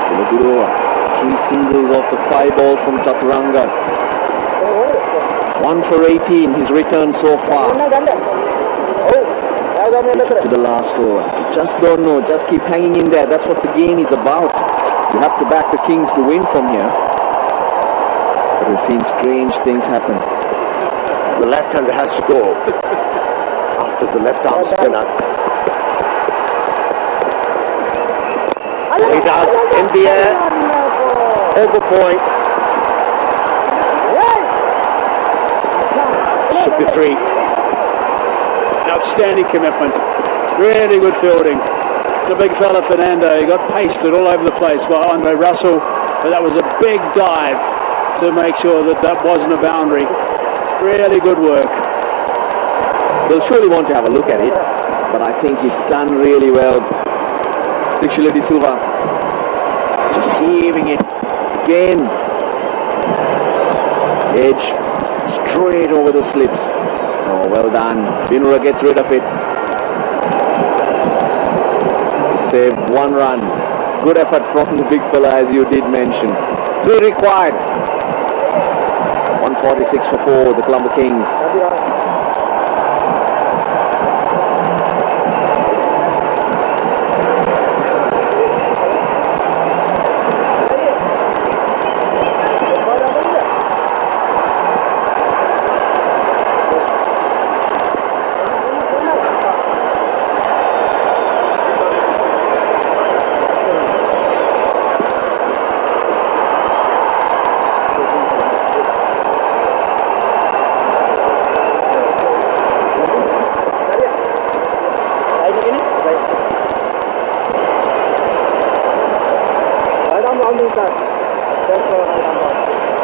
Still a good over. 3 singles off the 5 ball from Chaturanga. 1 for 18, his return so far. To the last over. Just don't know. Just keep hanging in there. That's what the game is about. You have to back the Kings to win from here. But we've seen strange things happen. The left-hander has to go after the left-arm spinner. He does in the air. Over point. Should be 3. Outstanding commitment. Really good fielding. It's a big fella, Fernando. He got pasted all over the place by Andre Russell, but that was a big dive to make sure that that wasn't a boundary. Really good work. They'll surely want to have a look at it, but I think he's done really well. Dixila De Silva just heaving it again. Edge straight over the slips. Oh, well done. Binura gets rid of it. Saved 1 run. Good effort from the big fella, as you did mention. 3 required. 146 for 4, the Colombo Kings.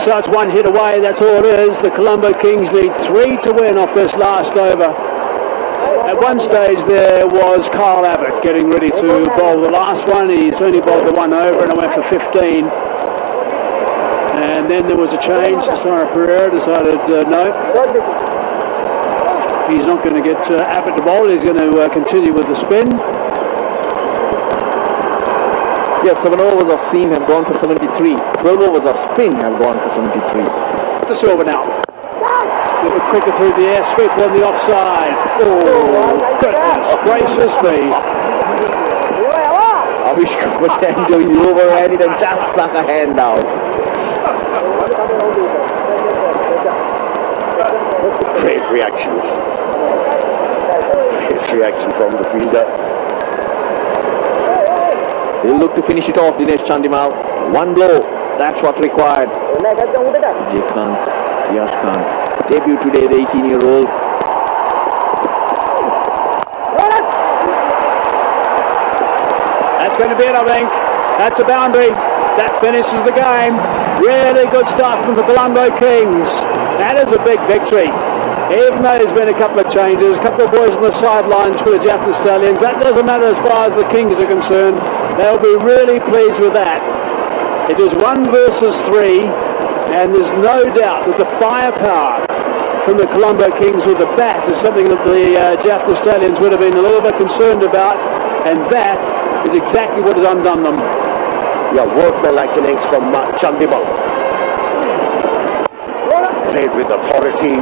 So it's 1 hit away, that's all it is. The Colombo Kings need 3 to win off this last over. At one stage there was Kyle Abbott getting ready to bowl the last one. He's only bowled the 1 over and it went for 15. And then there was a change. Sarah Pereira decided no. He's not going to get Abbott to bowl. He's going to continue with the spin. Yes, 7 overs of seam have gone for 73. 12 overs of spin have gone for 73. To Silver now. A little quicker through the air, sweep on the offside. Oh, goodness gracious me. Avish Kapatendo, you overran it and just stuck a hand out. Great reactions. Great reaction from the fielder. He'll look to finish it off, Dinesh Chandimal. 1 blow, that's what required. Jayakant, Yashkant. Debut today, the 18-year-old. That's going to be it, I think. That's a boundary. That finishes the game. Really good stuff from the Colombo Kings. That is a big victory. Even though there's been a couple of changes, a couple of boys on the sidelines for the Jaffna Stallions, that doesn't matter as far as the Kings are concerned. They'll be really pleased with that. It was 1 versus 3, and there's no doubt that the firepower from the Colombo Kings with the bat is something that the Jaffna Stallions would have been a little bit concerned about, and that is exactly what has undone them. Yeah, workman-like innings from Chandimal. Played with authority.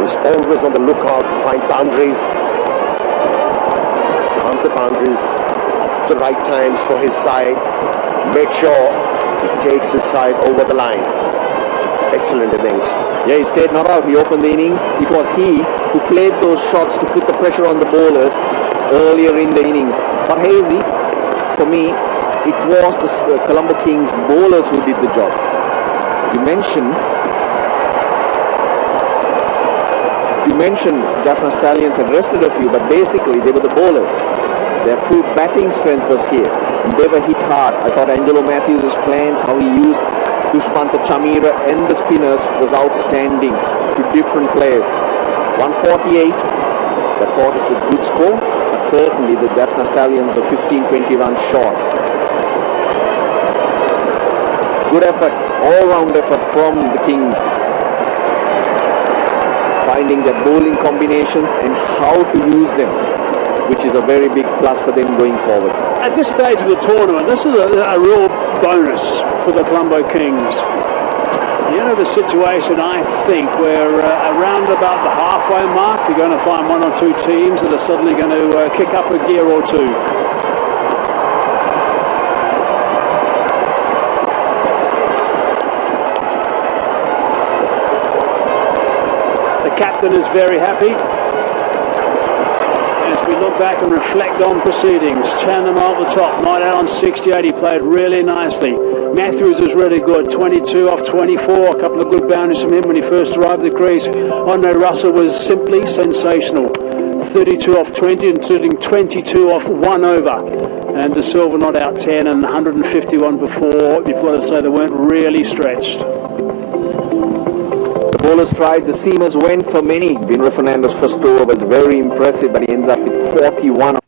Was always on the lookout to find boundaries. Found the boundaries at the right times for his side. Made sure he takes his side over the line. Excellent innings. Yeah, he stayed not out. He opened the innings. It was he who played those shots to put the pressure on the bowlers earlier in the innings. But Hazy, for me, it was the Colombo Kings bowlers who did the job. You mentioned Jaffna Stallions had rested a few, but basically they were the bowlers. Their full batting strength was here. They were hit hard. I thought Angelo Matthews' plans, how he used Dushmantha Chamira and the spinners was outstanding to different players. 148, I thought it's a good score, but certainly the Jaffna Stallions are 15-20 runs short. Good effort, all-round effort from the Kings. Finding their bowling combinations and how to use them, which is a very big plus for them going forward. At this stage of the tournament, this is a real bonus for the Colombo Kings. going to have a situation, I think, where around about the halfway mark, you're going to find one or two teams that are suddenly going to kick up a gear or two. The captain is very happy. As we look back and reflect on proceedings, Chandler at the top, not out on 68, he played really nicely. Matthews is really good, 22 off 24, a couple of good boundaries from him when he first arrived at the crease. Andre Russell was simply sensational, 32 off 20, including 22 off 1 over. And De Silva not out 10 and 151 before. You've got to say they weren't really stretched. The bowlers tried, the seamers went for many. Vinra Fernando's first over was very impressive, but he ends up with 41